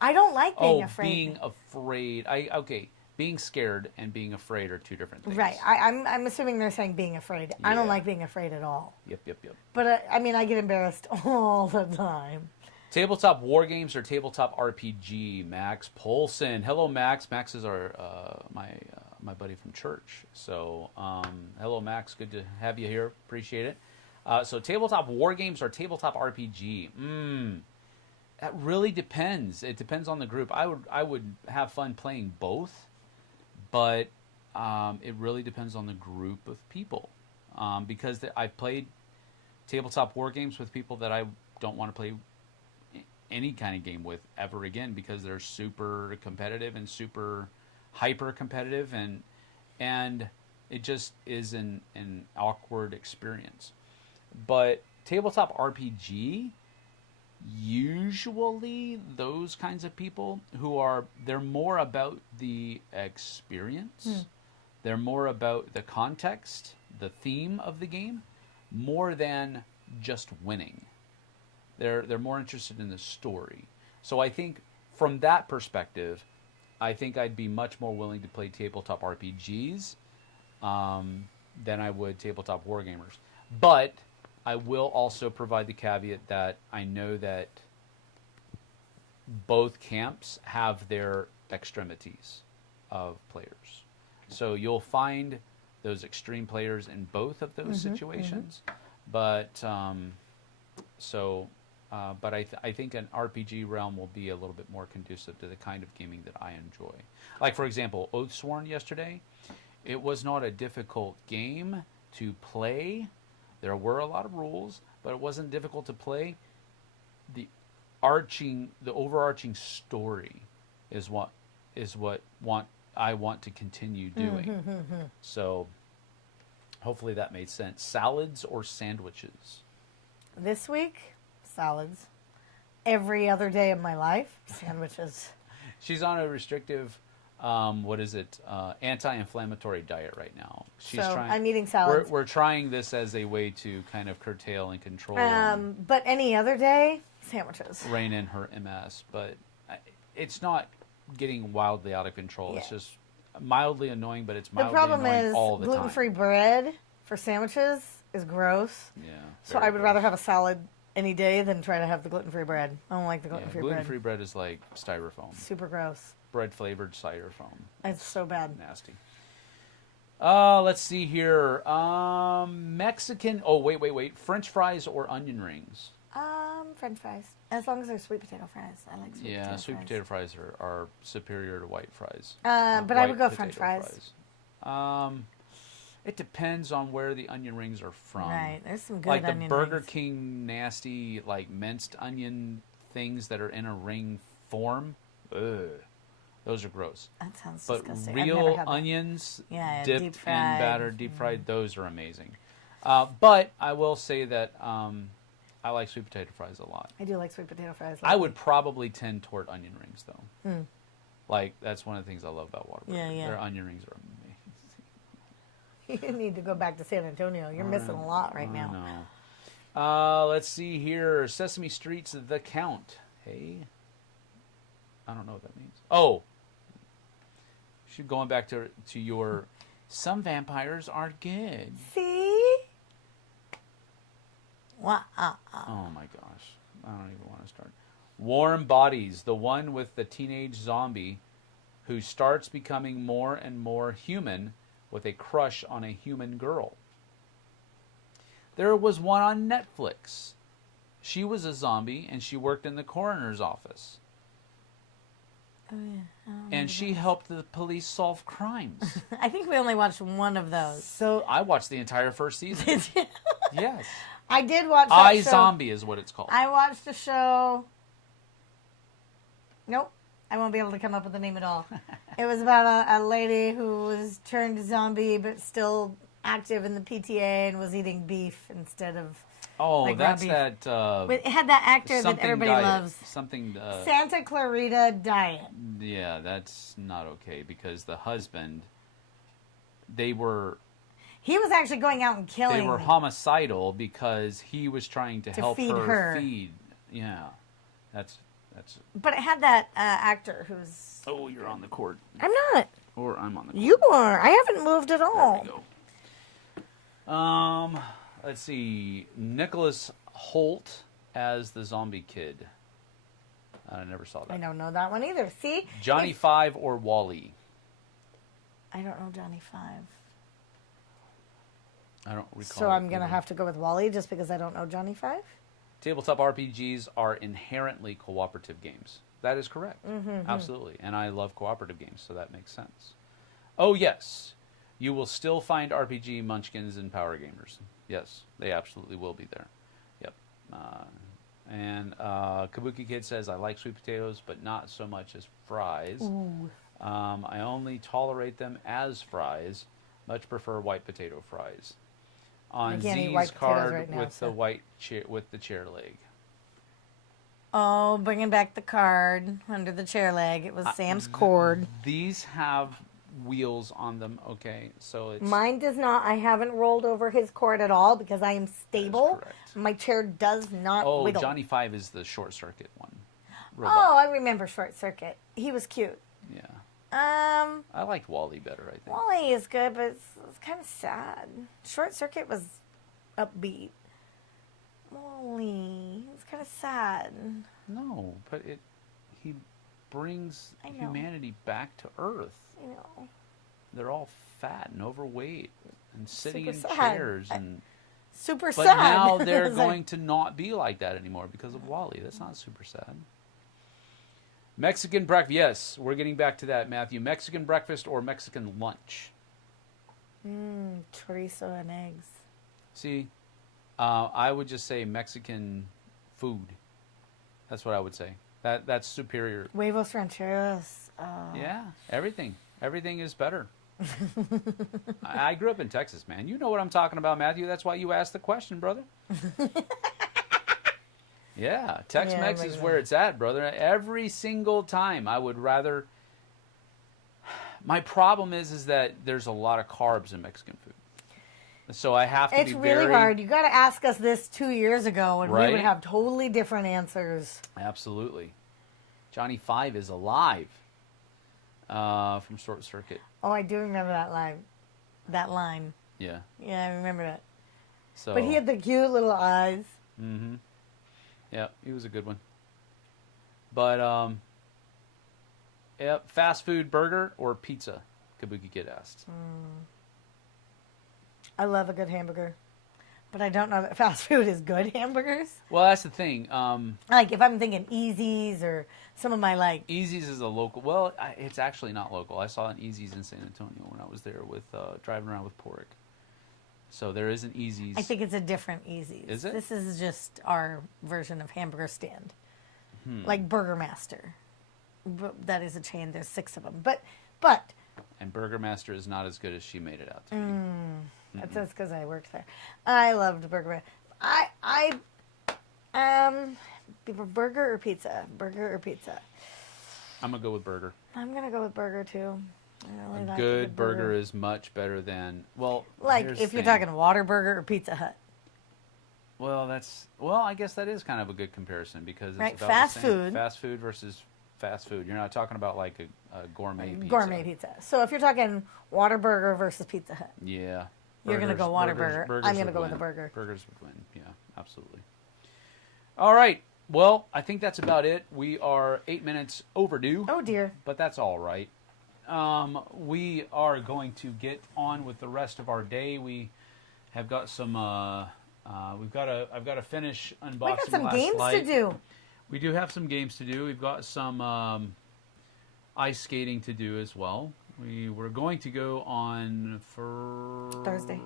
I don't like being afraid. Being afraid. Being scared and being afraid are two different things. Right. I'm assuming they're saying being afraid. Yeah. I don't like being afraid at all. Yep. But I get embarrassed all the time. Tabletop war games or tabletop RPG? Max Polson. Hello, Max. Max is our my buddy from church. So, hello, Max. Good to have you here. Appreciate it. So, tabletop war games or tabletop RPG? That really depends. It depends on the group. I would have fun playing both, but it really depends on the group of people. Because I've played tabletop war games with people that I don't want to play any kind of game with ever again because they're super competitive and super hyper competitive, and it just is an awkward experience. But tabletop RPG, usually those kinds of people they're more about the experience. They're more about the context, the theme of the game, more than just winning. They're more interested in the story. So I think from that perspective, I think I'd be much more willing to play tabletop RPGs than I would tabletop wargamers. But I will also provide the caveat that I know that both camps have their extremities of players. So you'll find those extreme players in both of those situations. But I think an RPG realm will be a little bit more conducive to the kind of gaming that I enjoy. Like, for example, Oathsworn yesterday, it was not a difficult game to play. There were a lot of rules, but it wasn't difficult to play. The overarching story is what I want to continue doing. So hopefully that made sense. Salads or sandwiches? This week, salads. Every other day of my life, sandwiches. She's on a restrictive, anti-inflammatory diet right now. I'm eating salads. We're trying this as a way to kind of curtail and control. But any other day, sandwiches. Rein in her MS, but it's not getting wildly out of control. Yeah. It's just mildly annoying, but it's mildly annoying all the time. The problem is gluten-free bread for sandwiches is gross. Yeah. So I would rather have a salad any day than try to have the gluten-free bread. I don't like the gluten-free bread. Gluten-free bread is like styrofoam. Super gross. Bread-flavored styrofoam. It's so bad. Nasty. Let's see here. Mexican. Oh, wait. French fries or onion rings? French fries. As long as they're sweet potato fries. I like sweet potato fries. Yeah, sweet potato fries are superior to white fries. But I would go French fries. It depends on where the onion rings are from. Right, there's some good onion rings. Like the Burger King nasty, like minced onion things that are in a ring form. Ugh. Those are gross. That sounds But disgusting. real onions dipped deep fried. in batter, deep fried, those are amazing. But I will say that I like sweet potato fries a lot. I do like sweet potato fries. I would probably tend toward onion rings, though. Like, that's one of the things I love about Whataburger. Yeah. Their onion rings are amazing. You need to go back to San Antonio. You're missing a lot right now. No. Let's see here. Sesame Street's The Count. Hey. I don't know what that means. Oh. Going back to your... Some vampires are good. See? Oh my gosh. I don't even want to start. Warm Bodies. The one with the teenage zombie who starts becoming more and more human with a crush on a human girl. There was one on Netflix. She was a zombie and she worked in the coroner's office. Oh, yeah. And she helped the police solve crimes. I think we only watched one of those. So I watched the entire first season. Did you? Yes. I did watch that show. Zombie is what it's called. I watched a show. Nope. I won't be able to come up with the name at all. It was about a lady who was turned zombie but still active in the PTA and was eating beef instead of like that's beef. that. It had that actor that everybody diet. loves. Something. Santa Clarita Diet. Yeah, that's not okay because the husband, he was actually going out and killing. They were homicidal because he was trying to help feed her. feed. Yeah, that's. But it had that actor who's. Oh, you're on the cord. I'm not. Or I'm on the cord. You are. I haven't moved at all. There we go. Let's see. Nicholas Holt as the zombie kid. I never saw that. I don't know that one either. See? Johnny Five or Wally? I don't know Johnny Five. I don't recall. So I'm going to have to go with Wally just because I don't know Johnny Five? Tabletop RPGs are inherently cooperative games. That is correct. Absolutely. And I love cooperative games, so that makes sense. Oh, yes. You will still find RPG munchkins and power gamers. Yes, they absolutely will be there. Yep. And Kabuki Kid says, I like sweet potatoes, but not so much as fries. I only tolerate them as fries. Much prefer white potato fries. On Z's card right now, with the white with the chair leg. Oh, bringing back the card under the chair leg. It was Sam's cord. These have wheels on them. Okay, so it's mine does not. I haven't rolled over his cord at all because I am stable. My chair does not wiggle. Johnny Five is the short circuit one. Robot. Oh, I remember Short Circuit. He was cute. Yeah. I liked Wally better, I think. Wally is good, but it's kind of sad. Short Circuit was upbeat. Wally, it's kind of sad. No, but he brings humanity back to Earth. I know. They're all fat and overweight and sitting Super in sad. chairs and super but sad. But now they're going to not be like that anymore because of Wally. That's not super sad. Mexican breakfast. Yes, we're getting back to that, Matthew. Mexican breakfast or Mexican lunch? Chorizo and eggs. See, I would just say Mexican food. That's what I would say. That's superior. Huevos rancheros. Yeah, everything. Everything is better. I grew up in Texas, man. You know what I'm talking about, Matthew. That's why you asked the question, brother. Yeah, Tex-Mex is where it's at, brother. Every single time, I would rather. My problem is that there's a lot of carbs in Mexican food, so I have to. It's really hard. You got to ask us this 2 years ago, and right? We would have totally different answers. Absolutely, Johnny Five is alive. From Short Circuit. Oh, I do remember that line. That line. Yeah. Yeah, I remember that. So. But he had the cute little eyes. Mm-hmm. Yeah, he was a good one. But, fast food burger or pizza? Kabuki Kid asked. I love a good hamburger. But I don't know that fast food is good hamburgers. Well, that's the thing. Like, if I'm thinking Easy's or some of my, like... Easy's is a local... Well, it's actually not local. I saw an Easy's in San Antonio when I was there with driving around with Porrick. So there is an Easy's. I think it's a different Easy's. Is it? This is just our version of hamburger stand. Like Burger Master. That is a chain. There's 6 of them. But... And Burger Master is not as good as she made it out to be. That's because I worked there. I loved Burger Master. Burger or pizza? Burger or pizza? I'm going to go with burger. I'm going to go with burger, too. I really a good burger is much better than... Well, like, if you're talking Whataburger or Pizza Hut. Well, I guess that is kind of a good comparison because it's about fast the same. food. Fast food versus fast food. You're not talking about like a gourmet pizza. Gourmet pizza. So if you're talking Whataburger versus Pizza Hut. Yeah. You're going to go Whataburger. I'm going to go with a burger. Burgers would win. Yeah, absolutely. All right. Well, I think that's about it. We are 8 minutes overdue. Oh, dear. But that's all right. We are going to get on with the rest of our day. We have got some... I've got to finish unboxing. We got some games to do. We do have some games to do. We've got some ice skating to do as well. We were going to go on for Thursday.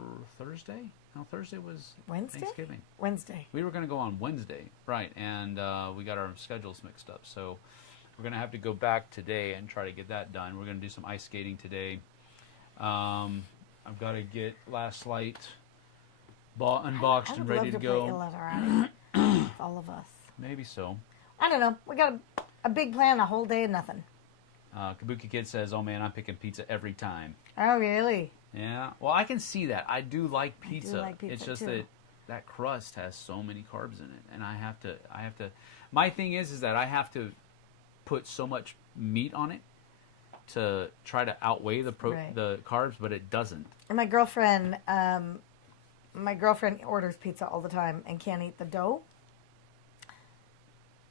No, Thursday was Wednesday? Thanksgiving. Wednesday. We were going to go on Wednesday, right? And we got our schedules mixed up. So we're going to have to go back today and try to get that done. We're going to do some ice skating today. I've got to get Last Light unboxed and ready to go. I would love to play Illiterati with all of us. Maybe so. I don't know. We got a big plan, a whole day of nothing. Kabuki Kid says, "Oh man, I'm picking pizza every time." Oh really? Yeah. Well, I can see that. I do like pizza. I do like pizza it's just too. that crust has so many carbs in it, and I have to. My thing is that I have to put so much meat on it to try to outweigh the carbs, but it doesn't. And my girlfriend orders pizza all the time and can't eat the dough.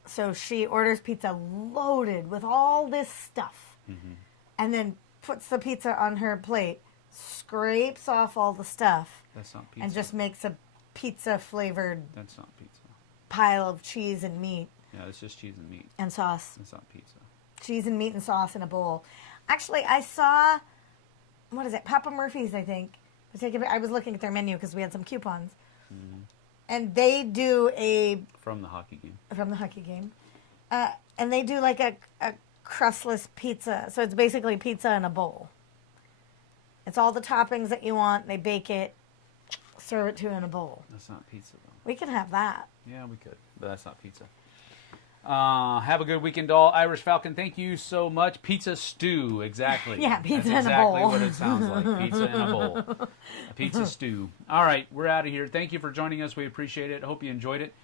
So she orders pizza loaded with all this stuff, and then puts the pizza on her plate, scrapes off all the stuff, That's not pizza. and just makes a pizza-flavored That's not pizza. pile of cheese and meat Yeah, it's just cheese and meat. and sauce. That's not pizza. Cheese and meat and sauce in a bowl. Actually, I saw, what is it, Papa Murphy's, I think. I was looking at their menu because we had some coupons. And they do From the hockey game. And they do like a crustless pizza. So it's basically pizza in a bowl. It's all the toppings that you want. They bake it, serve it to you in a bowl. That's not pizza, though. We could have that. Yeah, we could, but that's not pizza. Have a good weekend, doll. Irish Falcon, thank you so much. Pizza stew, exactly. Yeah, pizza That's in a bowl. exactly what it sounds like. Pizza in a bowl. A pizza stew. All right, we're out of here. Thank you for joining us. We appreciate it. Hope you enjoyed it.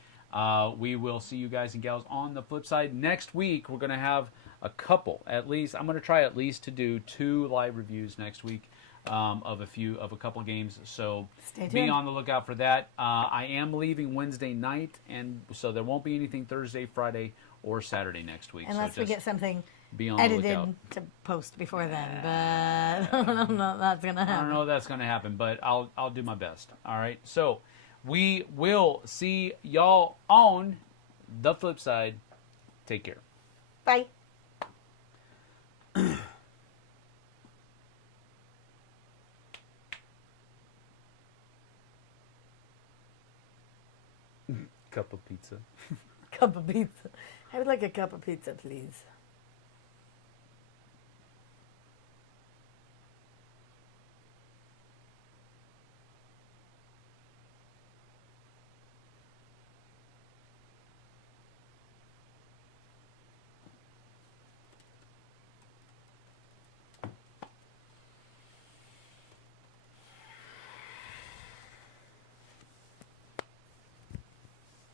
We will see you guys and gals on the flip side. Next week, we're going to have a couple, at least. I'm going to try at least to do 2 live reviews next week. Of a couple games, so be on the lookout for that. I am leaving Wednesday night, and so there won't be anything Thursday, Friday, or Saturday next week. Unless we get something be on edited the lookout. to post before then, but I don't know if that's going to happen. I don't know if that's going to happen, but I'll do my best. All right, so we will see y'all on the flip side. Take care. Bye. Cup of pizza. Cup of pizza. I would like a cup of pizza, please.